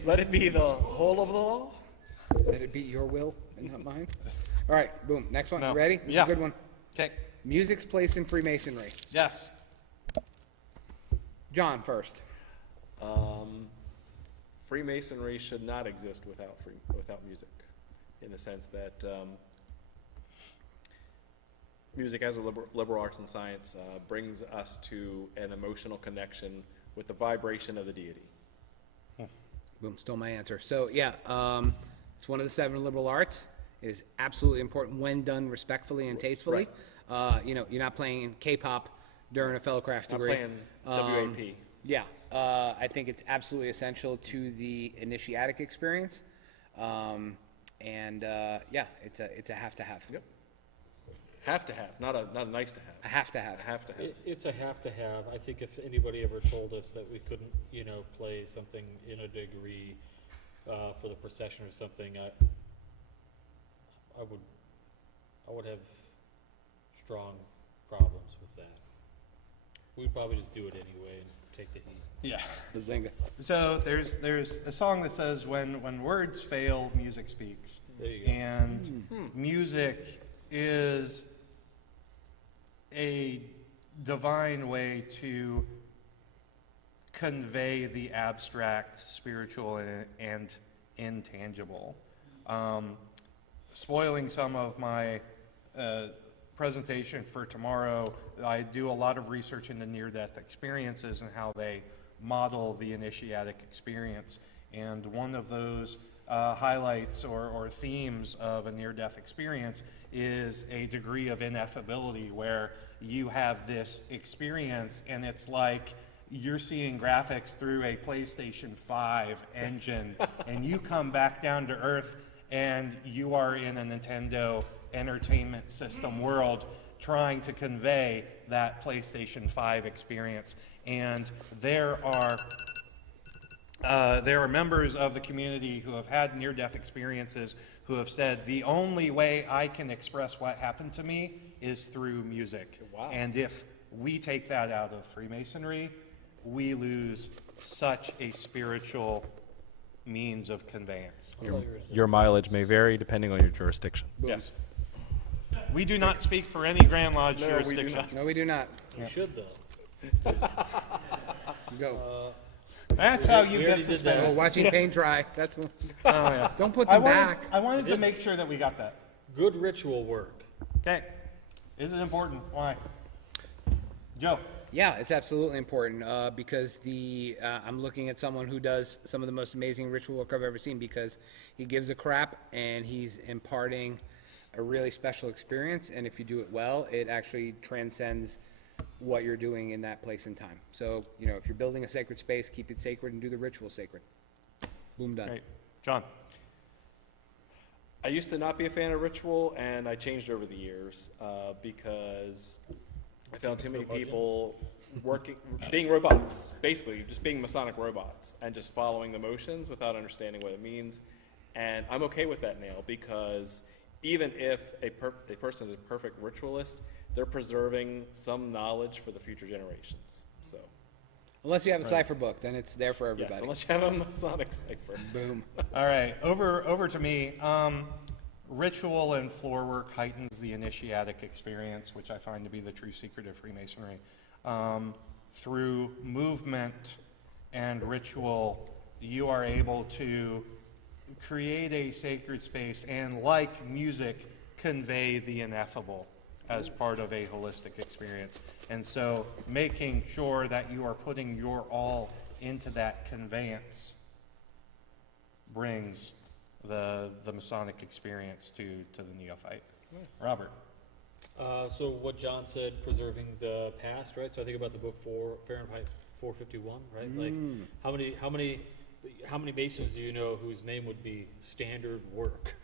Let it be the whole of the law. Let it be your will and not mine. All right, boom. Next one. No. You ready? This is Yeah. a good one. Okay. Music's place in Freemasonry. Yes. John first. Freemasonry should not exist without music, in the sense that music as a liberal arts and science brings us to an emotional connection with the vibration of the deity. Boom, stole my answer. So yeah, it's one of the 7 liberal arts. It is absolutely important when done respectfully and tastefully. You're not playing K-pop during a fellowcraft Not degree. playing WAP. Yeah, I think it's absolutely essential to the initiatic experience, it's a have to have. Yep. Have to have, not a nice to have. A have to have. Have to have. It's a have to have. I think if anybody ever told us that we couldn't, play something in a degree for the procession or something, I would have strong problems with that. We'd probably just do it anyway and take the heat. Yeah. Bazinga. So there's a song that says, when words fail, music speaks. There you go. And music is a divine way to convey the abstract, spiritual, and intangible. Spoiling some of my presentation for tomorrow, I do a lot of research into near-death experiences and how they model the initiatic experience. And one of those highlights or themes of a near-death experience is a degree of ineffability, where you have this experience and it's like you're seeing graphics through a PlayStation 5 engine and you come back down to earth and you are in a Nintendo Entertainment System world trying to convey that PlayStation 5 experience. And there are members of the community who have had near-death experiences who have said, the only way I can express what happened to me is through music. Wow. And if we take that out of Freemasonry, we lose such a spiritual means of conveyance. I thought you were gonna say Your mileage may vary depending on your jurisdiction. Yes. We do not speak for any Grand Lodge No, we do jurisdiction. not. No, we do not. you should though. Go. That's how you we get already did that. Oh, suspended. watching paint dry. That's one. Oh, yeah. Don't put I them back. wanted to make sure that we got that. Good ritual work. Okay. Is it important? Why? Joe. Yeah, it's absolutely important because I'm looking at someone who does some of the most amazing ritual work I've ever seen, because he gives a crap and he's imparting a really special experience. And if you do it well, it actually transcends what you're doing in that place and time. So, if you're building a sacred space, keep it sacred and do the ritual sacred. Boom, done. Great. John. I used to not be a fan of ritual, and I changed over the years because I found too many people being robots, basically just being Masonic robots and just following the motions without understanding what it means. And I'm okay with that now, because even if a person is a perfect ritualist, they're preserving some knowledge for the future generations. So, Unless you have a cipher book, then it's there for everybody. yes, unless you have a Masonic cipher. Boom. All right. Over to me. Ritual and floor work heightens the initiatic experience, which I find to be the true secret of Freemasonry. Through movement and ritual, you are able to create a sacred space and, like music, convey the ineffable as part of a holistic experience. And so making sure that you are putting your all into that conveyance brings the Masonic experience to the neophyte. Robert. So what John said, preserving the past, right? So I think about the book Fahrenheit 451, right? Like how many Masons do you know whose name would be standard work?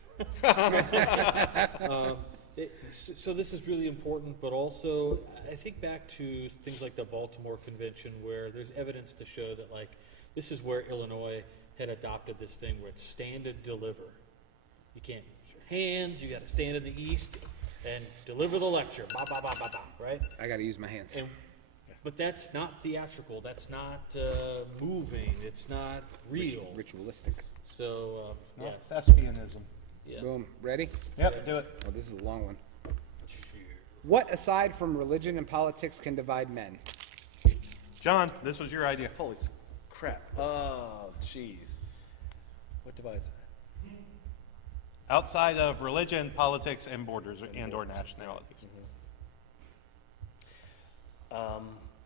So this is really important, but also I think back to things like the Baltimore Convention, where there's evidence to show that like this is where Illinois had adopted this thing where it's stand and deliver. You can't use your hands. You got to stand in the east and deliver the lecture. Ba ba ba ba ba. Right? I got to use my hands. But that's not theatrical. That's not moving. It's not real. Ritualistic. So yeah. Not thespianism. Yeah. Boom. Ready? Yep, do it. Oh, this is a long one. What, aside from religion and politics, can divide men? John, this was your idea. Holy crap. Oh, jeez. What divides? Outside of religion, politics, and borders and/or nationalities.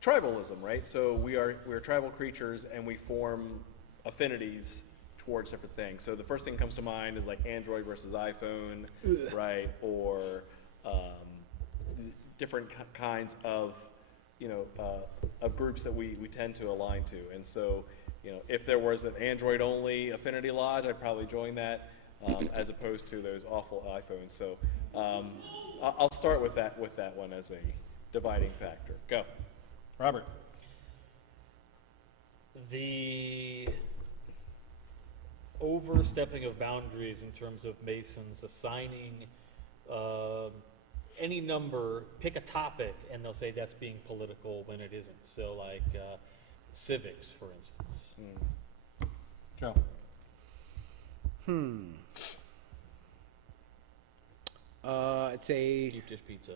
Tribalism, right? So we're tribal creatures, and we form affinities towards different things. So the first thing that comes to mind is like Android versus iPhone, right? Or different kinds of, of groups that we tend to align to. And so, if there was an Android-only affinity lodge, I'd probably join that, as opposed to those awful iPhones. So I'll start with that one as a dividing factor. Go. Robert. The overstepping of boundaries in terms of Masons assigning any number, pick a topic, and they'll say that's being political when it isn't. So like civics, for instance. Joe. It's a Deep dish pizza.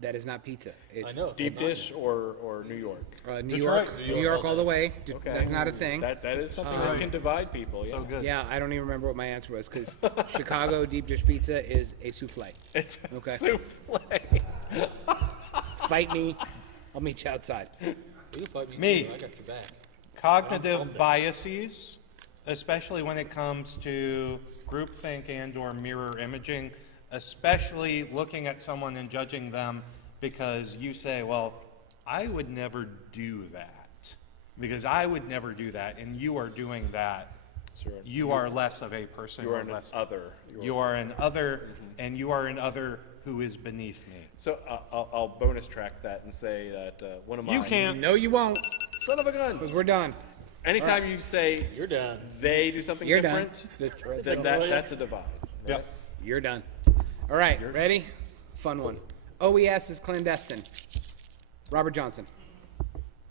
that is not pizza. It's I know. Deep dish or New York? New Detroit. York, New York all the way. Okay. That's not a thing. That is something that can divide people. Yeah. So good. Yeah, I don't even remember what my answer was because Chicago deep dish pizza is a souffle. It's Okay. souffle. Fight me, I'll meet you outside. You can fight Me. too. I got your back. Cognitive biases, especially when it comes to groupthink and/or mirror imaging, especially looking at someone and judging them because you say, well, I would never do that because I would never do that, and you are doing that. Sure. You are less of a person. You are or an less. other. You are an other, and you are an other who is beneath me. So I'll bonus track that and say that one of mine. You can't. No, you won't, Son of a gun. because we're done. Anytime you say You're done. they do something You're done. different, then that's a divide. Yep. You're done. All right, ready? Fun one. OES is clandestine. Robert Johnson.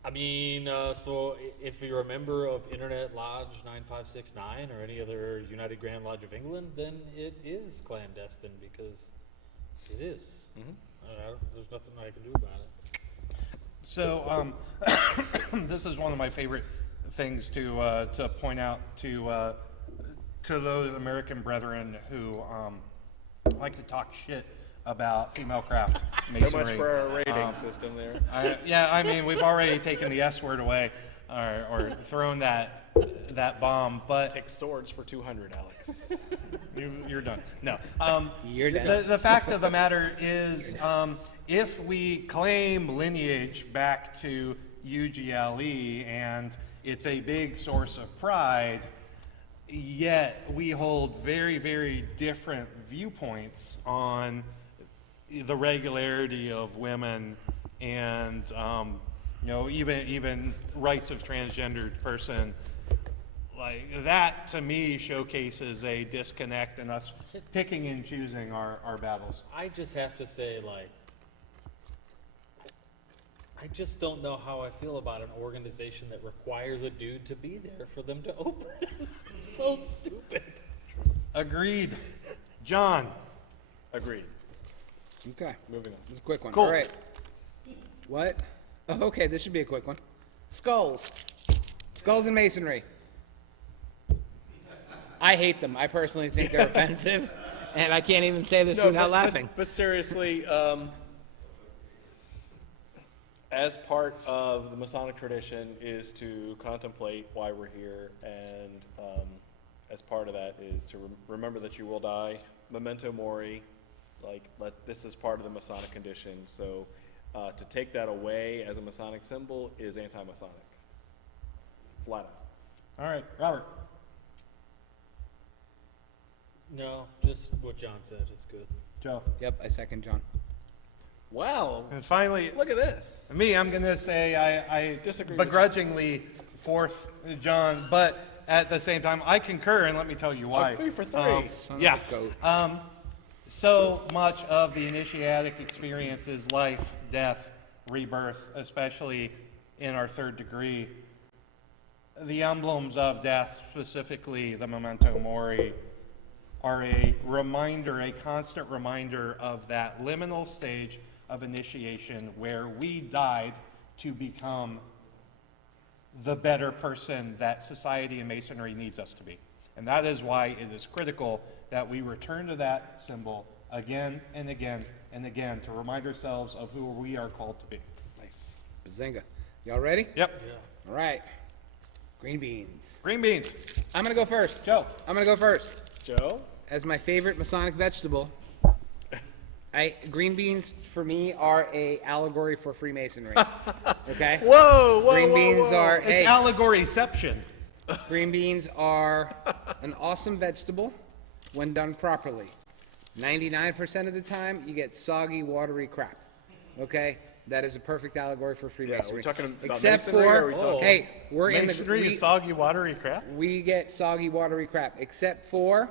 I mean, so if you're a member of Internet Lodge 9569 or any other United Grand Lodge of England, then it is clandestine because it is. There's nothing I can do about it. So this is one of my favorite things to point out to those American brethren who like to talk shit about female craft masonry. So much for our rating system there. I mean, we've already taken the S word away or thrown that bomb, but Take swords for 200, Alex. you're done. No. You're done. The fact of the matter is, if we claim lineage back to UGLE and it's a big source of pride, yet we hold very, very different viewpoints on the regularity of women and even rights of transgendered person. Like that to me showcases a disconnect in us picking and choosing our battles. I just have to say, like, I just don't know how I feel about an organization that requires a dude to be there for them to open. It's so stupid. Agreed. John. Agreed. Okay. Moving on. This is a quick one. Cool. All right. What? Oh, okay, this should be a quick one. Skulls. Skulls and masonry. I hate them. I personally think they're offensive, and I can't even say this without laughing. But seriously, as part of the Masonic tradition is to contemplate why we're here and as part of that is to remember that you will die, memento mori, this is part of the Masonic condition. So to take that away as a Masonic symbol is anti-Masonic, flat out. All right, Robert. No, just what John said is good. Joe. Yep, I second John. Wow. And finally, Look at this. me, I'm going to say I Disagree with begrudgingly fourth John, but at the same time, I concur, and let me tell you why. 3 for 3. Son of a Yes. goat. So much of the initiatic experience is life, death, rebirth, especially in our third degree. The emblems of death, specifically the memento mori, are a reminder, a constant reminder of that liminal stage of initiation where we died to become the better person that society and Masonry needs us to be. And that is why it is critical that we return to that symbol again and again and again to remind ourselves of who we are called to be. Nice. Bazinga. Y'all ready? Yep. All right. Green beans. Green beans. I'm going to go first. Joe. I'm going to go first. Joe? As my favorite Masonic vegetable, green beans for me are a allegory for Freemasonry. Okay? Whoa, whoa, Green whoa, beans whoa. are It's hey, allegoryception. green beans are an awesome vegetable when done properly. 99% of the time, you get soggy, watery crap. Okay? That is a perfect allegory for Freemasonry. we're talking about Except masonry, or are we for, talking- hey, we're Masonry in is soggy, watery crap. we get soggy, watery crap. Except for,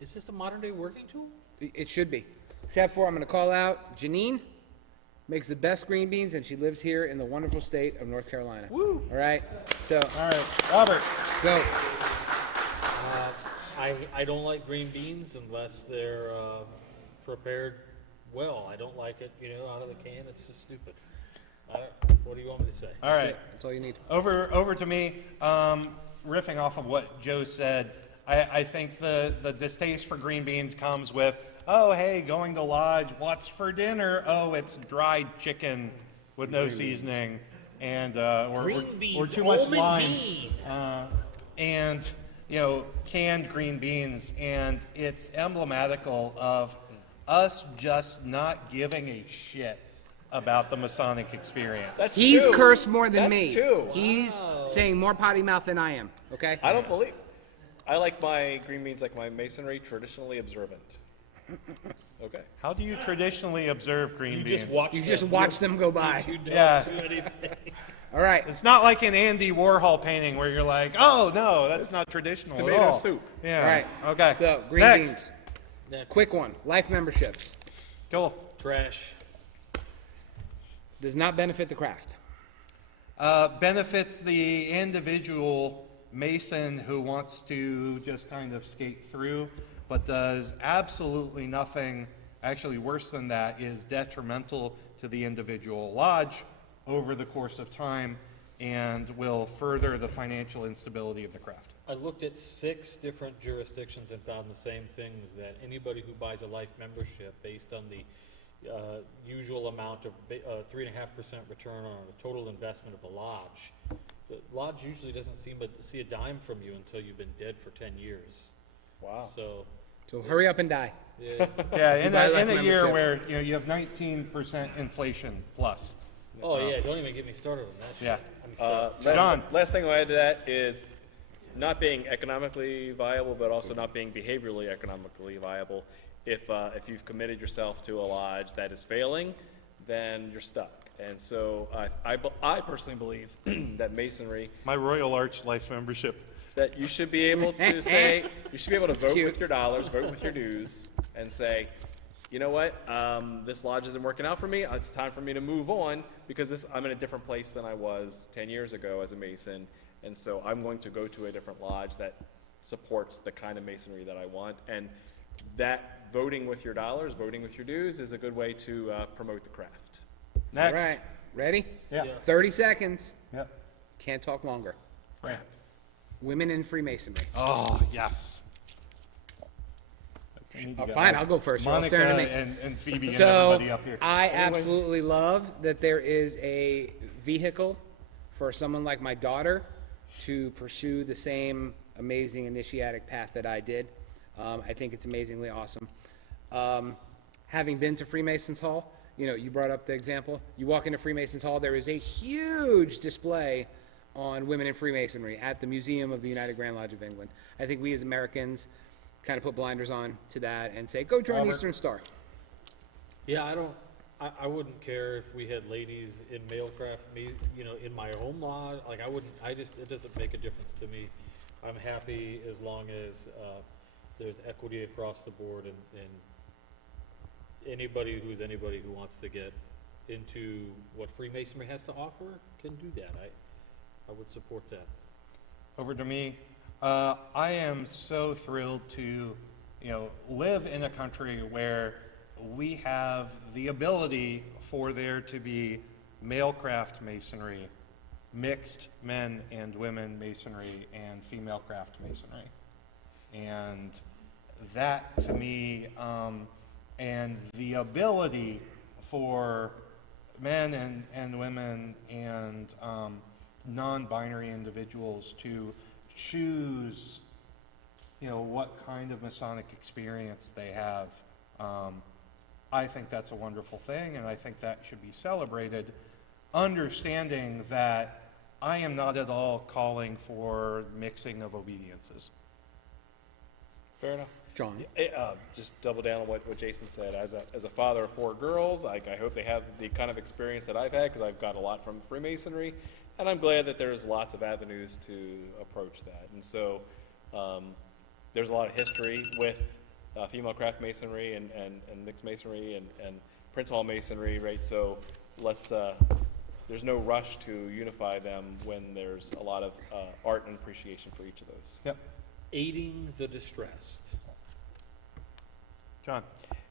Is this a modern day working tool? it should be. Except for, I'm going to call out Janine, makes the best green beans, and she lives here in the wonderful state of North Carolina. Woo! All right? So, All right, Robert. go. I don't like green beans unless they're prepared well. I don't like it, out of the can. It's just stupid. What do you want me to say? All right. That's all you need. Over to me. Riffing off of what Joe said, I think the distaste for green beans comes with, oh, hey, going to lodge, what's for dinner? Oh, it's dried chicken with no seasoning, and or Green beans, or too much lime, Almondine. and canned green beans, and it's emblematical of us just not giving a shit about the Masonic experience. That's He's two. cursed more than That's me. two. He's saying more potty mouth than I am. Okay? I don't believe. I like my green beans like my masonry traditionally observant. Okay. How do you traditionally observe green You beans? just watch. You just watch them go by. You don't Yeah. do anything. All right. It's not like an Andy Warhol painting where you're like, oh, no, that's not traditional at tomato all. soup. Yeah. All right. Okay. So, green Next. beans. Next. Quick one. Life memberships. Cool. Trash. Does not benefit the craft. Benefits the individual Mason who wants to just kind of skate through, but does absolutely nothing. Actually, worse than that, is detrimental to the individual lodge over the course of time and will further the financial instability of the craft. I looked at 6 different jurisdictions and found the same things, that anybody who buys a life membership based on the usual amount of 3.5% return on the total investment of the lodge usually doesn't seem to see a dime from you until you've been dead for 10 years. Wow. So, So hurry up and die. yeah. Yeah, in buy a a, life in a year membership. where you have 19% inflation plus. Oh yeah, don't even get me started on that shit. Yeah. I'm started. John. Last thing I'll add to that is not being economically viable, but also not being behaviorally economically viable. If you've committed yourself to a lodge that is failing, then you're stuck. And so I personally believe that Masonry, My Royal Arch life membership. that you should be able to say, you should be able to vote cute. with your dollars, vote with your dues, and say, you know what, this lodge isn't working out for me. It's time for me to move on because I'm in a different place than I was 10 years ago as a Mason. And so I'm going to go to a different lodge that supports the kind of Masonry that I want. And that voting with your dollars, voting with your dues is a good way to promote the craft. Next. All right. Ready? Yeah. 30 seconds. Yep. Can't talk longer. Right. Women in Freemasonry. Oh, yes. We need to Oh, get fine, I'll go first. You're all Monica staring at me. and Phoebe and So, everybody up here. I absolutely love that there is a vehicle for someone like my daughter to pursue the same amazing initiatic path that I did. I think it's amazingly awesome. Having been to Freemasons Hall, you know, you brought up the example. You walk into Freemasons Hall, there is a huge display on women in Freemasonry at the Museum of the United Grand Lodge of England. I think we as Americans kind of put blinders on to that and say, go join Eastern Star. Yeah, I wouldn't care if we had ladies in mailcraft, you know, in my own lodge. Like, it doesn't make a difference to me. I'm happy as long as there's equity across the board, and anybody who wants to get into what Freemasonry has to offer can do that. I would support that. Over to me. I am so thrilled to, live in a country where we have the ability for there to be male craft masonry, mixed men and women masonry, and female craft masonry. And that, to me, and the ability for men and women and non-binary individuals to choose, what kind of Masonic experience they have. I think that's a wonderful thing, and I think that should be celebrated, understanding that I am not at all calling for mixing of obediences. Fair enough. John? Just double down on what Jason said. As a father of 4 girls, I hope they have the kind of experience that I've had, because I've got a lot from Freemasonry, and I'm glad that there's lots of avenues to approach that. And so there's a lot of history with female craft masonry and mixed masonry and Prince Hall masonry, right? So there's no rush to unify them when there's a lot of art and appreciation for each of those. Yep. Aiding the distressed. John?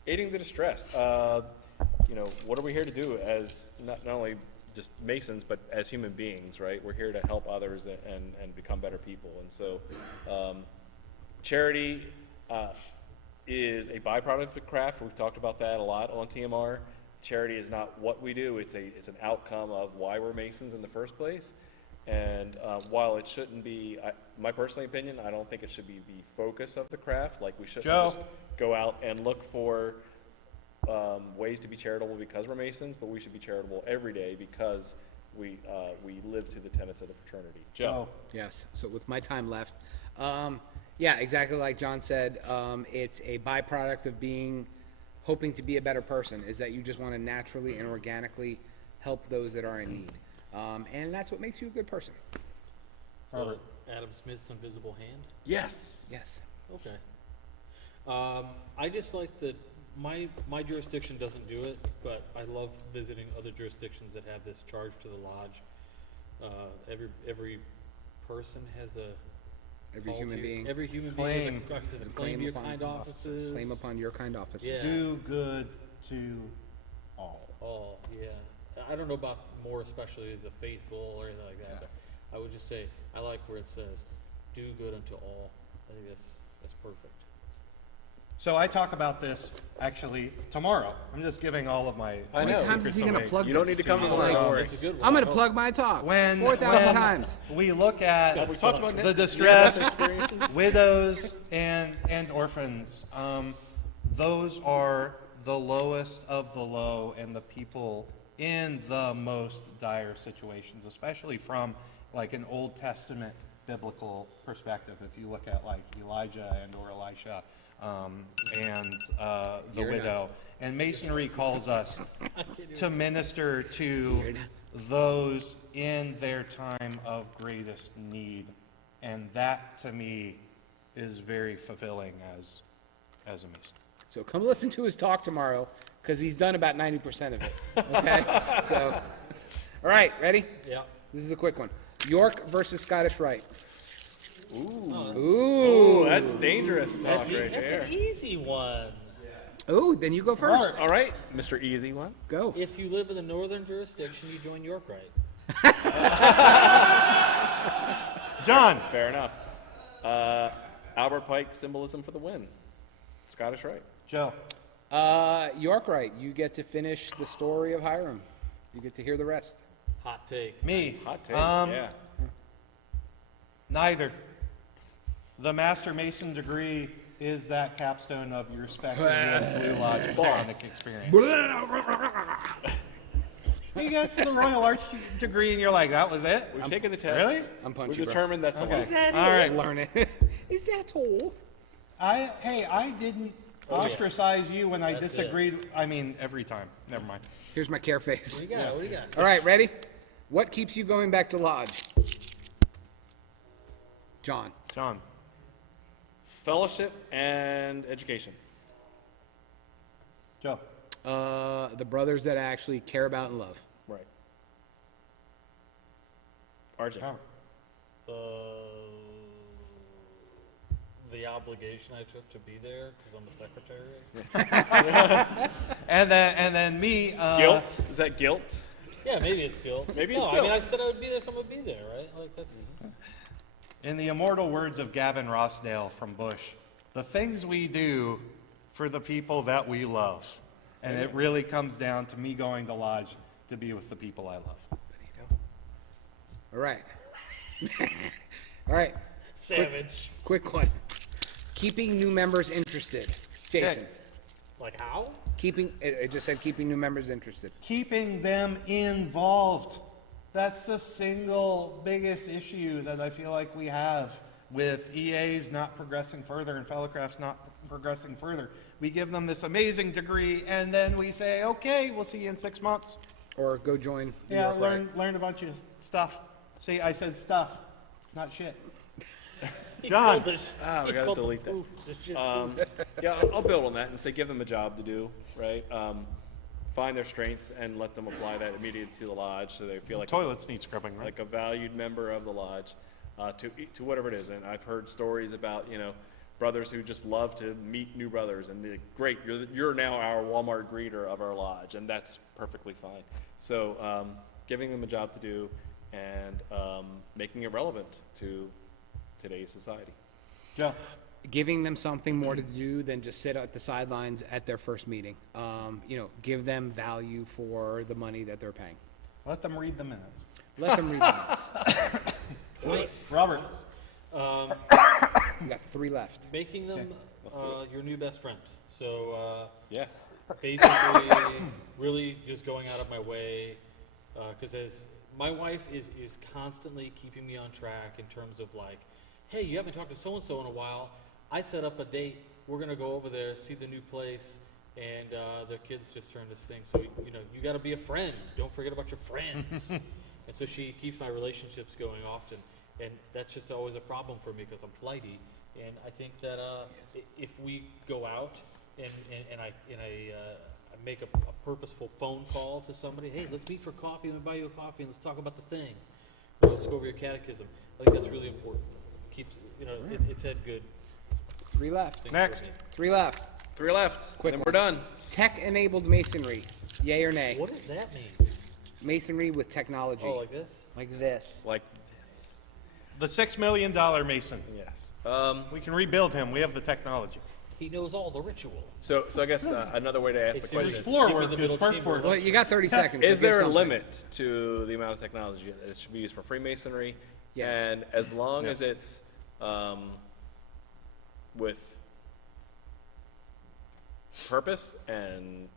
Aiding the distressed. What are we here to do as not only just Masons, but as human beings, right? We're here to help others and become better people. And so charity is a byproduct of the craft. We've talked about that a lot on TMR. Charity is not what we do. It's an outcome of why we're Masons in the first place. And while it shouldn't be, my personal opinion, I don't think it should be the focus of the craft. Like, we shouldn't just go out and look for ways to be charitable because we're Masons, but we should be charitable every day because we live to the tenets of the fraternity. Joe? Yes, so with my time left, yeah, exactly like John said, it's a byproduct of hoping to be a better person, is that you just want to naturally and organically help those that are in need. And that's what makes you a good person. So, Adam Smith's invisible hand? Yes. Yes. Okay. I just like that my jurisdiction doesn't do it, but I love visiting other jurisdictions that have this charge to the lodge. Every person has Every human being. Every human being has a claim Claim to your upon kind offices. Claim upon your kind offices. Yeah. Do good to all. Oh, yeah. I don't know about more especially the faithful or anything like that, but I would just say, I like where it says, do good unto all. I think that's perfect. So I talk about this actually tomorrow. I'm just giving all of my I know. How many times is he going to plug You don't this? need to come It's tomorrow, like, don't worry. That's a good one. I'm going to plug my talk. 4,000 times. we look at We talked about the distressed experiences. widows and orphans, those are the lowest of the low and the people in the most dire situations, especially from like an Old Testament biblical perspective. If you look at like Elijah and or Elisha and the widow. And Masonry calls us to minister to those in their time of greatest need. And that, to me, is very fulfilling as a Mason. So come listen to his talk tomorrow, because he's done about 90% of it. Okay? So, all right, ready? Yeah. This is a quick one. York versus Scottish Rite. Ooh, Ooh. that's dangerous talk That's right there. an easy one. Ooh, then you go first. All right, Mr. Easy One. Go. If you live in the northern jurisdiction, you join York Rite. John. Fair enough. Albert Pike, symbolism for the win. Scottish Rite. Joe. York Rite. You get to finish the story of Hiram. You get to hear the rest. Hot take. Me. Hot take, Um, yeah. Neither. The Master Mason degree is that capstone of your respective Blue Lodge Masonic experience. You get to the Royal Arch degree and you're like, that was it? We've taken the test. Really? I'm punchy, We've bro. determined that's Okay. a lot. All right. Learn it. Is that all? I didn't ostracize you when I That's disagreed. I mean, every time. Never mind. Here's my care face. What do you got? What do you got? All right, ready? What keeps you going back to Lodge? John. John. Fellowship and education. Joe. The brothers that I actually care about and love. Right. RJ. The obligation I took to be there because I'm a secretary. And then me. Guilt? Is that guilt? Yeah, maybe it's guilt. Maybe it's no, guilt. I mean, I said I would be there, so I'm gonna be there, right? Like that's. In the immortal words of Gavin Rossdale from Bush, the things we do for the people that we love. And it really comes down to me going to Lodge to be with the people I love. All right. All right. Savage. Quick one. Keeping new members interested. Jason. Like how? It just said keeping new members interested. Keeping them involved. That's the single biggest issue that I feel like we have with EAs not progressing further and fellowcrafts not progressing further. We give them this amazing degree and then we say, okay, we'll see you in 6 months. Or go join New Yeah, York Rag. learn a bunch of stuff. See, I said stuff, not shit. John. We gotta delete that. Yeah, I'll build on that and say give them a job to do, right? Find their strengths and let them apply that immediately to the lodge so they feel like Toilets need scrubbing, right? like a valued member of the lodge to whatever it is. And I've heard stories about, brothers who just love to meet new brothers and they're great, you're now our Walmart greeter of our lodge, and that's perfectly fine. So giving them a job to do and making it relevant to today's society. Joe. Giving them something more to do than just sit at the sidelines at their first meeting. Give them value for the money that they're paying. Let them read the minutes. Let them read the minutes. Robert. You got 3 left. Making them your new best friend. So Yeah. basically, really just going out of my way, because as my wife is constantly keeping me on track in terms of like, hey, you haven't talked to so and so in a while. I set up a date. We're gonna go over there, see the new place, and their kids just turned this thing. So you got to be a friend. Don't forget about your friends. And so she keeps my relationships going often, and that's just always a problem for me because I'm flighty. And I think that if we go out and I make a purposeful phone call to somebody, hey, let's meet for coffee. I'm gonna buy you a coffee and let's talk about the thing. Let's go over your catechism. I think that's really important. Keeps it's had good. 3 left. things Next. for me. 3 left. 3 left. Quick then one. we're done. Tech-enabled masonry. Yay or nay? What does that mean? Masonry with technology. Oh, like this? Like this. Like The $6 million Mason. yes. We can rebuild him. We have the technology. He knows all the ritual. So I guess another way to ask the It's question His is: floor give me work, the his middle perf chamber. work. Well, you got 30 seconds. so Is give there a something. limit to the amount of technology that it should be used for Freemasonry? Yes. And as long as it's with purpose and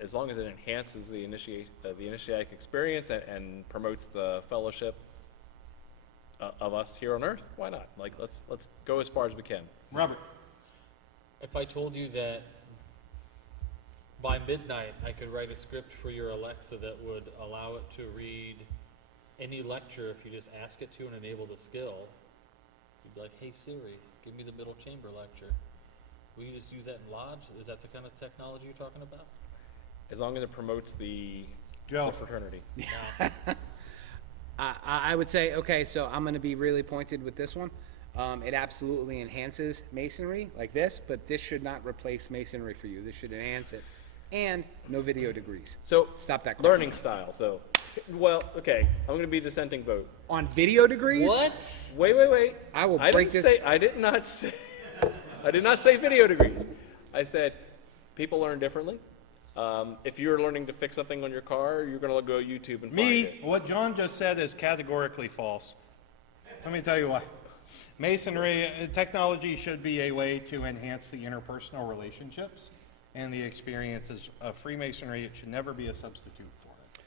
as long as it enhances the initiatic experience and promotes the fellowship of us here on Earth, why not? Like let's go as far as we can. Robert. If I told you that by midnight I could write a script for your Alexa that would allow it to read any lecture if you just ask it to and enable the skill, you'd be like, hey Siri, give me the middle chamber lecture. Will you just use that in Lodge? Is that the kind of technology you're talking about? As long as it promotes the Joe. fraternity. I would say, okay, so I'm going to be really pointed with this one. It absolutely enhances masonry like this, but this should not replace masonry for you. This should enhance it. And no video degrees. So Stop that crap. learning styles, though. Well, okay, I'm going to be dissenting vote. On video degrees? What? Wait. I will break this. I did not say video degrees. I said people learn differently. If you're learning to fix something on your car, you're going to go YouTube and find Me, it. what John just said is categorically false. Let me tell you why. Masonry, technology should be a way to enhance the interpersonal relationships and the experiences of Freemasonry. It should never be a substitute for it.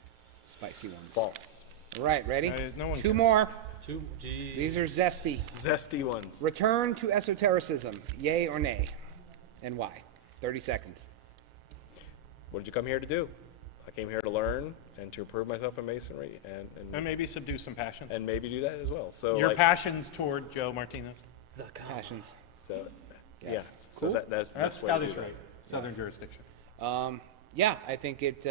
Spicy ones. False. All right, ready? No one Two cares. more. Geez. These are zesty. Zesty ones. Return to esotericism, yay or nay, and why? 30 seconds. What did you come here to do? I came here to learn and to improve myself in Masonry And maybe subdue some passions. and maybe do that as well. So Your like, passions toward Joe Martinez. Passions. so Yes. yes. So Cool. that's the That's best way to do Scottish that. right. Southern jurisdiction. Yeah, I think it,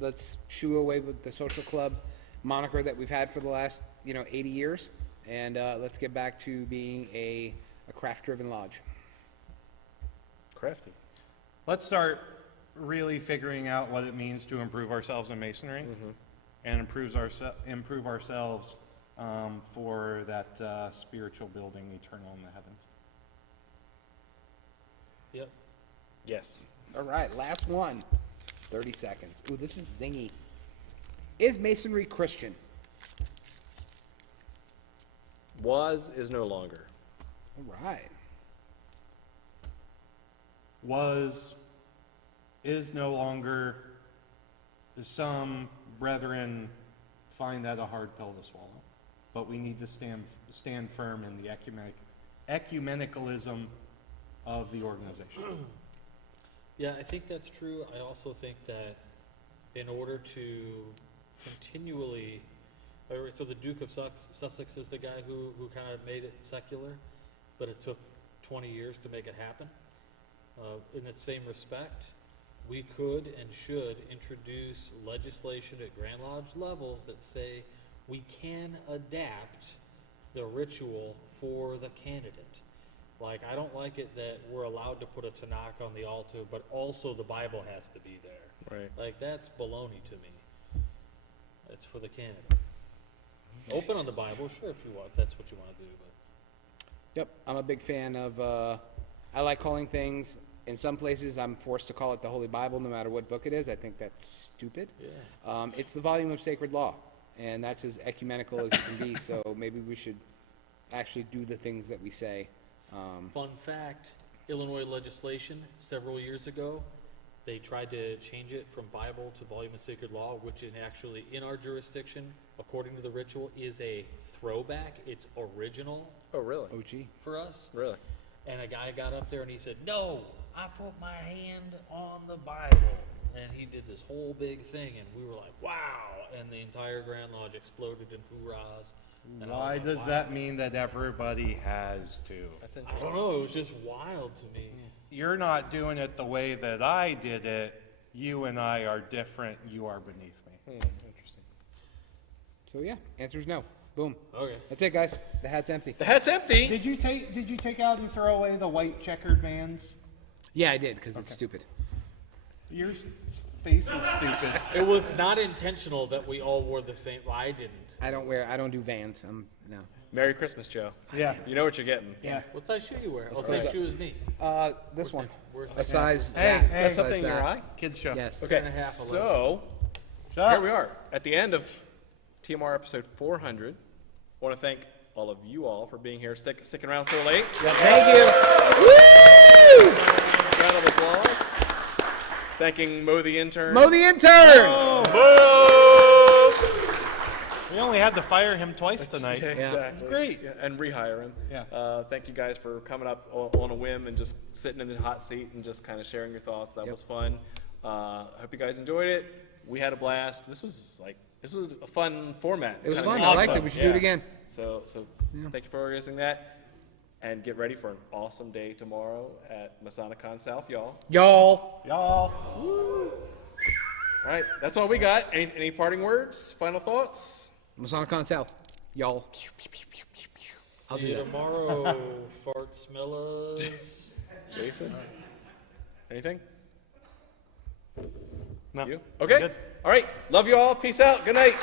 let's shoo away with the social club moniker that we've had for the last, 80 years, and let's get back to being a craft-driven lodge. Crafty. Let's start really figuring out what it means to improve ourselves in Masonry and improve ourselves for that spiritual building eternal in the heavens. Yep. Yes. All right, last one. 30 seconds. Ooh, this is zingy. Is Masonry Christian? Was is no longer. All right. Is no longer. Some brethren find that a hard pill to swallow, but we need to stand firm in the ecumenicalism of the organization. Yeah, I think that's true. I also think that in order to continually, so the Duke of Sussex is the guy who kind of made it secular, but it took 20 years to make it happen. In that same respect, we could and should introduce legislation at Grand Lodge levels that say we can adapt the ritual for the candidate. Like, I don't like it that we're allowed to put a Tanakh on the altar, but also the Bible has to be there. Right. Like, that's baloney to me. It's for the candidate. Open on the Bible, sure, if you want, if that's what you want to do. But Yep, I'm a big fan of, I like calling things, in some places I'm forced to call it the Holy Bible no matter what book it is. I think that's stupid. Yeah. It's the volume of sacred law, and that's as ecumenical as it can be, so maybe we should actually do the things that we say. Fun fact, Illinois legislation several years ago, they tried to change it from Bible to volume of sacred law, which is actually in our jurisdiction, according to the ritual, is a throwback. It's original Oh, really? OG. for us. Really? And a guy got up there and he said, "No, I put my hand on the Bible." And he did this whole big thing, and we were like, "Wow!" And the entire Grand Lodge exploded in hoorahs. And I was Why like, does "Wow." that mean that everybody has to? That's I interesting. don't know. It was just wild to me. You're not doing it the way that I did it. You and I are different. You are beneath me. Interesting. So yeah, answer is no. Boom. Okay. That's it, guys. The hat's empty. The hat's empty. Did you take out and throw away the white checkered vans? Yeah, I did, because it's stupid. Your face is stupid. It was not intentional that we all wore the same. Well, I didn't. I don't do Vans. No. Merry Christmas, Joe. Yeah. You know what you're getting. Yeah. What size shoe you wear? Oh, same shoe as me. This one. Where's A that? size Hey, that. hey. That's size something in your that. eye? Kids show. Yes. Okay, 10.5, 11. so Shut here up. we are at the end of TMR episode 400. I want to thank all of you all for being here, sticking around so late. Thank you. Round of applause. Thanking Mo the intern. Mo the intern. We only had to fire him twice tonight. Yeah, exactly. Great. Yeah, and rehire him. Yeah. Thank you guys for coming up on a whim and just sitting in the hot seat and just kind of sharing your thoughts. That was fun. Hope you guys enjoyed it. We had a blast. This was a fun format. It was Kinda fun. makes I liked sense. it. We should do it again. So thank you for organizing that. And get ready for an awesome day tomorrow at Masonic Con South, y'all. Y'all. Y'all. All right, that's all we got. Any parting words? Final thoughts? Masonic Con South. Y'all. I'll See do you that. tomorrow, fart smellers. Jason? Anything? No. You? Okay. Good. All right. Love you all. Peace out. Good night.